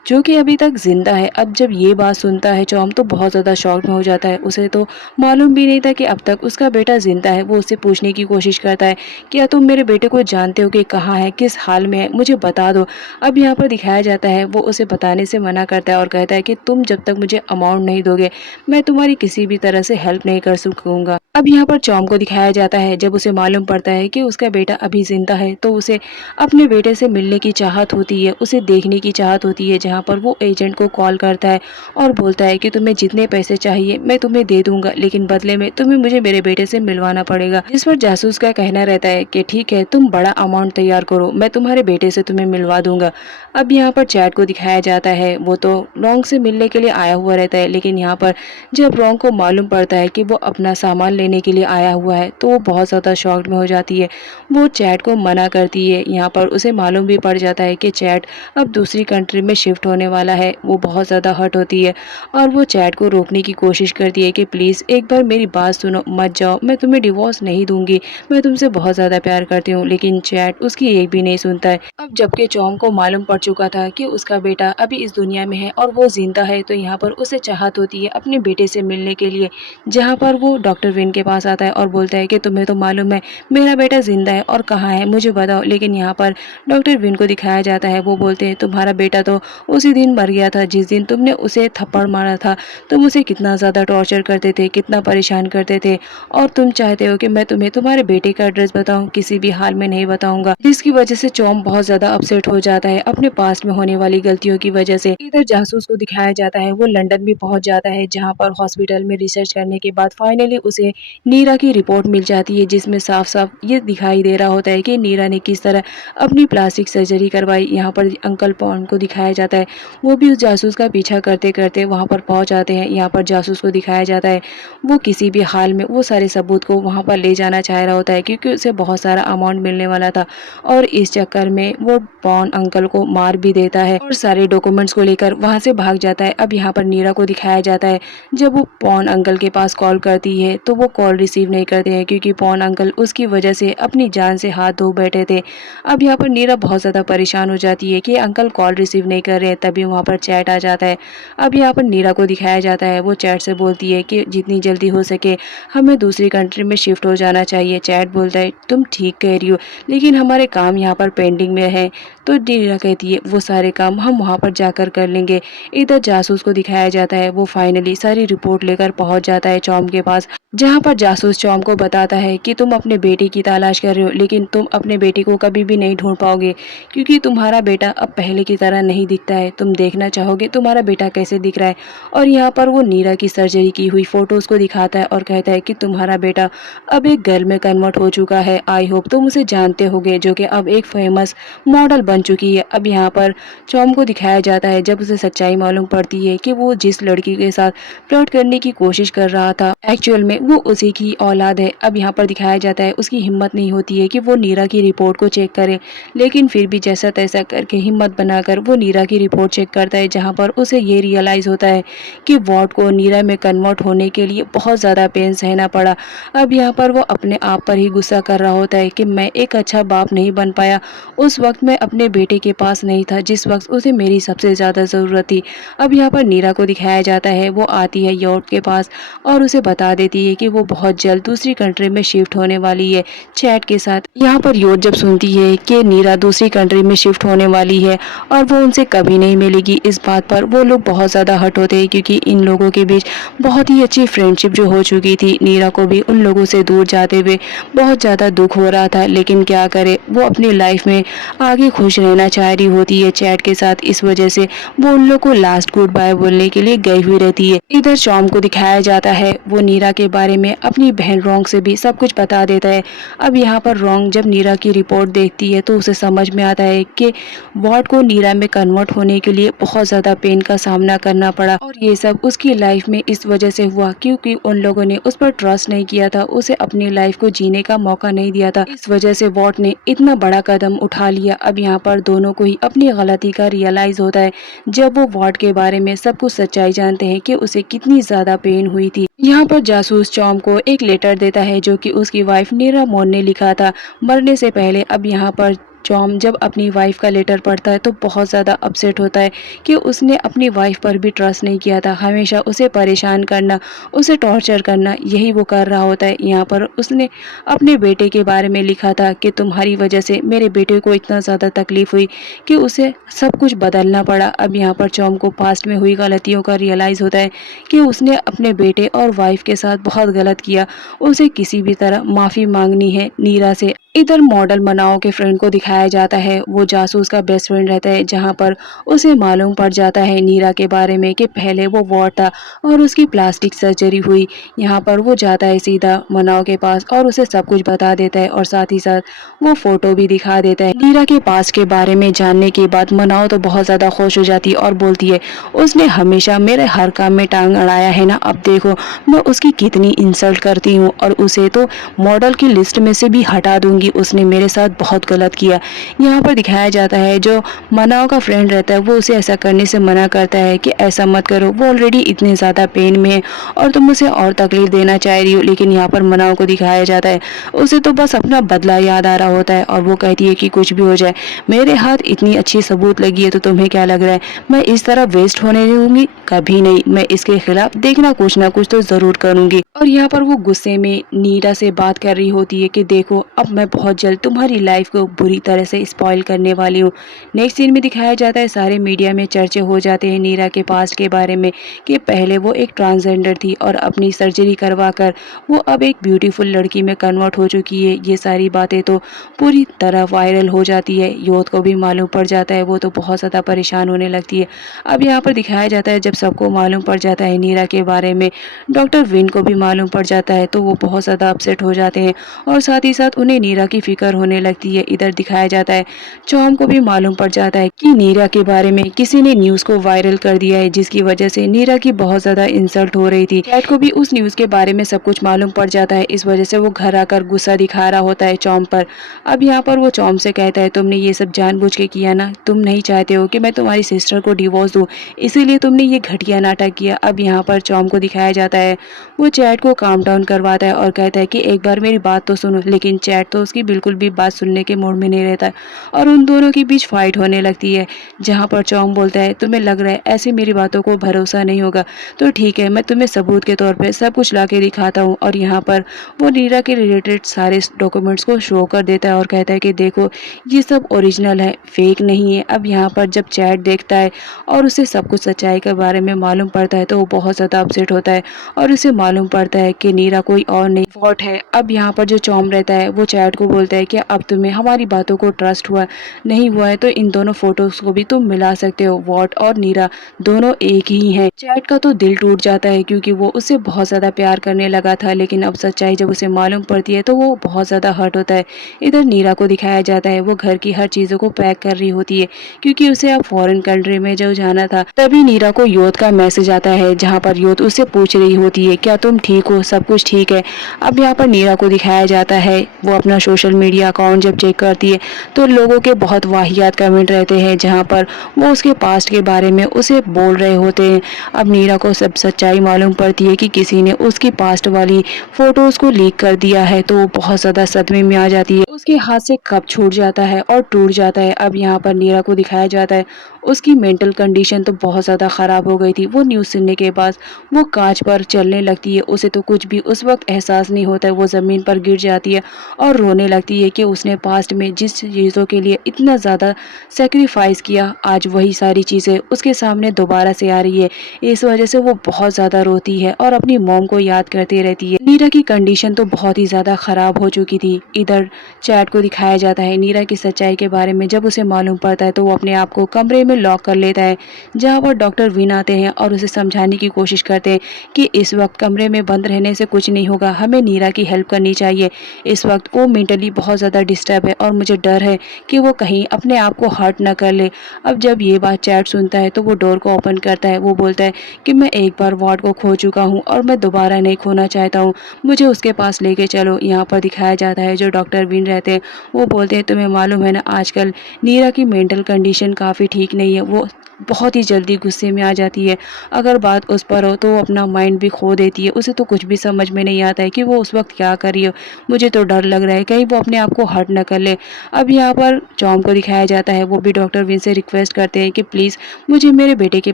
जो कि अभी तक जिंदा है। अब जब ये बात सुनता है चॉम तो बहुत ज़्यादा शॉक में हो जाता है, उसे तो मालूम भी नहीं था कि अब तक उसका बेटा जिंदा है। वो उससे पूछने की कोशिश करता है क्या तुम मेरे बेटे को जानते हो कि कहाँ है, किस हाल में है, मुझे बता दो। अब यहाँ पर दिखाया जाता है वो उसे बताने से मना करता है और कहता है कि तुम जब तक मुझे अमाउंट नहीं दोगे मैं तुम्हारी किसी भी तरह से हेल्प नहीं कर सकूंगा। अब यहाँ पर चॉम को दिखाया जाता है जब उसे मालूम पड़ता है कि उसका बेटा अभी जिंदा है तो उसे अपने बेटे से मिलने की चाहत होती है, उसे देखने की चाहत होती है। जहाँ पर वो एजेंट को कॉल करता है और बोलता है कि तुम्हें जितने पैसे चाहिए मैं तुम्हें दे दूंगा, लेकिन बदले में तुम्हें मुझे मेरे बेटे से मिलवाना पड़ेगा। जिस पर जासूस का कहना रहता है कि ठीक है तुम बड़ा अमाउंट तैयार करो, मैं तुम्हारे बेटे से तुम्हें मिलवा दूंगा। अब यहाँ पर चैट को दिखाया जाता है, वो तो रॉन्ग से मिलने के लिए आया हुआ रहता है, लेकिन यहाँ पर जब रॉन्ग को मालूम पड़ता है कि वो अपना सामान लेने के लिए आया हुआ है तो वो बहुत ज़्यादा शॉक्ड में हो जाती है। वो चैट को मना करती है। यहाँ पर उसे मालूम भी पड़ जाता है कि चैट अब दूसरी कंट्री में शिफ्ट शिफ्ट होने वाला है वो बहुत ज़्यादा हर्ट होती है और वो चैट को रोकने की कोशिश करती है कि प्लीज़ एक बार मेरी बात सुनो, मत जाओ, मैं तुम्हें डिवोर्स नहीं दूंगी, मैं तुमसे बहुत ज़्यादा प्यार करती हूँ। लेकिन चैट उसकी एक भी नहीं सुनता है। अब जबकि चौम को मालूम पड़ चुका था कि उसका बेटा अभी इस दुनिया में है और वो जिंदा है, तो यहाँ पर उसे चाहत होती है अपने बेटे से मिलने के लिए, जहाँ पर वो डॉक्टर विन के पास आता है और बोलता है कि तुम्हें तो मालूम है मेरा बेटा जिंदा है और कहाँ है, मुझे बताओ। लेकिन यहाँ पर डॉक्टर विन को दिखाया जाता है, वो बोलते हैं तुम्हारा बेटा तो उसी दिन मर गया था जिस दिन तुमने उसे थप्पड़ मारा था। तुम उसे कितना ज़्यादा टॉर्चर करते थे, कितना परेशान करते थे, और तुम चाहते हो कि मैं तुम्हें तुम्हारे बेटे का एड्रेस बताऊं, किसी भी हाल में नहीं बताऊंगा। जिसकी वजह से चौम बहुत ज़्यादा अपसेट हो जाता है अपने पास्ट में होने वाली गलतियों की वजह से। इधर जासूस को दिखाया जाता है वो लंदन भी पहुंच जाता है, जहां पर हॉस्पिटल में रिसर्च करने के बाद फाइनली उसे नीरा की रिपोर्ट मिल जाती है, जिसमें साफ साफ ये दिखाई दे रहा होता है कि नीरा ने किस तरह अपनी प्लास्टिक सर्जरी करवाई। यहाँ पर अंकल पॉन को दिखाया जाता है, वो भी उस जासूस का पीछा करते करते वहाँ पर पहुँच जाते हैं। यहाँ पर जासूस को दिखाया जाता है वो किसी भी हाल में वो सारे सबूत को वहाँ पर ले जाना चाह रहा होता है, क्योंकि उसे बहुत सारा अमाउंट मिलने वाला था, और इस चक्कर में वो पॉन अंकल को मार भी देता है और सारे डॉक्यूमेंट्स को लेकर वहाँ से भाग जाता है। अब यहाँ पर नीरा को दिखाया जाता है जब वो पॉन अंकल के पास कॉल करती है तो वो कॉल रिसीव नहीं करते हैं, क्योंकि पॉन अंकल उसकी वजह से अपनी जान से हाथ धो बैठे थे। अब यहाँ पर नीरा बहुत ज़्यादा परेशान हो जाती है कि अंकल कॉल रिसीव नहीं कर रहे हैं, तभी वहाँ पर चैट आ जाता है। अब यहाँ पर नीरा को दिखाया जाता है वो चैट से बोलती है कि जितनी जल्दी हो सके हमें दूसरी कंट्री में शिफ्ट हो जाना चाहिए। चैट बोलता है तुम ठीक कह रही हो, लेकिन हमारे काम यहाँ पर पेंडिंग में है। तो नीरा कहती है वो सारे काम हम वहाँ पर जाकर कर लेंगे। इधर जासूस को दिखाया जाता है वो फाइनली सारी रिपोर्ट लेकर पहुँच जाता है चौम के पास, जहाँ पर जासूस चौम को बताता है कि तुम अपने बेटे की तलाश कर रहे हो, लेकिन तुम अपने बेटे को कभी भी नहीं ढूंढ पाओगे, क्योंकि तुम्हारा बेटा अब पहले की तरह नहीं दिखता है। तुम देखना चाहोगे तुम्हारा बेटा कैसे दिख रहा है। और यहाँ पर वो नीरा की सर्जरी की हुई फोटोज़ को दिखाता है और कहता है कि तुम्हारा बेटा अब एक गर्ल में कन्वर्ट हो चुका है। आई होप तुम उसे जानते होगे, जो कि अब एक फेमस मॉडल बन चुकी है। अब यहाँ पर चौम को दिखाया जाता है जब उसे सच्चाई मालूम पड़ती है कि वो जिस लड़की के साथ फ्लर्ट करने की कोशिश कर रहा था एक्चुअल में वो उसी की औलाद है। अब यहाँ पर दिखाया जाता है उसकी हिम्मत नहीं होती है कि वो नीरा की रिपोर्ट को चेक करे, लेकिन फिर भी जैसा तैसा करके हिम्मत बनाकर वो नीरा की रिपोर्ट चेक करता है, जहाँ पर उसे ये रियलाइज़ होता है कि वॉट को नीरा में कन्वर्ट होने के लिए बहुत ज़्यादा पेन सहना पड़ा। अब यहाँ पर वो अपने आप पर ही गुस्सा कर रहा होता है कि मैं एक अच्छा बाप नहीं बन पाया। उस वक्त मैं अपने बेटे के पास नहीं था जिस वक्त उसे मेरी सबसे ज़्यादा ज़रूरत थी। अब यहाँ पर नीरा को दिखाया जाता है वो आती है यॉट के पास और उसे बता देती है कि वो बहुत जल्द दूसरी कंट्री में शिफ्ट होने वाली है चैट के साथ। यहाँ पर योट जब सुनती है कि नीरा दूसरी कंट्री में शिफ्ट होने वाली है और वो उनसे कभी नहीं मिलेगी, इस बात पर वो लोग बहुत ज़्यादा हर्ट होते हैं, क्योंकि इन लोगों के बीच बहुत ही अच्छी फ्रेंडशिप जो हो चुकी थी। नीरा को भी उन लोगों से दूर जाते हुए बहुत ज़्यादा दुख हो रहा था, लेकिन क्या करे वो अपनी लाइफ में आगे खुश रहना चाह रही होती है चैट के साथ। इस वजह से वो उन लोग को लास्ट गुड बाय बोलने के लिए गई हुई रहती है। इधर शॉम को दिखाया जाता है वो नीरा के बारे में अपनी बहन रोंग से भी सब कुछ बता देता है। अब यहाँ पर रोंग जब नीरा की रिपोर्ट देखती है तो उसे समझ में आता है कि वॉट को नीरा में कन्वर्ट होने के लिए बहुत ज़्यादा पेन का सामना करना पड़ा, और ये सब उसकी लाइफ में इस वजह से हुआ क्योंकि उन लोगों ने उस पर ट्रस्ट नहीं किया था, उसे अपनी लाइफ को जीने का मौका नहीं दिया था। इस वजह से वॉट ने इतना बड़ा कदम उठा लिया। अब यहाँ पर दोनों को ही अपनी गलती का रियलाइज होता है जब वो वॉट के बारे में सब कुछ सच्चाई जानते हैं कि उसे कितनी ज़्यादा पेन हुई थी। यहाँ पर जासूस चौम को एक लेटर देता है जो कि उसकी वाइफ नीरा मोन ने लिखा था मरने से पहले। अब यहाँ पर चौम जब अपनी वाइफ का लेटर पढ़ता है तो बहुत ज़्यादा अपसेट होता है कि उसने अपनी वाइफ पर भी ट्रस्ट नहीं किया था। हमेशा उसे परेशान करना, उसे टॉर्चर करना, यही वो कर रहा होता है। यहाँ पर उसने अपने बेटे के बारे में लिखा था कि तुम्हारी वजह से मेरे बेटे को इतना ज़्यादा तकलीफ़ हुई कि उसे सब कुछ बदलना पड़ा। अब यहाँ पर चौम को पास्ट में हुई गलतियों का रियलाइज़ होता है कि उसने अपने बेटे और वाइफ के साथ बहुत गलत किया, उसे किसी भी तरह माफ़ी मांगनी है नीरा से। इधर मॉडल मनाओ के फ्रेंड को दिखाया जाता है वो जासूस का बेस्ट फ्रेंड रहता है, जहाँ पर उसे मालूम पड़ जाता है नीरा के बारे में कि पहले वो वॉर था और उसकी प्लास्टिक सर्जरी हुई। यहाँ पर वो जाता है सीधा मनाओ के पास और उसे सब कुछ बता देता है और साथ ही साथ वो फोटो भी दिखा देता है। नीरा के पास के बारे में जानने के बाद मनाओ तो बहुत ज़्यादा खुश हो जाती है और बोलती है उसने हमेशा मेरे हर काम में टांग अड़ाया है ना, अब देखो मैं उसकी कितनी इंसल्ट करती हूँ और उसे तो मॉडल की लिस्ट में से भी हटा दूंगी। कि उसने मेरे साथ बहुत गलत किया। यहाँ पर दिखाया जाता है जो मनाओ का फ्रेंड रहता है वो उसे ऐसा करने से मना करता है कि ऐसा मत करो, वो ऑलरेडी इतने ज़्यादा पेन में है और तुम उसे और तकलीफ देना चाह रही हो। लेकिन यहाँ पर मनाओ को दिखाया जाता है उसे तो बस अपना बदला याद आ रहा होता है और वो कहती है कि कुछ भी हो जाए, मेरे हाथ इतनी अच्छी सबूत लगी है तो तुम्हें क्या लग रहा है मैं इस तरह वेस्ट होने दूंगी? कभी नहीं, मैं इसके खिलाफ देखना कुछ ना कुछ तो ज़रूर करूंगी। और यहाँ पर वो गुस्से में नीरा से बात कर रही होती है कि देखो अब मैं बहुत जल्द तुम्हारी लाइफ को बुरी तरह से स्पॉइल करने वाली हूँ। नेक्स्ट सीन में दिखाया जाता है सारे मीडिया में चर्चे हो जाते हैं नीरा के पास्ट के बारे में कि पहले वो एक ट्रांसजेंडर थी और अपनी सर्जरी करवा कर वो अब एक ब्यूटीफुल लड़की में कन्वर्ट हो चुकी है। ये सारी बातें तो पूरी तरह वायरल हो जाती है, यूथ को भी मालूम पड़ जाता है, वो तो बहुत ज़्यादा परेशान होने लगती है। अब यहाँ पर दिखाया जाता है जब सबको मालूम पड़ जाता है नीरा के बारे में, डॉक्टर विन को भी मालूम पड़ जाता है तो वो बहुत ज़्यादा अपसेट हो जाते हैं और साथ ही साथ उन्हें नीरा की फिक्र होने लगती है। इधर दिखाया जाता है चौम को भी मालूम पड़ जाता है कि नीरा के बारे में किसी ने न्यूज़ को वायरल कर दिया है जिसकी वजह से नीरा की बहुत ज़्यादा इंसल्ट हो रही थी। चैट को भी उस न्यूज़ के बारे में सब कुछ मालूम पड़ जाता है, इस वजह से वो घर आकर गुस्सा दिखा रहा होता है चौम पर। अब यहाँ पर वो चौम से कहता है तुमने ये सब जानबूझ के किया ना, तुम नहीं चाहते हो कि मैं तुम्हारी सिस्टर को डिवोर्स दूँ, इसीलिए तुमने ये घटिया नाटक किया। अब यहाँ पर चौम को दिखाया जाता है वो चैट को काम डाउन करवाता है और कहता है कि एक बार मेरी बात तो सुनो, लेकिन चैट तो उसकी बिल्कुल भी बात सुनने के मूड में नहीं रहता है और उन दोनों के बीच फाइट होने लगती है जहाँ पर चौम बोलता है तुम्हें लग रहा है ऐसे मेरी बातों को भरोसा नहीं होगा तो ठीक है, मैं तुम्हें सबूत के तौर पे सब कुछ ला के दिखाता हूँ। और यहाँ पर वो नीरा के रिलेटेड सारे डॉक्यूमेंट्स को शो कर देता है और कहता है कि देखो ये सब ओरिजिनल है, फेक नहीं है। अब यहाँ पर जब चैट देखता है और उसे सब कुछ सच्चाई के बारे में मालूम पड़ता है तो वो बहुत ज़्यादा अपसेट होता है और उसे मालूम पड़ता है कि नीरा कोई और नहीं वॉट है। अब यहाँ पर जो चौम रहता है वो चैट को बोलता है कि अब तुम्हें हमारी बातों को ट्रस्ट हुआ नहीं हुआ है तो इन दोनों फोटोज को भी तुम मिला सकते हो, वॉट और नीरा दोनों एक ही हैं। चैट का तो दिल टूट जाता है क्योंकि वो उससे बहुत ज़्यादा प्यार करने लगा था, लेकिन अब सच्चाई जब उसे मालूम पड़ती है तो वो बहुत ज़्यादा हर्ट होता है। इधर नीरा को दिखाया जाता है वो घर की हर चीज़ों को पैक कर रही होती है क्योंकि उसे अब फॉरेन कंट्री में जो जाना था। तभी नीरा को योत का मैसेज आता है जहाँ पर योत उससे पूछ रही होती है क्या तुम ठीक हो, सब कुछ ठीक है। अब यहाँ पर नीरा को दिखाया जाता है वो अपना सोशल मीडिया अकाउंट जब चेक करती है तो लोगों के बहुत वाहियात कमेंट रहते हैं जहाँ पर वो उसके पास्ट के बारे में उसे बोल रहे होते हैं। अब नीरा को सब सच्चाई मालूम पड़ती है कि किसी ने उसकी पास्ट वाली फोटोज़ को लीक कर दिया है तो वो बहुत ज़्यादा सदमे में आ जाती है, उसके हाथ से कप छूट जाता है और टूट जाता है। अब यहाँ पर नीरा को दिखाया जाता है उसकी मेंटल कंडीशन तो बहुत ज़्यादा ख़राब हो गई थी। वो न्यूज़ सुनने के बाद वो कांच पर चलने लगती है, उसे तो कुछ भी उस वक्त एहसास नहीं होता है। वो ज़मीन पर गिर जाती है और रोने लगती है कि उसने पास्ट में जिस चीज़ों के लिए इतना ज़्यादा सेक्रीफाइस किया आज वही सारी चीज़ें उसके सामने दोबारा से आ रही है। इस वजह से वो बहुत ज़्यादा रोती है और अपनी मॉम को याद करती रहती है। नीरा की कंडीशन तो बहुत ही ज़्यादा ख़राब हो चुकी थी। इधर चैट को दिखाया जाता है नीरा की सच्चाई के बारे में जब उसे मालूम पड़ता है तो वो अपने आप को कमरे में लॉक कर लेता है जहाँ पर डॉक्टर विन आते हैं और उसे समझाने की कोशिश करते हैं कि इस वक्त कमरे में बंद रहने से कुछ नहीं होगा, हमें नीरा की हेल्प करनी चाहिए। इस वक्त वो मेंटली बहुत ज़्यादा डिस्टर्ब है और मुझे डर है कि वो कहीं अपने आप को हर्ट ना कर ले। अब जब ये बात चैट सुनता है तो वो डोर को ओपन करता है। वो बोलता है कि मैं एक बार वार्ड को खो चुका हूँ और मैं दोबारा नहीं खोना चाहता हूँ, मुझे उसके पास लेके चलो। यहाँ पर दिखाया जाता है जो डॉक्टर विन रहते हैं वो बोलते हैं तुम्हें मालूम है ना आजकल नीरा की मेंटल कंडीशन काफ़ी ठीक नहीं है, वो बहुत ही जल्दी गुस्से में आ जाती है, अगर बात उस पर हो तो वो अपना माइंड भी खो देती है, उसे तो कुछ भी समझ में नहीं आता है कि वो उस वक्त क्या कर रही हो। मुझे तो डर लग रहा है कहीं वो अपने आप को हर्ट न कर ले। अब यहाँ पर चौम को दिखाया जाता है वो भी डॉक्टर विन से रिक्वेस्ट करते हैं कि प्लीज़ मुझे मेरे बेटे के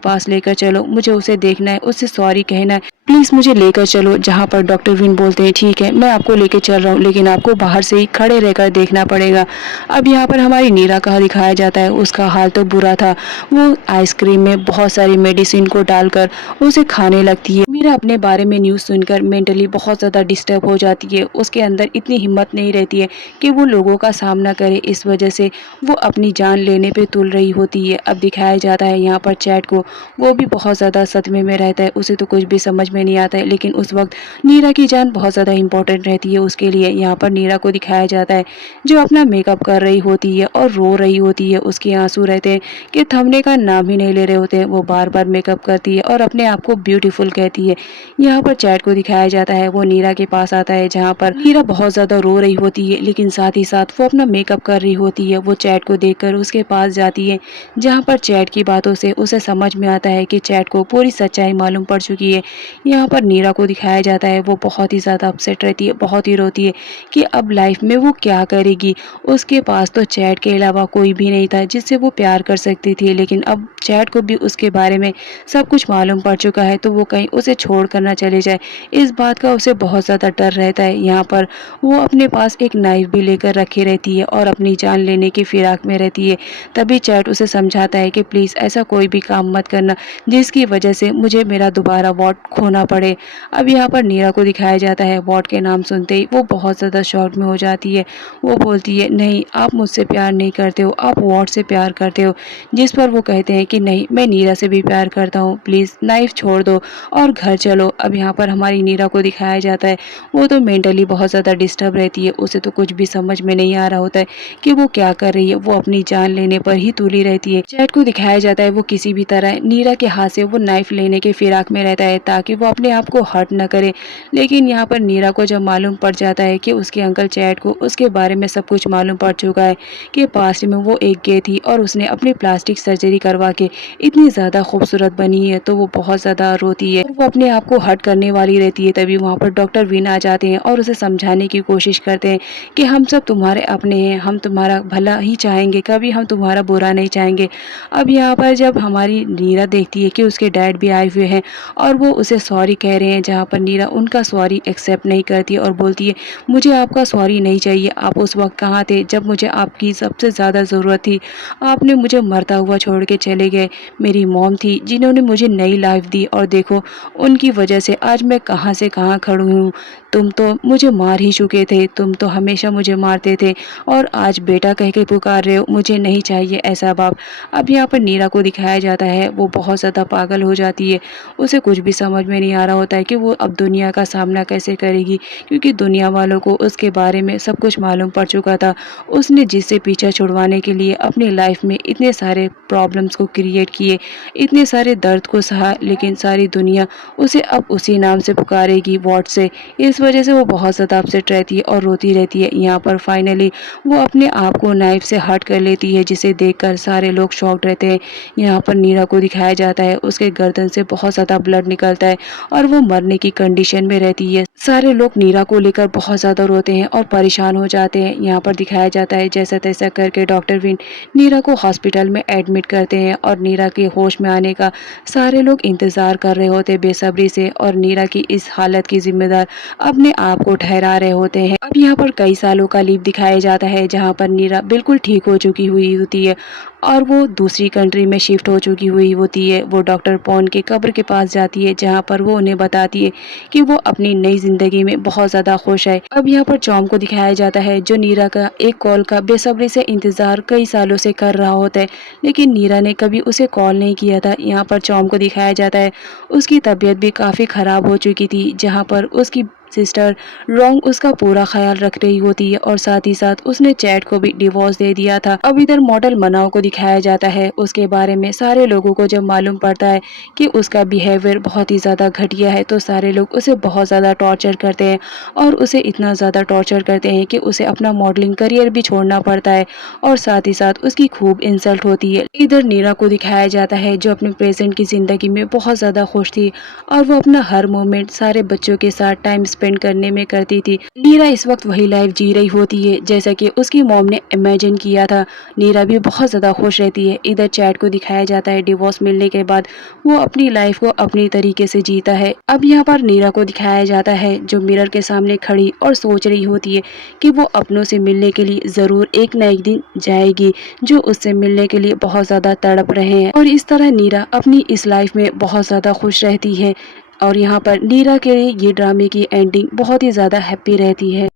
पास लेकर चलो, मुझे उसे देखना है, उससे सॉरी कहना है, प्लीज़ मुझे लेकर चलो। जहाँ पर डॉक्टर विन बोलते हैं ठीक है मैं आपको लेकर चल रहा हूँ लेकिन आपको बाहर से ही खड़े रहकर देखना पड़ेगा। अब यहाँ पर हमारी नीरा का दिखाया जाता है उसका हाल तो बुरा था, वो आइसक्रीम में बहुत सारी मेडिसिन को डालकर उसे खाने लगती है। मीरा अपने बारे में न्यूज़ सुनकर मेंटली बहुत ज़्यादा डिस्टर्ब हो जाती है, उसके अंदर इतनी हिम्मत नहीं रहती है कि वो लोगों का सामना करे, इस वजह से वो अपनी जान लेने पे तुल रही होती है। अब दिखाया जाता है यहाँ पर चैट को, वो भी बहुत ज़्यादा सदमे में रहता है, उसे तो कुछ भी समझ में नहीं आता है, लेकिन उस वक्त नीरा की जान बहुत ज़्यादा इंपॉर्टेंट रहती है उसके लिए। यहाँ पर नीरा को दिखाया जाता है जो अपना मेकअप कर रही होती है और रो रही होती है, उसके आंसू रहते हैं कि थमने का नाम ही नहीं ले रहे होते हैं। वो बार बार मेकअप करती है और अपने आप को ब्यूटीफुल कहती है। यहाँ पर चैट को दिखाया जाता है, वो नीरा के पास आता है जहाँ पर नीरा बहुत ज़्यादा रो रही होती है, लेकिन साथ ही साथ वो अपना मेकअप कर रही होती है। वो चैट को देखकर उसके पास जाती है, जहाँ पर चैट की बातों से उसे समझ में आता है कि चैट को पूरी सच्चाई मालूम पड़ चुकी है। यहाँ पर नीरा को दिखाया जाता है, वो बहुत ही ज़्यादा अपसेट रहती है, बहुत ही रोती है कि अब लाइफ में वो क्या करेगी। उसके पास तो चैट के अलावा कोई भी नहीं था जिससे वो प्यार कर सकती थी, लेकिन अब चैट को भी उसके बारे में सब कुछ मालूम पड़ चुका है, तो वो कहीं उसे छोड़ कर ना चले जाए, इस बात का उसे बहुत ज़्यादा डर रहता है। यहाँ पर वो अपने पास एक नाइफ भी लेकर रखी रहती है और अपनी जान लेने की फिराक में रहती है। तभी चैट उसे समझाता है कि प्लीज़ ऐसा कोई भी काम मत करना जिसकी वजह से मुझे मेरा दोबारा वॉट खोना पड़े। अब यहाँ पर नीरा को दिखाया जाता है, वॉट के नाम सुनते ही वो बहुत ज़्यादा शॉक में हो जाती है। वो बोलती है, नहीं आप मुझसे प्यार नहीं करते हो, आप वॉट से प्यार करते हो। जिस पर वो कहते हैं कि नहीं, मैं नीरा से भी प्यार करता हूँ, प्लीज़ नाइफ छोड़ दो और घर चलो। अब यहाँ पर हमारी नीरा को दिखाया जाता है, वो तो मेंटली बहुत ज़्यादा डिस्टर्ब रहती है, उसे तो कुछ भी समझ में नहीं आ रहा होता है कि वो क्या कर रही है। वो अपनी जान लेने पर ही तुली रहती है। चैट को दिखाया जाता है, वो किसी भी तरह नीरा के हाथ से वो नाइफ लेने के फिराक में रहता है ताकि वो अपने आप को हर्ट न करे। लेकिन यहाँ पर नीरा को जब मालूम पड़ जाता है कि उसके अंकल चैट को उसके बारे में सब कुछ मालूम पड़ चुका है कि पास्ट में वो एक गे थी और उसने अपनी प्लास्टिक सर्जरी करवा के इतनी ज़्यादा खूबसूरत बनी है, तो वो बहुत ज़्यादा रोती है और वो अपने आप को हर्ट करने वाली रहती है। तभी वहाँ पर डॉक्टर विन आ जाते हैं और उसे समझाने की कोशिश करते हैं कि हम सब तुम्हारे अपने हैं, हम तुम्हारा भला ही चाहेंगे, कभी हम तुम्हारा बुरा नहीं चाहेंगे। अब यहाँ पर जब हमारी नीरा देखती है कि उसके डैड भी आए हुए हैं और वो उसे सॉरी कह रहे हैं, जहाँ पर नीरा उनका सॉरी एक्सेप्ट नहीं करती और बोलती है, मुझे आपका सॉरी नहीं चाहिए, आप उस वक्त कहाँ थे जब मुझे आपकी सबसे ज़्यादा ज़रूरत थी। आपने मुझे मरता हुआ छोड़ के चले गए। मेरी मॉम थी जिन्होंने मुझे नई लाइफ दी और देखो उनकी वजह से आज मैं कहाँ से कहाँ खड़ी हूँ। तुम तो मुझे मार ही चुके थे, तुम तो हमेशा मुझे मारते थे और आज बेटा कह के पुकार रहे हो, मुझे नहीं चाहिए ऐसा बाप। अब यहाँ पर नीरा को दिखाया जाता है, वो बहुत ज़्यादा पागल हो जाती है, उसे कुछ भी समझ में नहीं आ रहा होता है कि वो अब दुनिया का सामना कैसे करेगी, क्योंकि दुनिया वालों को उसके बारे में सब कुछ मालूम पड़ चुका था। उसने जिससे पीछा छुड़वाने के लिए अपनी लाइफ में इतने सारे प्रॉब्लम्स को क्रिएट किए, इतने सारे दर्द को सहा, लेकिन सारी दुनिया उसे अब उसी नाम से पुकारेगी, वॉट से। इस वजह से वो बहुत ज़्यादा अपसेट रहती है और रोती रहती है। यहाँ पर फाइनली वो अपने आप को नाइफ से हर्ट कर लेती है, जिसे देखकर सारे लोग शॉक्ड रहते हैं। यहाँ पर नीरा को दिखाया जाता है, उसके गर्दन से बहुत ज़्यादा ब्लड निकलता है और वो मरने की कंडीशन में रहती है। सारे लोग नीरा को लेकर बहुत ज़्यादा रोते हैं और परेशान हो जाते हैं। यहाँ पर दिखाया जाता है जैसा तैसा करके डॉक्टर विन नीरा को हॉस्पिटल में एडमिट करते हैं और नीरा के होश में आने का सारे लोग इंतज़ार कर रहे होते बेसब्री से, और नीरा की इस हालत की जिम्मेदार अपने आप को ठहरा रहे होते हैं। अब यहाँ पर कई सालों का लीव दिखाया जाता है, जहाँ पर नीरा बिल्कुल ठीक हो चुकी हुई होती है और वो दूसरी कंट्री में शिफ्ट हो चुकी हुई होती है। वो डॉक्टर पॉन के कब्र के पास जाती है, जहाँ पर वो उन्हें बताती है कि वो अपनी नई ज़िंदगी में बहुत ज़्यादा खुश है। अब यहाँ पर टॉम को दिखाया जाता है, जो नीरा का एक कॉल का बेसब्री से इंतज़ार कई सालों से कर रहा होता है, लेकिन नीरा ने कभी उसे कॉल नहीं किया था। यहाँ पर टॉम को दिखाया जाता है, उसकी तबीयत भी काफ़ी ख़राब हो चुकी थी, जहाँ पर उसकी सिस्टर रॉन्ग उसका पूरा ख्याल रख रही होती है और साथ ही साथ उसने चैट को भी डिवोर्स दे दिया था। अब इधर मॉडल मनाओ को दिखाया जाता है, उसके बारे में सारे लोगों को जब मालूम पड़ता है कि उसका बिहेवियर बहुत ही ज़्यादा घटिया है, तो सारे लोग उसे बहुत ज़्यादा टॉर्चर करते हैं और उसे इतना ज़्यादा टॉर्चर करते हैं कि उसे अपना मॉडलिंग करियर भी छोड़ना पड़ता है और साथ ही साथ उसकी खूब इंसल्ट होती है। इधर नीरा को दिखाया जाता है, जो अपने प्रेजेंट की ज़िंदगी में बहुत ज़्यादा खुश थी और वो अपना हर मोमेंट सारे बच्चों के साथ टाइम स्पेंड करने में करती थी। नीरा इस वक्त वही लाइफ जी रही होती है जैसा कि उसकी मॉम ने इमेजिन किया था। नीरा भी बहुत ज़्यादा खुश रहती है। इधर चैट को दिखाया जाता है, डिवोर्स मिलने के बाद वो अपनी लाइफ को अपनी तरीके से जीता है। अब यहाँ पर नीरा को दिखाया जाता है, जो मिरर के सामने खड़ी और सोच रही होती है कि वो अपनों से मिलने के लिए ज़रूर एक न एक दिन जाएगी, जो उससे मिलने के लिए बहुत ज़्यादा तड़प रहे हैं। और इस तरह नीरा अपनी इस लाइफ में बहुत ज़्यादा खुश रहती है और यहाँ पर नीरा के लिए ये ड्रामे की एंडिंग बहुत ही ज़्यादा हैप्पी रहती है।